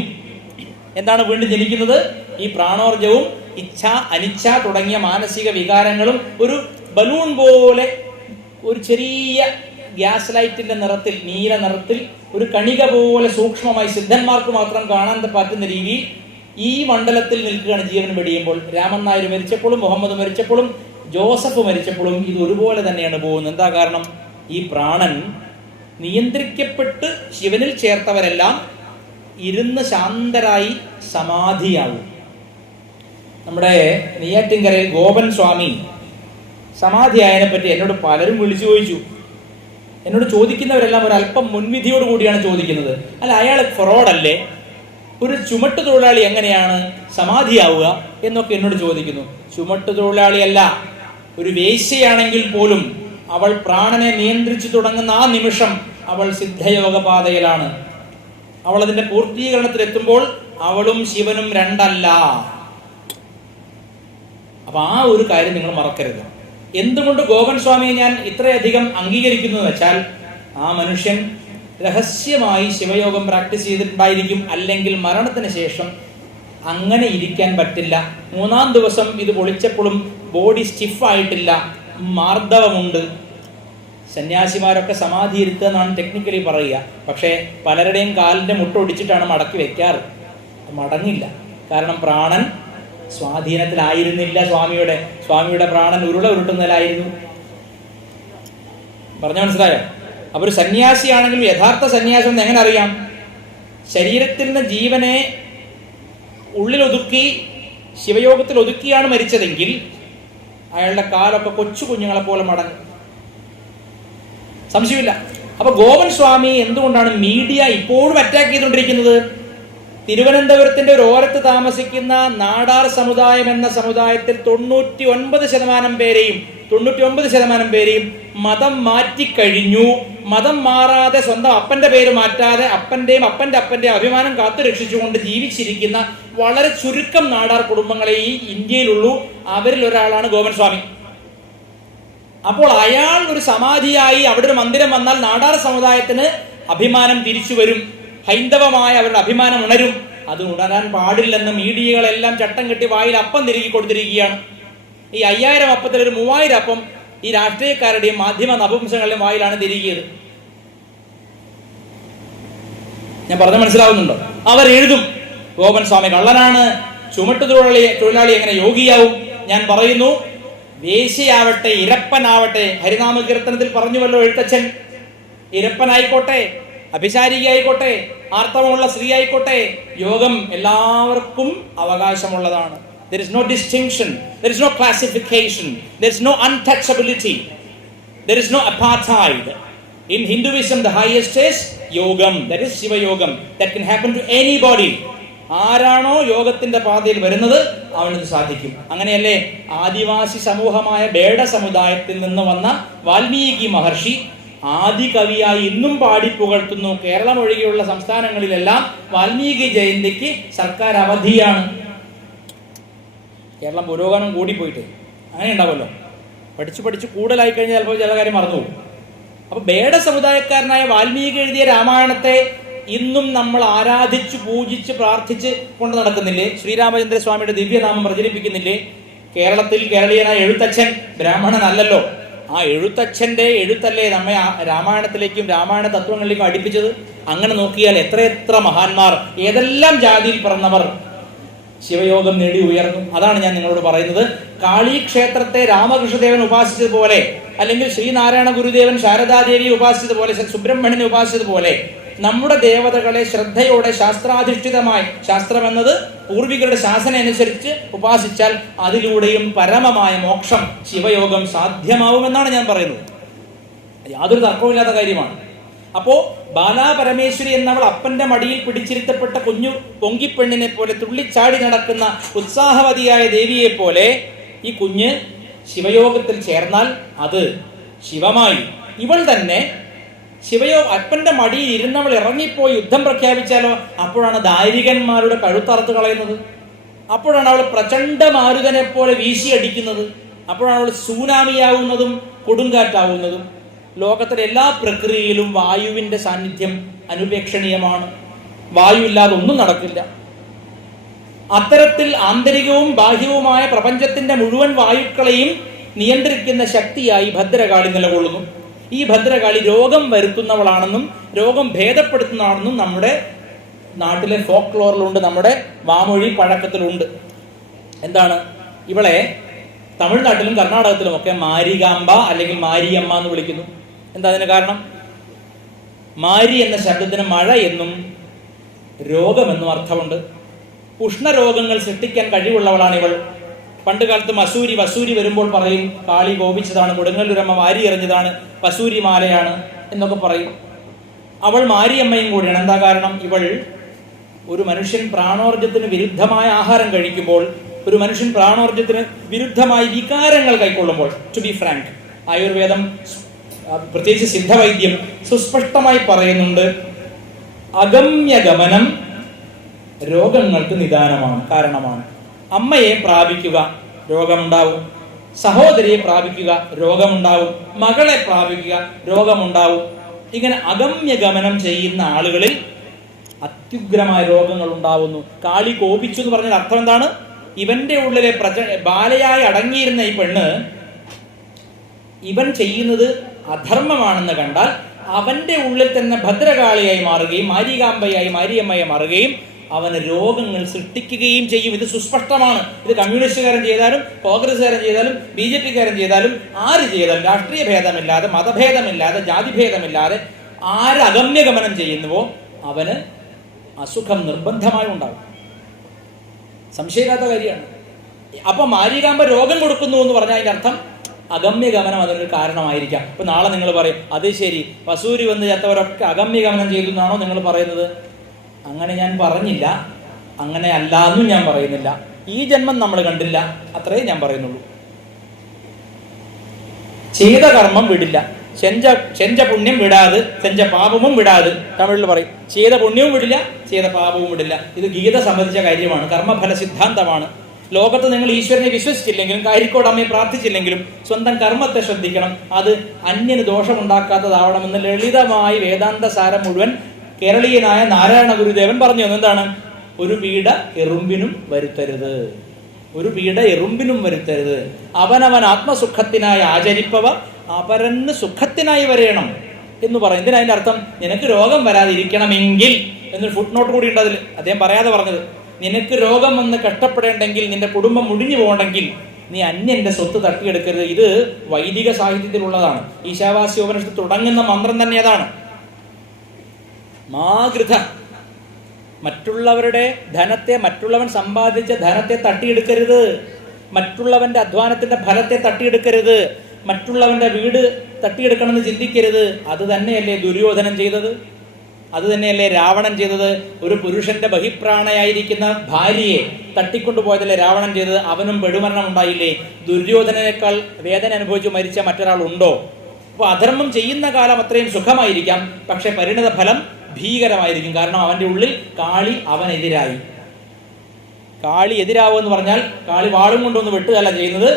എന്താണ് വീണ്ടും ജനിക്കുന്നത്? ഈ പ്രാണോർജവും ഇച്ഛ, അനിച്ഛ തുടങ്ങിയ മാനസിക വികാരങ്ങളും ഒരു ബലൂൺ പോലെ ഒരു ചെറിയ ഗ്യാസ് ലൈറ്റിന്റെ നിറത്തിൽ, നീല നിറത്തിൽ ഒരു കണിക പോലെ സൂക്ഷ്മമായി സിദ്ധന്മാർക്ക് മാത്രം കാണാൻ പറ്റുന്ന രീതിയിൽ ഈ മണ്ഡലത്തിൽ നിൽക്കുകയാണ് ജീവൻ വെടിയുമ്പോൾ. രാമൻ നായർ മരിച്ചപ്പോഴും, മുഹമ്മദ് മരിച്ചപ്പോഴും, ജോസഫ് മരിച്ചപ്പോഴും ഇത് ഒരുപോലെ തന്നെയാണ് പോകുന്നത്. എന്താ കാരണം? ഈ പ്രാണൻ നിയന്ത്രിക്കപ്പെട്ട് ശിവനിൽ ചേർത്തവരെല്ലാം ഇരുന്ന് ശാന്തരായി സമാധിയാവും. നമ്മുടെ നെയ്യാറ്റിൻകരയിൽ ഗോപൻ സ്വാമി സമാധിയായതിനെ പറ്റി എന്നോട് പലരും വിളിച്ചു ചോദിച്ചു. എന്നോട് ചോദിക്കുന്നവരെല്ലാം ഒരല്പം മുൻവിധിയോടുകൂടിയാണ് ചോദിക്കുന്നത്. അല്ല, അയാൾ ഫ്രോഡല്ലേ? ഒരു ചുമട്ട് തൊഴിലാളി എങ്ങനെയാണ് സമാധിയാവുക എന്നൊക്കെ എന്നോട് ചോദിക്കുന്നു. ചുമട്ട് തൊഴിലാളിയല്ല, ഒരു വേശ്യയാണെങ്കിൽ പോലും അവൾ പ്രാണനെ നിയന്ത്രിച്ചു തുടങ്ങുന്ന ആ നിമിഷം അവൾ സിദ്ധയോഗപാതയിലാണ്. അവൾ അതിന്റെ പൂർത്തീകരണത്തിലെത്തുമ്പോൾ അവളും ശിവനും രണ്ടല്ല. അപ്പൊ ആ ഒരു കാര്യം നിങ്ങൾ മറക്കരുത്. എന്തുകൊണ്ട് ഗോപൻ സ്വാമിയെ ഞാൻ ഇത്രയധികം അംഗീകരിക്കുന്നു എന്ന് വെച്ചാൽ, ആ മനുഷ്യൻ രഹസ്യമായി ശിവയോഗം പ്രാക്ടീസ് ചെയ്തിട്ടുണ്ടായിരിക്കും. അല്ലെങ്കിൽ മരണത്തിന് ശേഷം അങ്ങനെ ഇരിക്കാൻ പറ്റില്ല. 3-ാം ദിവസം ഇത് പൊളിച്ചപ്പോഴും ബോഡി സ്റ്റിഫായിട്ടില്ല, മാർദ്ദവമുണ്ട്. സന്യാസിമാരൊക്കെ സമാധി ഇരുത്തുക എന്നാണ് ടെക്നിക്കലി പറയുക. പക്ഷേ പലരുടെയും കാലിൻ്റെ മുട്ടൊടിച്ചിട്ടാണ് മടക്കി വെക്കാറ്. മടങ്ങില്ല. കാരണം പ്രാണൻ സ്വാധീനത്തിലായിരുന്നില്ല. സ്വാമിയുടെ പ്രാണൻ ഉരുട്ടുന്നതിലായിരുന്നു. പറഞ്ഞ മനസ്സിലായോ? അപ്പൊ ഒരു സന്യാസിയാണെങ്കിലും യഥാർത്ഥ സന്യാസം എന്ന് എങ്ങനെ അറിയാം? ശരീരത്തിൽ നിന്ന് ജീവനെ ഉള്ളിലൊതുക്കി ശിവയോഗത്തിൽ ഒതുക്കിയാണ് മരിച്ചതെങ്കിൽ അയാളുടെ കാലൊക്കെ കൊച്ചു കുഞ്ഞുങ്ങളെ പോലെ മടങ്ങും, സംശയമില്ല. അപ്പൊ ഗോപൻ സ്വാമി എന്തുകൊണ്ടാണ് മീഡിയ ഇപ്പോഴും അറ്റാക്ക് ചെയ്തുകൊണ്ടിരിക്കുന്നത്? തിരുവനന്തപുരത്തിന്റെ ഒരു ഓരത്ത് താമസിക്കുന്ന നാടാർ സമുദായം എന്ന സമുദായത്തിൽ 99% പേരെയും മതം മാറ്റിക്കഴിഞ്ഞു. മതം മാറാതെ സ്വന്തം അപ്പന്റെ പേര് മാറ്റാതെ അപ്പന്റെയും അപ്പന്റെ അഭിമാനം കാത്തു രക്ഷിച്ചുകൊണ്ട് ജീവിച്ചിരിക്കുന്ന വളരെ ചുരുക്കം നാടാർ കുടുംബങ്ങളെ ഈ ഇന്ത്യയിലുള്ളൂ. അവരിൽ ഒരാളാണ് ഗോപൻ സ്വാമി. അപ്പോൾ അയാൾ ഒരു സമാധിയായി അവിടെ ഒരു മന്ദിരം വന്നാൽ നാടാർ സമുദായത്തിന് അഭിമാനം തിരിച്ചു വരും. ഹൈന്ദവമായ അവരുടെ അഭിമാനം ഉണരും. അത് ഉണരാൻ പാടില്ലെന്ന് മീഡിയകളെല്ലാം ചട്ടം കെട്ടി വായിൽ അപ്പം തിരികെ കൊടുത്തിരിക്കുകയാണ്. ഈ 5000 അപ്പത്തിൽ ഒരു 3000 അപ്പം ഈ രാഷ്ട്രീയക്കാരുടെയും മാധ്യമ നപുംസങ്ങളുടെയും വായിലാണ് തിരികിയത്. ഞാൻ പറഞ്ഞ മനസ്സിലാവുന്നുണ്ടോ? അവർ എഴുതും ഗോപൻ സ്വാമി കള്ളനാണ്, ചുമട്ട് തൊഴിലാളി എങ്ങനെ യോഗിയാവും? ഞാൻ പറയുന്നു, വേശ്യയാവട്ടെ ഇരപ്പനാവട്ടെ, ഹരിനാമ കീർത്തനത്തിൽ പറഞ്ഞുവല്ലോ എഴുത്തച്ഛൻ, ഇരപ്പനായിക്കോട്ടെ, അഭിചാരികയായിക്കോട്ടെ, ആർത്തവമുള്ള സ്ത്രീ ആയിക്കോട്ടെ, യോഗം എല്ലാവർക്കും അവകാശമുള്ളതാണ്. There is no distinction, there is no classification, there is no untouchability, there is no apartheid. In Hinduism the highest is yogam, that is Shiva yogam, that can happen to anybody. ആരാണോ യോഗത്തിന്റെ പാതയിൽ വരുന്നത് അവനത് സാധിക്കും. അങ്ങനെയല്ലേ ആദിവാസി സമൂഹമായ ബേഡ സമുദായത്തിൽ നിന്ന് വന്ന വാൽമീകി മഹർഷി ആദി കവിയായി ഇന്നും പാടിപ്പുകഴ്ത്തുന്നു. കേരളം ഒഴികെയുള്ള സംസ്ഥാനങ്ങളിലെല്ലാം വാൽമീകി ജയന്തിക്ക് സർക്കാർ അവധിയാണ്. കേരളം പുരോഗമനം കൂടിപ്പോയിട്ട് അങ്ങനെ ഉണ്ടാവുമല്ലോ. പഠിച്ചു കൂടുതലായി കഴിഞ്ഞാൽ ചിലപ്പോൾ ചില കാര്യം മറന്നുപോകും. അപ്പൊ ബേഡ സമുദായക്കാരനായ വാൽമീകി എഴുതിയ രാമായണത്തെ ഇന്നും നമ്മൾ ആരാധിച്ച് പൂജിച്ച് പ്രാർത്ഥിച്ച് കൊണ്ട് നടക്കുന്നില്ലേ? ശ്രീരാമചന്ദ്ര സ്വാമിയുടെ ദിവ്യനാമം പ്രചരിപ്പിക്കുന്നില്ലേ? കേരളത്തിൽ കേരളീയനായ എഴുത്തച്ഛൻ ബ്രാഹ്മണനല്ലല്ലോ. ആ എഴുത്തച്ഛന്റെ എഴുത്തല്ലേ നമ്മെ രാമായണത്തിലേക്കും രാമായണ തത്വങ്ങളിലേക്കും അടുപ്പിച്ചത്. അങ്ങനെ നോക്കിയാൽ എത്രയെത്ര മഹാന്മാർ, ഏതെല്ലാം ജാതിയിൽ പിറന്നവർ ശിവയോഗം നേടി ഉയർന്നു. അതാണ് ഞാൻ നിങ്ങളോട് പറയുന്നത്. കാളി ക്ഷേത്രത്തെ രാമകൃഷ്ണദേവൻ ഉപാസിച്ചതുപോലെ, അല്ലെങ്കിൽ ശ്രീനാരായണ ഗുരുദേവൻ ശാരദാദേവിയെ ഉപാസിച്ചതുപോലെ, സുബ്രഹ്മണ്യനെ ഉപാസിച്ചതുപോലെ നമ്മുടെ ദേവതകളെ ശ്രദ്ധയോടെ ശാസ്ത്രാധിഷ്ഠിതമായി, ശാസ്ത്രം എന്നത് പൂർവികരുടെ ശാസന അനുസരിച്ച് ഉപാസിച്ചാൽ അതിലൂടെയും പരമമായ മോക്ഷം, ശിവയോഗം സാധ്യമാവുമെന്നാണ് ഞാൻ പറയുന്നത്. യാതൊരു തർക്കവുമില്ലാത്ത കാര്യമാണ്. അപ്പോ ബാലാപരമേശ്വരി എന്നവൾ അപ്പന്റെ മടിയിൽ പിടിച്ചിരുത്തപ്പെട്ട കുഞ്ഞു പൊങ്കിപ്പെണ്ണിനെ പോലെ തുള്ളിച്ചാടി നടക്കുന്ന ഉത്സാഹവതിയായ ദേവിയെ പോലെ ഈ കുഞ്ഞ് ശിവയോഗത്തിൽ ചേർന്നാൽ അത് ശിവമായി. ഇവൾ തന്നെ അപ്പന്റെ മടിയിൽ ഇരുന്നവൾ ഇറങ്ങിപ്പോയി യുദ്ധം പ്രഖ്യാപിച്ചാലോ, അപ്പോഴാണ് ദാരികന്മാരുടെ കഴുത്തറുത്ത് കളയുന്നത്. അപ്പോഴാണ് അവൾ പ്രചണ്ഡ മാരുതനെ പോലെ വീശിയടിക്കുന്നത്. അപ്പോഴാണ് അവൾ സൂനാമിയാവുന്നതും കൊടുങ്കാറ്റാവുന്നതും. ലോകത്തിലെ എല്ലാ പ്രക്രിയയിലും വായുവിന്റെ സാന്നിധ്യം അനുപേക്ഷണീയമാണ്. വായു ഇല്ലാതെ ഒന്നും നടക്കില്ല. അത്തരത്തിൽ ആന്തരികവും ബാഹ്യവുമായ പ്രപഞ്ചത്തിന്റെ മുഴുവൻ വായുക്കളെയും നിയന്ത്രിക്കുന്ന ശക്തിയായി ഭദ്രകാളി നിലകൊള്ളുന്നു. ഈ ഭദ്രകാളി രോഗം വരുത്തുന്നവളാണെന്നും രോഗം ഭേദപ്പെടുത്തുന്നതാണെന്നും നമ്മുടെ നാട്ടിലെ ഫോക്ലോറിലുണ്ട്, നമ്മുടെ വാമൊഴി പഴക്കത്തിലുണ്ട്. എന്താണ്? ഇവളെ തമിഴ്നാട്ടിലും കർണാടകത്തിലും ഒക്കെ മാരികാംബ അല്ലെങ്കിൽ മാരിയമ്മ എന്ന് വിളിക്കുന്നു. എന്താ അതിന് കാരണം? മാരി എന്ന ശബ്ദത്തിന് മഴ എന്നും രോഗമെന്നും അർത്ഥമുണ്ട്. ഉഷ്ണരോഗങ്ങൾ സൃഷ്ടിക്കാൻ കഴിവുള്ളവളാണ് ഇവൾ. പണ്ട് കാലത്ത് വസൂരി വരുമ്പോൾ പറയും കാളി കോപിച്ചതാണ്, കൊടുങ്ങല്ലൂരമ്മ വാരി എറിഞ്ഞതാണ്, വസൂരി മാലയാണ് എന്നൊക്കെ പറയും. അവൾ മാരിയമ്മയും കൂടിയാണ്. എന്താ കാരണം? ഇവൾ ഒരു മനുഷ്യൻ പ്രാണോർജത്തിന് വിരുദ്ധമായ ആഹാരം കഴിക്കുമ്പോൾ, ഒരു മനുഷ്യൻ പ്രാണോർജത്തിന് വിരുദ്ധമായി വികാരങ്ങൾ കൈക്കൊള്ളുമ്പോൾ, ടു ബി ഫ്രാങ്ക്, ആയുർവേദം പ്രത്യേകിച്ച് സിദ്ധവൈദ്യം സുസ്പഷ്ടമായി പറയുന്നുണ്ട്, അഗമ്യഗമനം രോഗങ്ങൾക്ക് നിദാനമാണ്, കാരണമാണ്. അമ്മയെ പ്രാപിക്കുക, രോഗമുണ്ടാവും. സഹോദരിയെ പ്രാപിക്കുക, രോഗമുണ്ടാവും. മകളെ പ്രാപിക്കുക, രോഗമുണ്ടാവും. ഇങ്ങനെ അഗമ്യഗമനം ചെയ്യുന്ന ആളുകളിൽ അത്യുഗ്രമായ രോഗങ്ങൾ ഉണ്ടാവുന്നു. കാളി കോപിച്ചു എന്ന് പറഞ്ഞാൽ അർത്ഥം എന്താണ്? ഇവന്റെ ഉള്ളിലെ ബാലയായി അടങ്ങിയിരുന്ന ഈ പെണ്ണ് ഇവൻ ചെയ്യുന്നത് അധർമ്മമാണെന്ന് കണ്ടാൽ അവന്റെ ഉള്ളിൽ തന്നെ ഭദ്രകാളിയായി മാറുകയും മാരികാംബയായി മാരിയമ്മയായി മാറുകയും അവന് രോഗങ്ങൾ സൃഷ്ടിക്കുകയും ചെയ്യും. ഇത് സുസ്പഷ്ടമാണ്. ഇത് കമ്മ്യൂണിസ്റ്റുകാരൻ ചെയ്താലും കോൺഗ്രസ്സുകാരൻ ചെയ്താലും BJP-കാരൻ ചെയ്താലും ആര് ചെയ്താലും രാഷ്ട്രീയ ഭേദമില്ലാതെ, മതഭേദമില്ലാതെ, ജാതിഭേദമില്ലാതെ ആര് അഗമ്യഗമനം ചെയ്യുന്നുവോ അവന് അസുഖം നിർബന്ധമായി ഉണ്ടാകും. സംശയമില്ലാത്ത കാര്യമാണ്. അപ്പൊ മാരികാംബ രോഗം കൊടുക്കുന്നു എന്ന് പറഞ്ഞാൽ അതിന്റെ അർത്ഥം അഗമ്യഗമനം അതിനൊരു കാരണമായിരിക്കാം. ഇപ്പൊ നാളെ നിങ്ങൾ പറയും അത് ശരി, വസൂരി വന്ന് ചത്തവരൊക്കെ അഗമ്യഗമനം ചെയ്തു എന്നാണോ നിങ്ങൾ പറയുന്നത്? അങ്ങനെ ഞാൻ പറഞ്ഞില്ല, അങ്ങനെ അല്ലാന്നും ഞാൻ പറയുന്നില്ല. ഈ ജന്മം നമ്മൾ കണ്ടില്ല, അത്രേ ഞാൻ പറയുന്നുള്ളൂ. ചെയ്ത കർമ്മം വിടില്ല, ചെഞ്ച പുണ്യം വിടാതെ ചെഞ്ച പാപവും വിടാതെ, തമിഴിൽ പറയും. ചെയ്ത പുണ്യവും വിടില്ല, ചെയ്ത പാപവും വിടില്ല. ഇത് ഗീത സംബന്ധിച്ച കാര്യമാണ്, കർമ്മഫല സിദ്ധാന്തമാണ്. ലോകത്ത് നിങ്ങൾ ഈശ്വരനെ വിശ്വസിച്ചില്ലെങ്കിലും കാരിക്കോട് അമ്മയെ പ്രാർത്ഥിച്ചില്ലെങ്കിലും സ്വന്തം കർമ്മത്തെ ശ്രദ്ധിക്കണം. അത് അന്യന് ദോഷമുണ്ടാക്കാത്തതാവണമെന്ന് ലളിതമായി വേദാന്ത സാരം മുഴുവൻ കേരളീയനായ നാരായണ ഗുരുദേവൻ പറഞ്ഞു. എന്താണ്? ഒരു പീഡ എറുമ്പിനും വരുത്തരുത്, ഒരു പീഡ എറുമ്പിനും വരുത്തരുത്. അവനവൻ ആത്മസുഖത്തിനായി ആചരിപ്പവ അപരന് സുഖത്തിനായി വരയണം എന്ന് പറയും. എന്തിനാ അതിന്റെ അർത്ഥം? നിനക്ക് രോഗം വരാതിരിക്കണമെങ്കിൽ എന്നൊരു ഫുട് നോട്ട് കൂടി ഉണ്ട് അതിൽ. അദ്ദേഹം പറയാതെ പറഞ്ഞത്, നിനക്ക് രോഗം വന്ന് കഷ്ടപ്പെടേണ്ടെങ്കിൽ, നിന്റെ കുടുംബം മുടിഞ്ഞു പോകണമെങ്കിൽ നീ അന്യന്റെ സ്വത്ത് തട്ടിയെടുക്കരുത്. ഇത് വൈദിക സാഹിത്യത്തിലുള്ളതാണ്. ഈശാവാസ്യോപനിഷത്ത് തുടങ്ങുന്ന മന്ത്രം തന്നെ അതാണ്. മാഗൃത, മറ്റുള്ളവരുടെ ധനത്തെ, മറ്റുള്ളവൻ സമ്പാദിച്ച ധനത്തെ തട്ടിയെടുക്കരുത്. മറ്റുള്ളവന്റെ അധ്വാനത്തിന്റെ ഫലത്തെ തട്ടിയെടുക്കരുത്. മറ്റുള്ളവന്റെ വീട് തട്ടിയെടുക്കണമെന്ന് ചിന്തിക്കരുത്. അത് തന്നെയല്ലേ ദുര്യോധനൻ ചെയ്തത്? അത് തന്നെയല്ലേ രാവണൻ ചെയ്തത്? ഒരു പുരുഷന്റെ ബഹിപ്രാണയായിരിക്കുന്ന ഭാര്യയെ തട്ടിക്കൊണ്ടുപോയതല്ലേ രാവണൻ ചെയ്തത്? അവനും പെടുമരണം ഉണ്ടായില്ലേ? ദുര്യോധനനേക്കാൾ വേദന അനുഭവിച്ചു മരിച്ച മറ്റൊരാൾ ഉണ്ടോ? അപ്പോൾ അധർമ്മം ചെയ്യുന്ന കാലം അത്രയും സുഖമായിരിക്കാം, പക്ഷെ പരിണിത ഫലം ഭീകരമായിരിക്കും. കാരണം അവന്റെ ഉള്ളിൽ കാളി അവനെതിരായി. കാളി എതിരാവുമെന്ന് പറഞ്ഞാൽ കാളി വാളും കൊണ്ടൊന്ന് വെട്ടുകയല്ല ചെയ്യുന്നത്.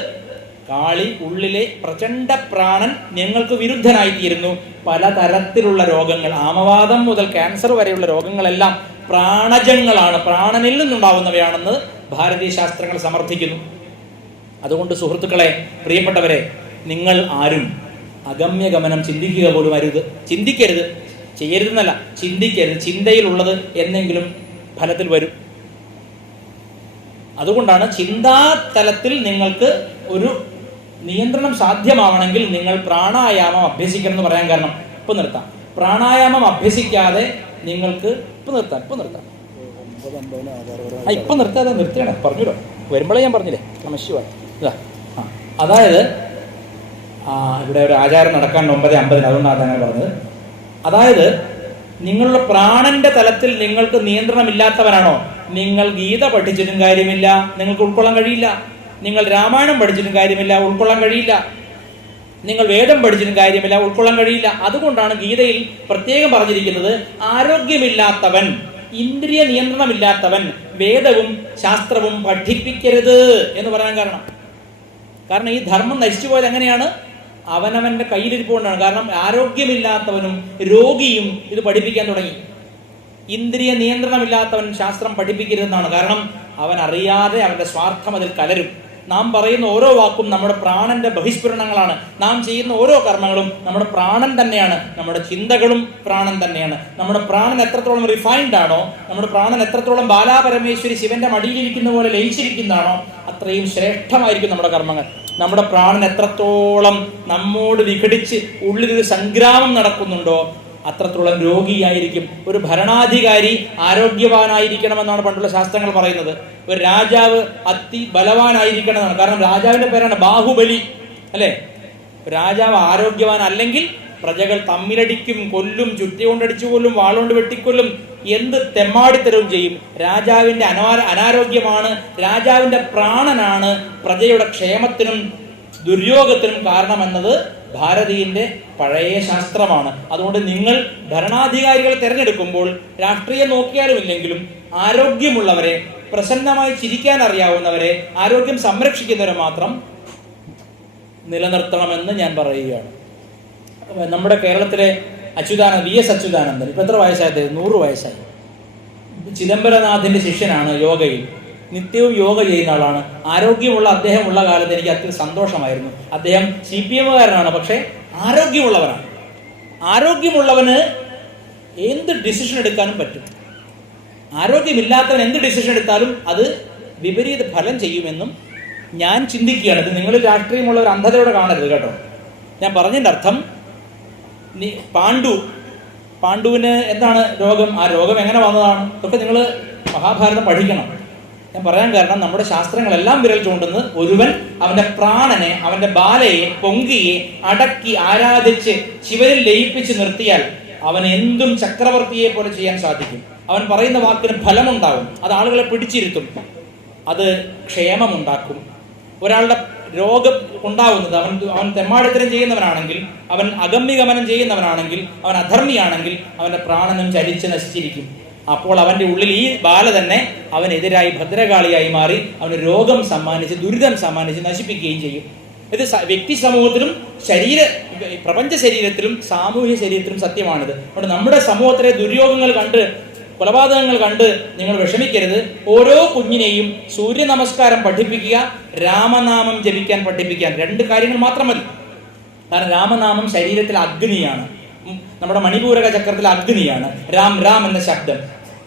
കാളി ഉള്ളിലെ പ്രചണ്ഡ പ്രാണൻ ഞങ്ങൾക്ക് വിരുദ്ധനായിത്തീരുന്നു. പലതരത്തിലുള്ള രോഗങ്ങൾ, ആമവാദം മുതൽ ക്യാൻസർ വരെയുള്ള രോഗങ്ങളെല്ലാം പ്രാണജങ്ങളാണ്, പ്രാണനിൽ നിന്നുണ്ടാവുന്നവയാണെന്ന് ഭാരതീയ ശാസ്ത്രങ്ങൾ സമർത്ഥിക്കുന്നു. അതുകൊണ്ട് സുഹൃത്തുക്കളെ, പ്രിയപ്പെട്ടവരെ, നിങ്ങൾ ആരും അഗമ്യഗമനം ചിന്തിക്കുക പോലും അരുത്. ചിന്തിക്കരുത്, ചെയ്യരുതെന്നല്ല, ചിന്തിക്കരുത്. ചിന്തയിലുള്ളത് എന്നെങ്കിലും ഫലത്തിൽ വരും. അതുകൊണ്ടാണ് ചിന്താതലത്തിൽ നിങ്ങൾക്ക് ഒരു നിയന്ത്രണം സാധ്യമാവണമെങ്കിൽ നിങ്ങൾ പ്രാണായാമം അഭ്യസിക്കണം എന്ന് പറയാൻ കാരണം. ഇപ്പൊ നിർത്താം. പ്രാണായാമം അഭ്യസിക്കാതെ നിങ്ങൾക്ക് ഇപ്പൊ നിർത്താം ഇപ്പൊ നിർത്താതെ നിർത്തിയാണ് പറഞ്ഞല്ലോ. വരുമ്പോഴേ ഞാൻ പറഞ്ഞില്ലേ നമശിവായ. അതായത് ഇവിടെ ഒരു ആചാരം നടക്കാൻ 9:50, അതുകൊണ്ടാണ് അങ്ങനെ പറഞ്ഞത്. അതായത് നിങ്ങളുടെ പ്രാണന്റെ തലത്തിൽ നിങ്ങൾക്ക് നിയന്ത്രണമില്ലാത്തവരാണോ, നിങ്ങൾ ഗീത പഠിച്ചിട്ടും കാര്യമില്ല, നിങ്ങൾക്ക് ഉൾക്കൊള്ളാൻ കഴിയില്ല. നിങ്ങൾ രാമായണം പഠിച്ചിട്ടും കാര്യമില്ല, ഉൾക്കൊള്ളാൻ കഴിയില്ല. നിങ്ങൾ വേദം പഠിച്ചിട്ടും കാര്യമില്ല, ഉൾക്കൊള്ളാൻ കഴിയില്ല. അതുകൊണ്ടാണ് ഗീതയിൽ പ്രത്യേകം പറഞ്ഞിരിക്കുന്നത്, ആരോഗ്യമില്ലാത്തവൻ, ഇന്ദ്രിയ നിയന്ത്രണമില്ലാത്തവൻ വേദവും ശാസ്ത്രവും പഠിപ്പിക്കരുത് എന്ന് പറയാൻ കാരണം ഈ ധർമ്മം നശിച്ചു പോയത് എങ്ങനെയാണ്? അവനവന്റെ കയ്യിലിരിപ്പുകൊണ്ടാണ്. കാരണം ആരോഗ്യമില്ലാത്തവനും രോഗിയും ഇത് പഠിപ്പിക്കാൻ തുടങ്ങി. ഇന്ദ്രിയ നിയന്ത്രണമില്ലാത്തവൻ ശാസ്ത്രം പഠിപ്പിക്കരുതെന്നാണ്. കാരണം അവൻ അറിയാതെ അവന്റെ സ്വാർത്ഥം അതിൽ കലരും. നാം പറയുന്ന ഓരോ വാക്കും നമ്മുടെ പ്രാണന്റെ ബഹിസ്ഫുരണങ്ങളാണ്. നാം ചെയ്യുന്ന ഓരോ കർമ്മങ്ങളും നമ്മുടെ പ്രാണൻ തന്നെയാണ്. നമ്മുടെ ചിന്തകളും പ്രാണൻ തന്നെയാണ്. നമ്മുടെ പ്രാണൻ എത്രത്തോളം റിഫൈൻഡ് ആണോ, നമ്മുടെ പ്രാണൻ എത്രത്തോളം ബാലാപരമേശ്വരി ശിവന്റെ മടിയിലിരിക്കുന്ന പോലെ ലയിച്ചിരിക്കുന്നതാണോ, അത്രയും ശ്രേഷ്ഠമായിരിക്കും നമ്മുടെ കർമ്മങ്ങൾ. നമ്മുടെ പ്രാണൻ എത്രത്തോളം നമ്മോട് വിഘടിച്ച് ഉള്ളിലൊരു സംഗ്രാമം നടക്കുന്നുണ്ടോ അത്രത്തോളം രോഗിയായിരിക്കും. ഒരു ഭരണാധികാരി ആരോഗ്യവാനായിരിക്കണമെന്നാണ് പണ്ടുള്ള ശാസ്ത്രങ്ങൾ പറയുന്നത്. ഒരു രാജാവ് അതിബലവാനായിരിക്കണമെന്നാണ്. കാരണം രാജാവിന്റെ പേരാണ് ബാഹുബലി, അല്ലെ? രാജാവ് ആരോഗ്യവാൻ അല്ലെങ്കിൽ പ്രജകൾ തമ്മിലടിക്കും, കൊല്ലും, ചുറ്റി കൊണ്ടടിച്ചു കൊല്ലും, വാളുകൊണ്ട് വെട്ടിക്കൊല്ലും, എന്ത് തെമ്മാടിത്തരവും ചെയ്യും. രാജാവിന്റെ അനാരോഗ്യമാണ്, രാജാവിന്റെ പ്രാണനാണ് പ്രജയുടെ ക്ഷേമത്തിനും ദുര്യോഗത്തിനും കാരണമെന്നത് ഭാരതീയന്റെ പഴയ ശാസ്ത്രമാണ്. അതുകൊണ്ട് നിങ്ങൾ ഭരണാധികാരികളെ തിരഞ്ഞെടുക്കുമ്പോൾ രാഷ്ട്രീയം നോക്കിയാലും ഇല്ലെങ്കിലും ആരോഗ്യമുള്ളവരെ, പ്രസന്നമായി ചിരിക്കാൻ അറിയാവുന്നവരെ, ആരോഗ്യം സംരക്ഷിക്കുന്നവരെ മാത്രം നിലനിർത്തണമെന്ന് ഞാൻ പറയുകയാണ്. നമ്മുടെ കേരളത്തിലെ VS അച്യുതാനന്ദൻ ഇപ്പൊ എത്ര വയസ്സായത്? 100 വയസ്സായി. ചിദംബരനാഥിന്റെ ശിഷ്യനാണ് യോഗയിൽ. നിത്യവും യോഗ ചെയ്യുന്ന ആളാണ്. ആരോഗ്യമുള്ള അദ്ദേഹം ഉള്ള കാലത്ത് എനിക്ക് അത്ര സന്തോഷമായിരുന്നു. അദ്ദേഹം CPM-കാരനാണ്, പക്ഷെ ആരോഗ്യമുള്ളവരാണ്. ആരോഗ്യമുള്ളവന് എന്ത് ഡിസിഷൻ എടുക്കാനും പറ്റും. ആരോഗ്യമില്ലാത്തവൻ എന്ത് ഡിസിഷൻ എടുത്താലും അത് വിപരീത ഫലം ചെയ്യുമെന്നും ഞാൻ ചിന്തിക്കുകയാണ്. ഇത് നിങ്ങൾ രാഷ്ട്രീയമുള്ള ഒരു അന്ധതയോടെ കാണരുത് കേട്ടോ. ഞാൻ പറഞ്ഞതിൻ്റെ അർത്ഥം, പാണ്ഡുവിന് എന്താണ് രോഗം, ആ രോഗം എങ്ങനെ വന്നതാണ്, ഇതൊക്കെ നിങ്ങൾ മഹാഭാരതം പഠിക്കണം. ഞാൻ പറയാൻ കാരണം, നമ്മുടെ ശാസ്ത്രങ്ങളെല്ലാം വിരൽ ചൂണ്ടുന്നത് ഒരുവൻ അവന്റെ പ്രാണനെ, അവന്റെ ബാലയെ, പൊങ്കിയെ അടക്കി ആരാധിച്ച് ശിവനിൽ ലയിപ്പിച്ച് നിർത്തിയാൽ അവൻ എന്തും ചക്രവർത്തിയെ പോലെ ചെയ്യാൻ സാധിക്കും. അവൻ പറയുന്ന വാക്കിന് ഫലമുണ്ടാവും, അത് ആളുകളെ പിടിച്ചിരുത്തും, അത് ക്ഷേമമുണ്ടാക്കും. ഒരാളുടെ രോഗം ഉണ്ടാവുന്നത് അവൻ തെമ്മാടിത്തരം ചെയ്യുന്നവനാണെങ്കിൽ, അവൻ അഗമ്യഗമനം ചെയ്യുന്നവനാണെങ്കിൽ, അവൻ അധർമ്മിയാണെങ്കിൽ അവന്റെ പ്രാണനും ചലിച്ച് നശിച്ചിരിക്കും. അപ്പോൾ അവന്റെ ഉള്ളിൽ ഈ ബാല തന്നെ അവനെതിരായി ഭദ്രകാളിയായി മാറി അവന് രോഗം സമ്മാനിച്ച്, ദുരിതം സമ്മാനിച്ച് നശിപ്പിക്കുകയും ചെയ്യും. ഇത് വ്യക്തി സമൂഹത്തിലും പ്രപഞ്ച ശരീരത്തിലും സാമൂഹ്യ ശരീരത്തിലും സത്യമാണിത്. അതുകൊണ്ട് നമ്മുടെ സമൂഹത്തിലെ ദുര്യോഗങ്ങൾ കണ്ട്, കൊലപാതകങ്ങൾ കണ്ട് നിങ്ങൾ വിഷമിക്കരുത്. ഓരോ കുഞ്ഞിനെയും സൂര്യ നമസ്കാരം പഠിപ്പിക്കുക, രാമനാമം ജപിക്കാൻ പഠിപ്പിക്കാൻ. 2 കാര്യങ്ങൾ മാത്രം മതി. കാരണം രാമനാമം ശരീരത്തിൽ അഗ്നിയാണ്, നമ്മുടെ മണിപൂരക ചക്രത്തിൽ അഗ്നിയാണ്. രാം രാം എന്ന ശബ്ദം.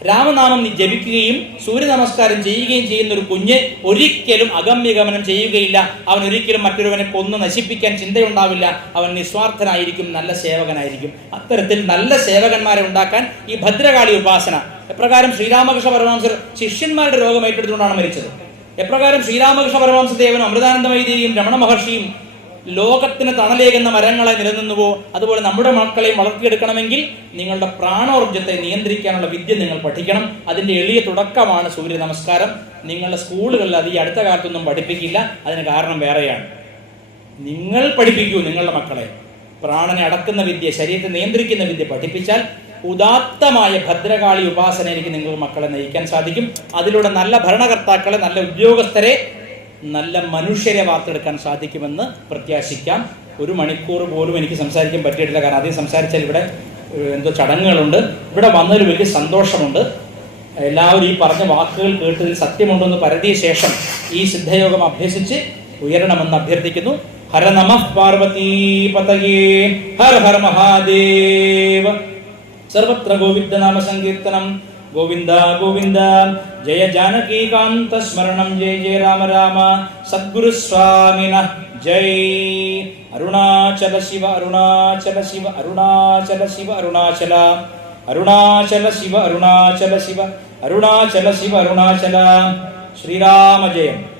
രാമനാമം ജപിക്കുകയും സൂര്യ നമസ്കാരം ചെയ്യുകയും ചെയ്യുന്ന ഒരു കുഞ്ഞ് ഒരിക്കലും അഗമ്യഗമനം ചെയ്യുകയില്ല. അവൻ ഒരിക്കലും മറ്റൊരുവനെ കൊന്നു നശിപ്പിക്കാൻ ചിന്തയുണ്ടാവില്ല. അവൻ നിസ്വാർത്ഥനായിരിക്കും, നല്ല സേവകനായിരിക്കും. അത്തരത്തിൽ നല്ല സേവകന്മാരെ ഉണ്ടാക്കാൻ ഈ ഭദ്രകാളി ഉപാസന. എപ്രകാരം ശ്രീരാമകൃഷ്ണ പരമഹംസർ ശിഷ്യന്മാരുടെ രോഗം ഏറ്റെടുത്തുകൊണ്ടാണ് മരിച്ചത്, എപ്രകാരം ശ്രീരാമകൃഷ്ണ പരമഹംസ ദേവനും അമൃതാനന്ദമയിദേവിയും രമണ മഹർഷിയും ലോകത്തിന് തണലേകുന്ന മരങ്ങളെ നിലനിന്നുവോ, അതുപോലെ നമ്മുടെ മക്കളെയും വളർത്തിയെടുക്കണമെങ്കിൽ നിങ്ങളുടെ പ്രാണോർജ്ജത്തെ നിയന്ത്രിക്കാനുള്ള വിദ്യ നിങ്ങൾ പഠിക്കണം. അതിൻ്റെ എളിയ തുടക്കമാണ് സൂര്യ നമസ്കാരം. നിങ്ങളുടെ സ്കൂളുകളിൽ അത് ഈ അടുത്ത കാലത്തൊന്നും പഠിപ്പിക്കില്ല. അതിന് കാരണം വേറെയാണ്. നിങ്ങൾ പഠിപ്പിക്കൂ നിങ്ങളുടെ മക്കളെ. പ്രാണനെ അടക്കുന്ന വിദ്യ, ശരീരത്തെ നിയന്ത്രിക്കുന്ന വിദ്യ പഠിപ്പിച്ചാൽ ഉദാത്തമായ ഭദ്രകാളി ഉപാസനയിലേക്ക് നിങ്ങൾ മക്കളെ നയിക്കാൻ സാധിക്കും. അതിലൂടെ നല്ല ഭരണകർത്താക്കളെ, നല്ല ഉദ്യോഗസ്ഥരെ, നല്ല മനുഷ്യരെ വാർത്തെടുക്കാൻ സാധിക്കുമെന്ന് പ്രത്യാശിക്കാം. 1 മണിക്കൂർ പോലും എനിക്ക് സംസാരിക്കാൻ പറ്റിയിട്ടില്ല. കാരണം ആദ്യം സംസാരിച്ചാൽ ഇവിടെ എന്തോ ചടങ്ങുകളുണ്ട്. ഇവിടെ വന്നതിൽ വലിയ സന്തോഷമുണ്ട്. എല്ലാവരും ഈ പറഞ്ഞ വാക്കുകൾ കേട്ടതിൽ സത്യമുണ്ടെന്ന് പരതിയ ശേഷം ഈ സിദ്ധയോഗം അഭ്യസിച്ച് ഉയരണമെന്ന് അഭ്യർത്ഥിക്കുന്നു. ഹര നമഃ പാർവതീപതയേ ഹര ഹര മഹാദേവ. സർവത്ര ഗോവിന്ദ നാമ സങ്കീർത്തനം. ഗോവിന്ദ ഗോവിന്ദ. ജയ ജാനകീകാന്ത സ്മരണം. ജയ ജയ രാമ രാമ. സദ്ഗുരു സ്വാമിനഃ ജയ്. അരുണാചല ശിവ അരുണാചല ശിവ അരുണാചല ശിവ അരുണാചല. അരുണാചല ശിവ അരുണാചല ശിവ അരുണാചല ശിവ അരുണാചല. ശ്രീരാമ ജയം.